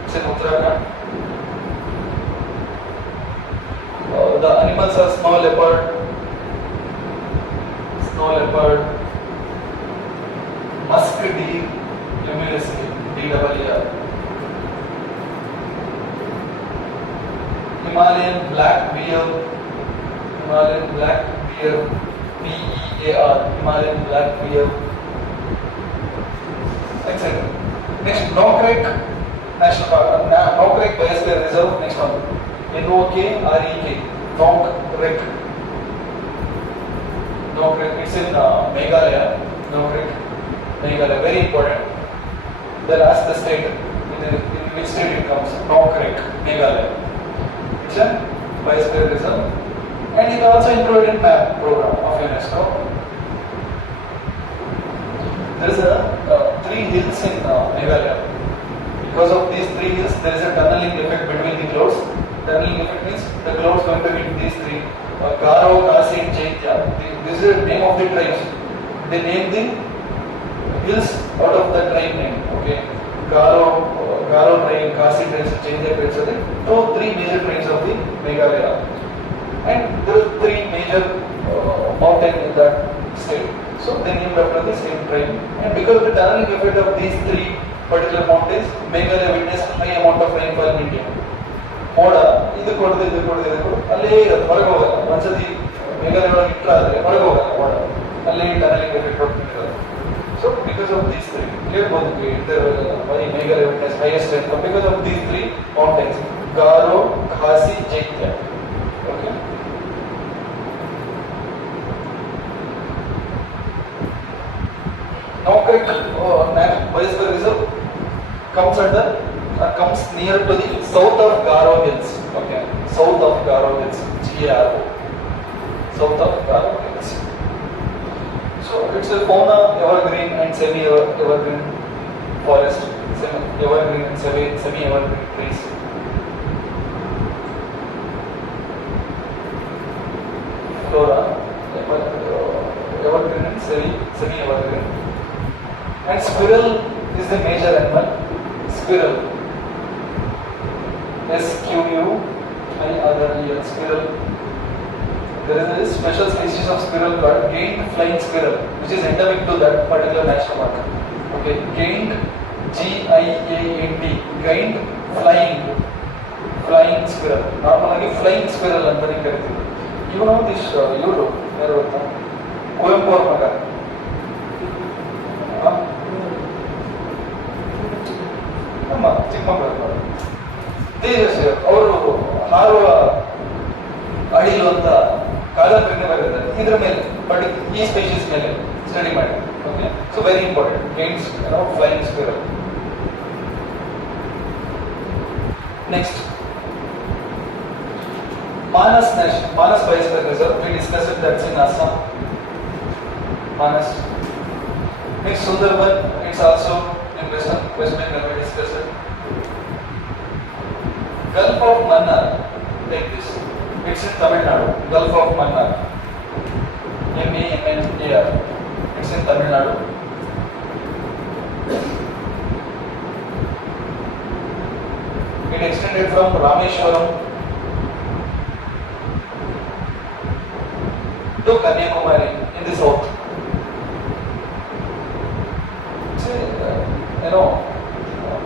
It's in Uttarakhand. The animals are snow leopard, musk deer, DEER, Himalayan black bear, BEAR, Himalayan black bear, etc. Next, Nokrek National Park, Nokrek Biosphere Reserve. Next one, NOKREK, Nokrek. It's in Meghalaya. Nokrek, Meghalaya, very important. They'll ask the state, in which state it comes. Nokrek, Meghalaya. It's a Biosphere Reserve, and it also included in MAP program of UNESCO. There is three hills in Meghalaya. Because of these three hills, there is a tunneling effect between the clouds. Tunneling effect means the clouds going to hit these three. Garo, Khasi, Chaitya. This is the name of the tribes. They name the hills out of the tribe name. Okay, Garo tribe, Khasi tribes, Chaitya tribes are the three major tribes of the Meghalaya. And there are three major mountains in that state. So they named after the same tribe. And because of the tunneling effect of these three particular mountains, Meghalaya witnessed high amount of rainfall in India. ಮೋಡ ಇದು ಕೊಡೋದು ಅಲ್ಲೇ ಇರೋದು, ಹೊರಗೆ ಹೋಗಲ್ಲ. ಒಂದ್ಸತಿ ಮೇಘಾಲಯ ಒಳಗೆ ಇಟ್ಟರೆ ಆದರೆ ಹೊರಗೆ ಹೋಗಲ್ಲ ಮೋಡ, ಅಲ್ಲೇ ಟನಲಿಂಗ್ ಎಫೆಕ್ಟ್ ಹೊರಟಿರೋದು. So because of these three ಹೇಳ್ಬೋದು Meghalaya witness highest rainfall because of these three mountains, Garo, Khasi, Chaitya. Okay. Nokrek Biosphere Reserve comes near to the south of Garo Hills. Okay, south of Garo Hills, GARO, south of Garo Hills. it's a fauna evergreen and semi-evergreen forest, evergreen and semi-evergreen trees. Flora, evergreen and semi-evergreen. And squirrel is the major animal. Squirrel. SQUIRREL. Squirrel. There is a special species of squirrel called gained flying squirrel, which is endemic to that particular national park. Okay, gained, GIANT, gained flying squirrel. Normally flying squirrel ಅಂತ ಕರೀತೀವಿ. You know this ಇವರು ಯಾರು ಗೊತ್ತಾ? ಕುವೆಂಪು ಅವ್ರ ಮಗ. ನಮ್ಮ ಚಿಕ್ಕಮಗಳೂರು ತೇಜಸ್ವಿ ಅವರು ಹಾರುವ ಅಡಿಲು ಅಂತ ಕಾದಂಬರಿನೇ ಬರೆದಿದ್ದಾರೆ ಇದ್ರ ಮೇಲೆ, ಬಟ್ ಈ ಸ್ಪೀಶೀಸ್ ಮೇಲೆ ಸ್ಟಡಿ ಮಾಡಿ. Okay, so very important, gains flying squirrel. Next, Manas Biosphere Reserve, we discussed it, that's in Assam. Manas. Next, Sundarban, it's also in West Bengal, we discussed it. Gulf of Mannar, take this. It's in Tamil Nadu. Gulf of Mannar. MANNAR. It's in Tamil Nadu. It extended from Rameshwaram to Kanyakumari in the south.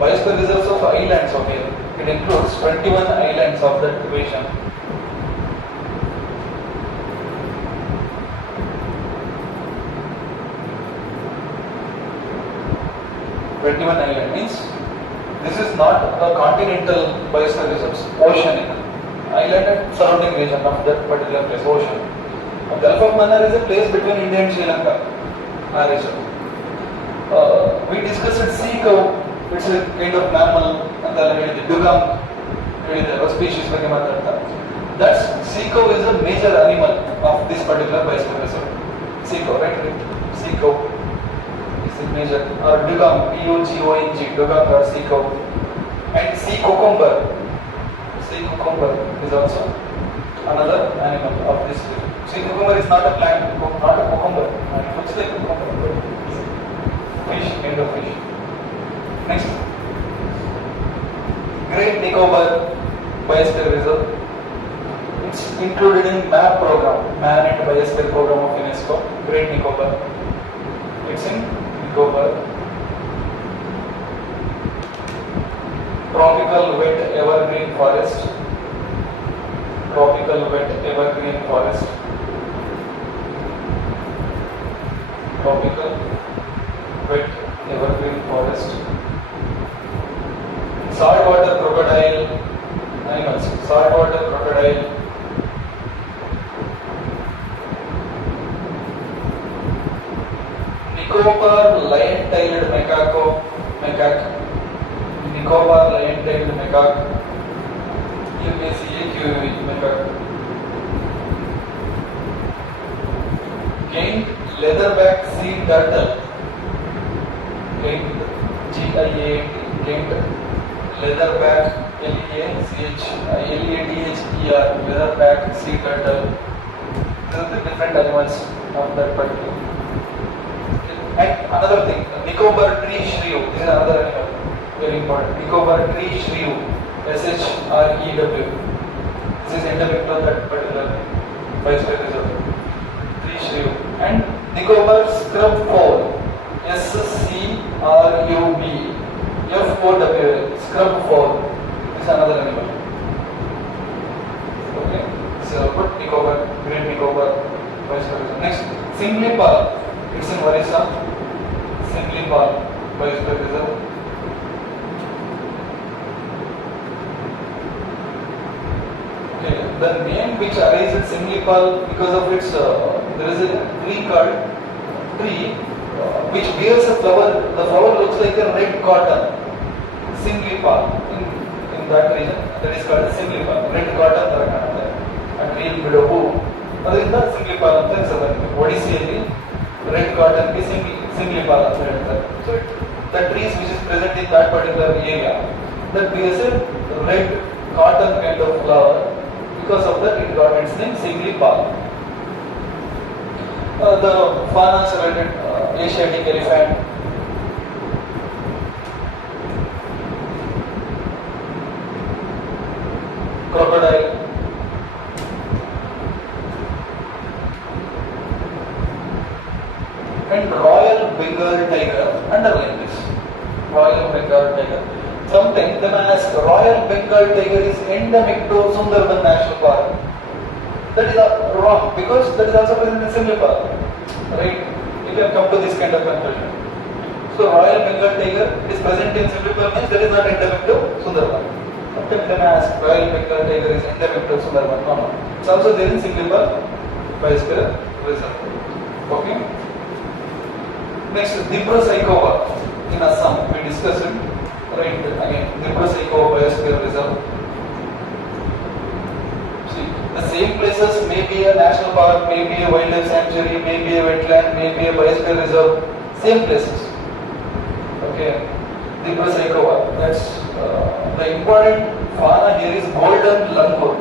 Biosphere reserves of islands, okay. It includes 21 islands of that region. Island means this is not a continental biosphere reserves, oceanic island and surrounding region of that particular place, ocean. Gulf of Mannar is a place between India and Sri Lanka, region. We discussed sea cow, it's a kind of mammal, and the dugong, the species. That sea cow is a major animal of this particular biosphere reserve. Sea cow, right? Sea cow is a major, or dugong, DUGONG, dugong or sea cow. And sea cucumber is also another animal of this region. Sea cucumber is not a plant, not a cucumber. It looks like cucumber. Fish, kind of fish. Next, Great Nicobar Biosphere Reserve. It's included in MAP program, Man and Biosphere Program of UNESCO. Great Nicobar. It's in Nicobar. Tropical wet evergreen forest. Tropical wet evergreen forest. Tropical wet evergreen forest. Saltwater crocodile animals. Saltwater crocodile. Nicobar lion-tailed macaque. Nicobar lion-tailed macaque. Macaque. Gained leatherback sea turtle. Gained, GIANT, gained leatherback, LEADHER, leatherback sea turtle. These are the different animals of that particular. And another thing, Nicobar tree shrew. This is another animal, very important. Nicobar tree shrew, SHREW. This is endemic to that particular biosphere reserve. Tree shrew. And Nicobar scrub fowl, SCRUB, FOWL, scrub fowl. This is another animal. Okay, so good Nicobar, Great Nicobar biosphere reserve. Next, Simlipal. It's in Orissa. Simlipal biosphere reserve. Okay, the name which arises at Simlipal because of its there is a tree which bears a flower. The flower looks like a red cotton. Simlipal in that region, that is called Simlipal. Red cotton ತರ ಕಾಣುತ್ತೆ. ಆ tree ಬಿಡೋ ಹೂ ಅದರಿಂದ Simlipal ಅಂತ ಹೆಸರು ಬಂದಿದೆ. ಒಡಿಸ್ಸಿಯಲ್ಲಿ red cotton is singly pala. So the trees which is present in that particular area, that bears a red cotton kind of flower. Because of that, it got its name singly pala. The fauna surrounded Asiatic elephant, crocodile, and Royal Bengal tiger. Underline this. Royal Bengal tiger. Sometimes they may ask, Royal Bengal tiger is endemic to Sundarban National Park. That is wrong, because that is also present in Simlipal. Right? You can come to this kind of conclusion. So Royal Bengal tiger is present in Simlipal means that is not endemic to Sundarban. Sometimes they may ask, Royal Bengal tiger is endemic to Sundarban. No, no. It's also there in Simlipal Biosphere Reserve. Okay? Next, Diprosaicoa in Assam. We discussed it. Right? Again, Diprosaicoa Biosphere Reserve. The same places may be a national park, may be a wildlife sanctuary, may be a wetland, may be a biosphere reserve. Same places. Okay. Diprosaicoa. That's the important fauna here is golden langur.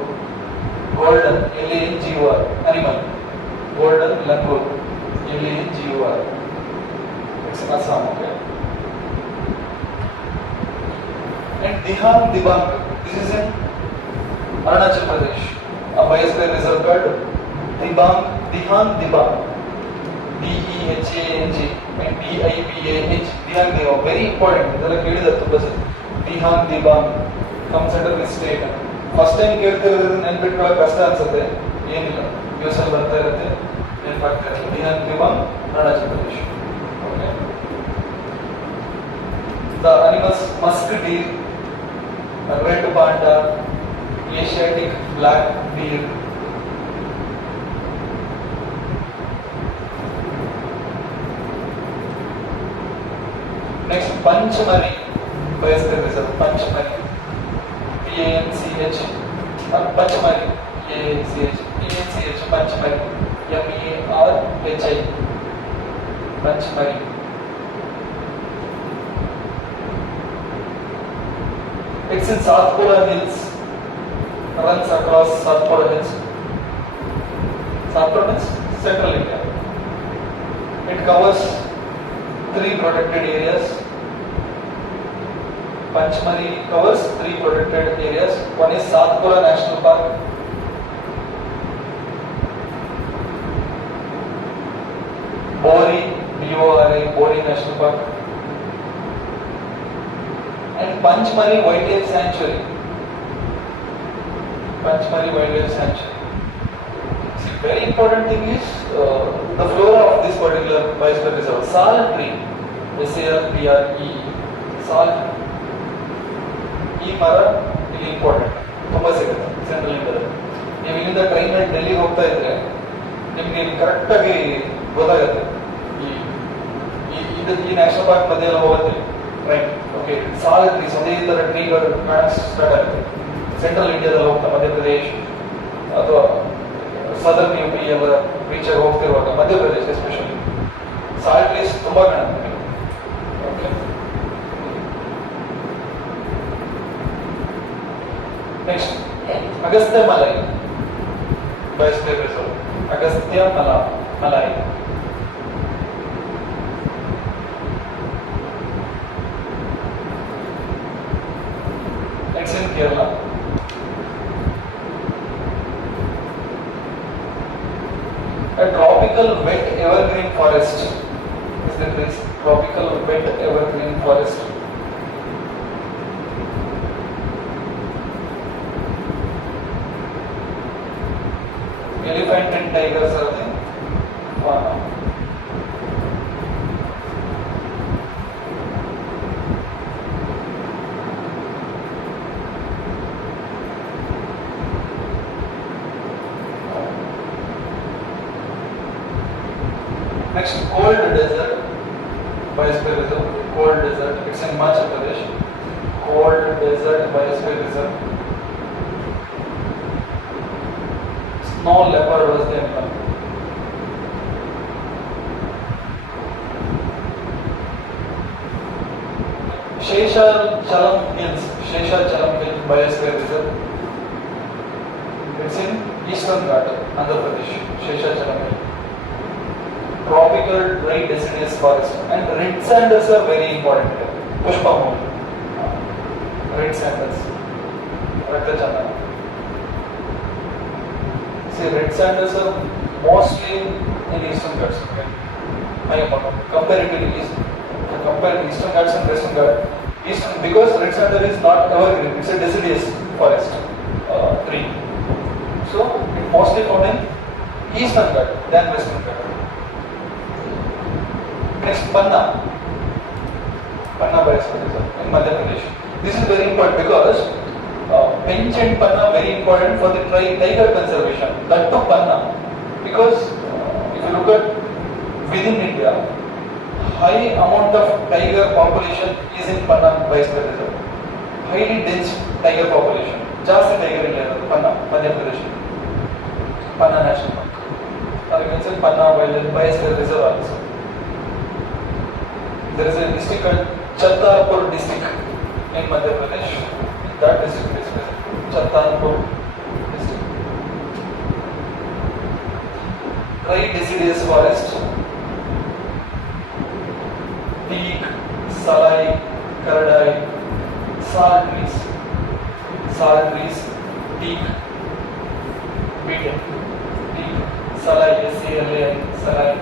Golden, L-A-N-G-U-R, animal. Golden langur, L-A-N-G-U-R. It's in Assam. Okay. And Dihang Dibang. This is in Arunachal Pradesh. A biosphere reserve called Dihang Dibang, D-E-H-A-N-G and D-I-B-A-H, Dihang Dibang, very important. Dihang Dibang comes under this state. First time ನೆನ್ಪಿಟ್ಕೊಳ್ಳೋ ಕಷ್ಟ ಅನ್ಸುತ್ತೆ, ಏನಿಲ್ಲ, ನ್ಯೂಸಲ್ಲಿ ಬರ್ತಾ ಇರುತ್ತೆ, ನೆನಪಾಗ್ತಾ ಇರುತ್ತೆ. Dihang Dibang, Arunachal Pradesh. Okay. The animals musk deer, red panda, Asiatic black deer, next Panchmari Biosphere Reserve. Panchmari, P-A-N-C-H, Panchmari, P-A-N-C-H, P-A-N-C-H, Panchmari, M-E-R-H-I, Panchmari. It's in Satpura Hills. Runs across Satpura Hills. Satpura means central India. It covers 3 protected areas. Panchmari covers 3 protected areas. One is Satpura National Park. Bori, B-O-R-I, Bori National Park. And Panchmari Wildlife Sanctuary. Panchmari Wildlife Sanctuary. See, very important thing is the flora of this particular biosphere reserve. Sal tree, S-A-L-T-R-E, sal tree. ಈ ಮರ ಇಲ್ಲಿ important, ತುಂಬ ಸಿಗುತ್ತೆ central ಇಂಡಿಯಾದಲ್ಲಿ. ನೀವು ಇಲ್ಲಿಂದ ಟ್ರೈನಲ್ಲಿ ಡೆಲ್ಲಿಗೆ ಹೋಗ್ತಾ ಇದ್ರೆ ನಿಮ್ಗೆ ಇಲ್ಲಿ ಕರೆಕ್ಟಾಗಿ ಗೊತ್ತಾಗುತ್ತೆ ಈ ನ್ಯಾಷನಲ್ ಪಾರ್ಕ್ ಮಧ್ಯೆ ಎಲ್ಲ ಹೋಗುತ್ತೆ ಟ್ರೈನ್. ಓಕೆ, ಸಾಲ್ ಟ್ರೀಸ್, ಅದೇ ಥರ ಟ್ರೀಗಳು ಸ್ಟಾರ್ಟ್ ಆಗುತ್ತೆ ಸೆಂಟ್ರಲ್ ಇಂಡಿಯಾದಲ್ಲಿ ಹೋಗ್ತಾ, ಮಧ್ಯಪ್ರದೇಶ್ ಅಥವಾ ಸದರ್ನ್ ಯು ಪಿ ಎಲ್ಲ ರೀಚಾಗಿ ಹೋಗ್ತಿರುವಾಗ, ಮಧ್ಯಪ್ರದೇಶ್ ಎಸ್ಪೆಷಲಿ ಸಾಲ್ ಟ್ರೀಸ್ ತುಂಬ ಕಾಣುತ್ತೆ. Okay, next Agastya malai biosphere reserve. Agastya malai it's in Kerala. A tropical wet evergreen forest is the place. Tropical wet evergreen forest. Elephant and tigers are the fauna. Next, cold desert biosphere reserve. Cold desert, it's in Himachal Pradesh. Cold desert biosphere reserve. Snow leopard was the animal. Sheshachalam Hills, Biosphere Reserve. It's in Eastern Ghat, Andhra Pradesh. Sheshachalam Hill. Tropical dry deciduous forest, and red sandals are very important here. Pushpa Mool, red sandals, Raktachandana. See, red sandals are mostly in Eastern Ghats. Okay? Comparatively Eastern Ghats and Western Ghats. Eastern, because red sandal is not evergreen, it's a deciduous forest tree. So it mostly found in Eastern Ghat than Western Ghat. Next, Panna Biosphere Reserve in Madhya Pradesh. This is very important because Pench and Panna very important for the tiger conservation. That too Panna, because if you look at within India, high amount of tiger population is in Panna Biosphere Reserve. Highly dense tiger population. Just tiger in Panna, Madhya Pradesh. Panna National Park. Or you can say Panna Biosphere Reserve also. There is a district called Chhattarpur district in Madhya Pradesh. That district is present. Chhattarpur district. Dry deciduous forest, teak, salai, karadai, sal trees, teak, betel, teak, salai, S-A-L-A-I, salai.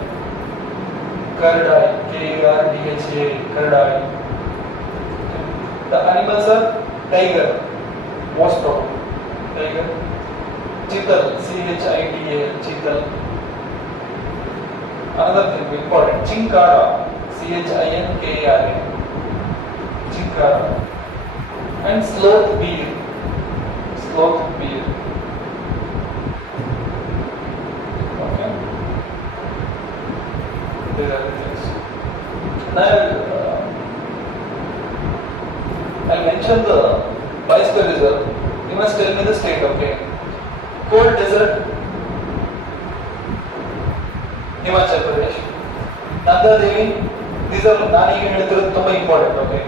Kardai, K-A-R-D-H-A, Kardai. The animals are tiger, most probably. Tiger. Chital, C-H-I-T-A-L, Chital. Another thing important, Chinkara, C-H-I-N-K-A-R-A, Chinkara. And sloth bear. Okay. These are the things. Now, I'll mention the Biosphere Reserve. You must tell me the state, okay? Cold desert, Himachal Pradesh. Nanda Devi, these are important, okay?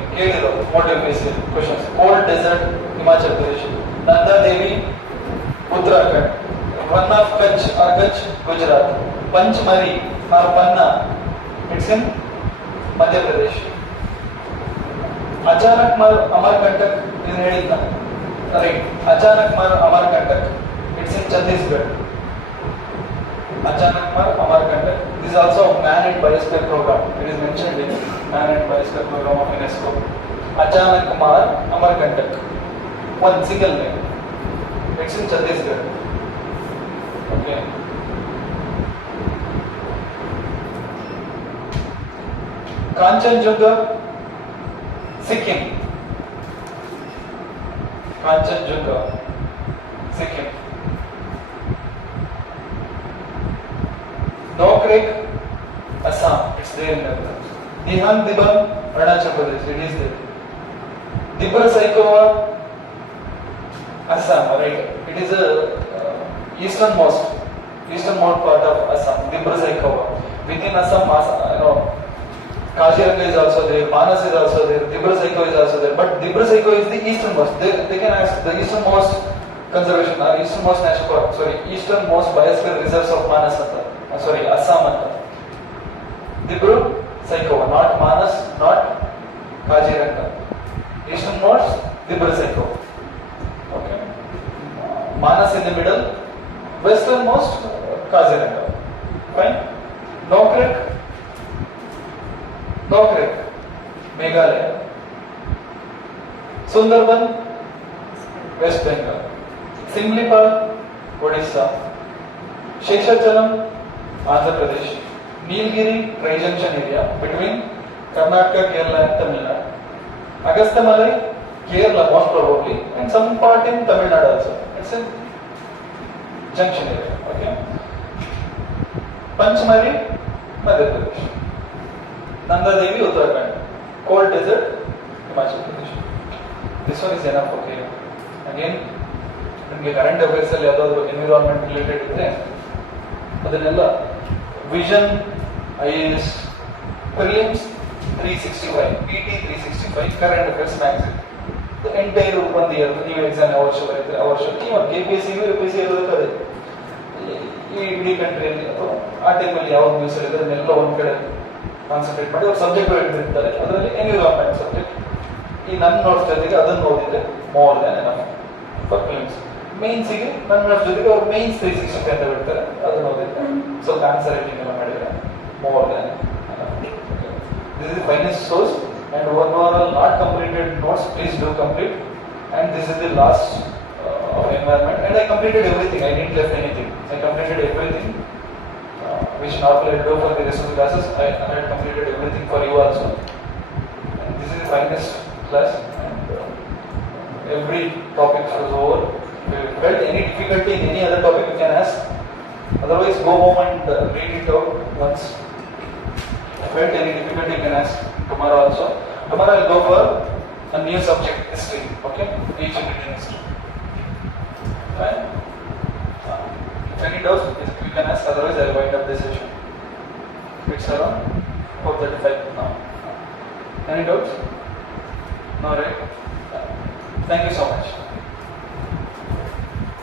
Model based questions. Cold desert, Himachal Pradesh. Nanda Devi, Uttarakhand. Run of Kutch or Kutch, Gujarat. Panchmari or Panna, it's in Madhya Pradesh. Achanakmar Amarkantak is in Editha. Right. Achanakmar Amarkantak, it's in Chhattisgarh. Achanakmar Amarkantak. This is also a Man-made Biosphere program. It is mentioned in Man-made Biosphere program of UNESCO. Achanakmar Amarkantak. One single name. It's in Chhattisgarh. Okay. Kanchenjunga, Sikkim. Kanchenjunga, Sikkim. Nokrek, Assam. It's there in Netherlands. Nihang Dibang, Arunachal Pradesh. It is there. Dibra Saikova, Assam. Right. It is a easternmost part of Assam. Dibra Saikova. Within Assam, Kaziranga is also there, Manas is also there, Dibra Saikova is also there, but Dibra Saikova is the easternmost. They can ask the easternmost conservation or easternmost national park, easternmost biosphere reserves of Manas Assam. Dibra Saikova, not Manas, not Kaziranga. Easternmost, Dibra Saikova. Okay. Manas in the middle, westernmost, Kaziranga. Fine. Nokrek, Meghalaya. Sundarban, West Bengal. Simlipal, Odisha. Sheshachalam, Andhra Pradesh. Nilgiri, Tri-Junction area between Karnataka, Kerala and Tamil Nadu. Agastamalai, Kerala most probably, and some part in Tamil Nadu also. It's a junction area. Okay. Panchmari, Madhya Pradesh. Nanda Devi, Uttarakhand. Cold desert, Himachal Pradesh. This one is enough, okay. Again, current affairs environment related adalella vision, IAS, prelims, 365, PT 365, current affairs magazine. The entire 1 year, ನೀವು exam ಯಾವ ವರ್ಷ ಬರೀತೀರಿ ಆ ವರ್ಷಕ್ಕೆ ಇವಾಗ KPSCಗೂ UPSC ಇರೋದಕ್ಕೆ ಈ ಇಡೀ ಕಂಟ್ರಿಯಲ್ಲಿ ಅಥವಾ ಆ ಟೈಮಲ್ಲಿ ಯಾವ ನ್ಯೂಸ್ ಇರುತ್ತೆ ಅದನ್ನೆಲ್ಲ ಒಂದು ಕಡೆ ಕಾನ್ಸಂಟ್ರೇಟ್ ಮಾಡಿ ಅವ್ರು ಸಬ್ಜೆಕ್ಟ್ ಹಿಡಿದಿರ್ತಾರೆ. ಅದರಲ್ಲಿ ಎನ್ವಿರಾನ್ಮೆಂಟ್ ಸಬ್ಜೆಕ್ಟ್ ಈ ನನ್ನ ನೋಟ್ಸ್ ಜೊತೆಗೆ ಅದನ್ನು ಓದಿದ್ರೆ more than enough for films. ಮೇನ್ಸಿಗೆ ನನ್ನ ನೋಟ್ಸ್ ಜೊತೆಗೆ ಅವ್ರು ಮೇನ್ಸ್ 365 ಅಂತ ಬಿಡ್ತಾರೆ, ಅದನ್ನು ಓದಿದ್ರೆ ಸ್ವಲ್ಪ ಆನ್ಸರ್ ರೈಟಿಂಗ್ ಎಲ್ಲ ಮಾಡಿದರೆ more than this is the finest source, and one or all not completed notes, please do complete. And this is the last of environment, and I completed everything. I didn't left anything. I completed everything which normally I do for the rest of the classes. I had completed everything for you also. And this is the finest class, and every topic was over. If you felt any difficulty in any other topic, you can ask. Otherwise, go home and read it out once. If you felt any difficulty, you can ask tomorrow also. Tomorrow I'll go for a new subject, history. Okay, ancient Indian history. Fine. If any doubts, you can ask. Otherwise, I'll wind up this session. It's around 4:35 now. Any doubts? No, right? Thank you so much.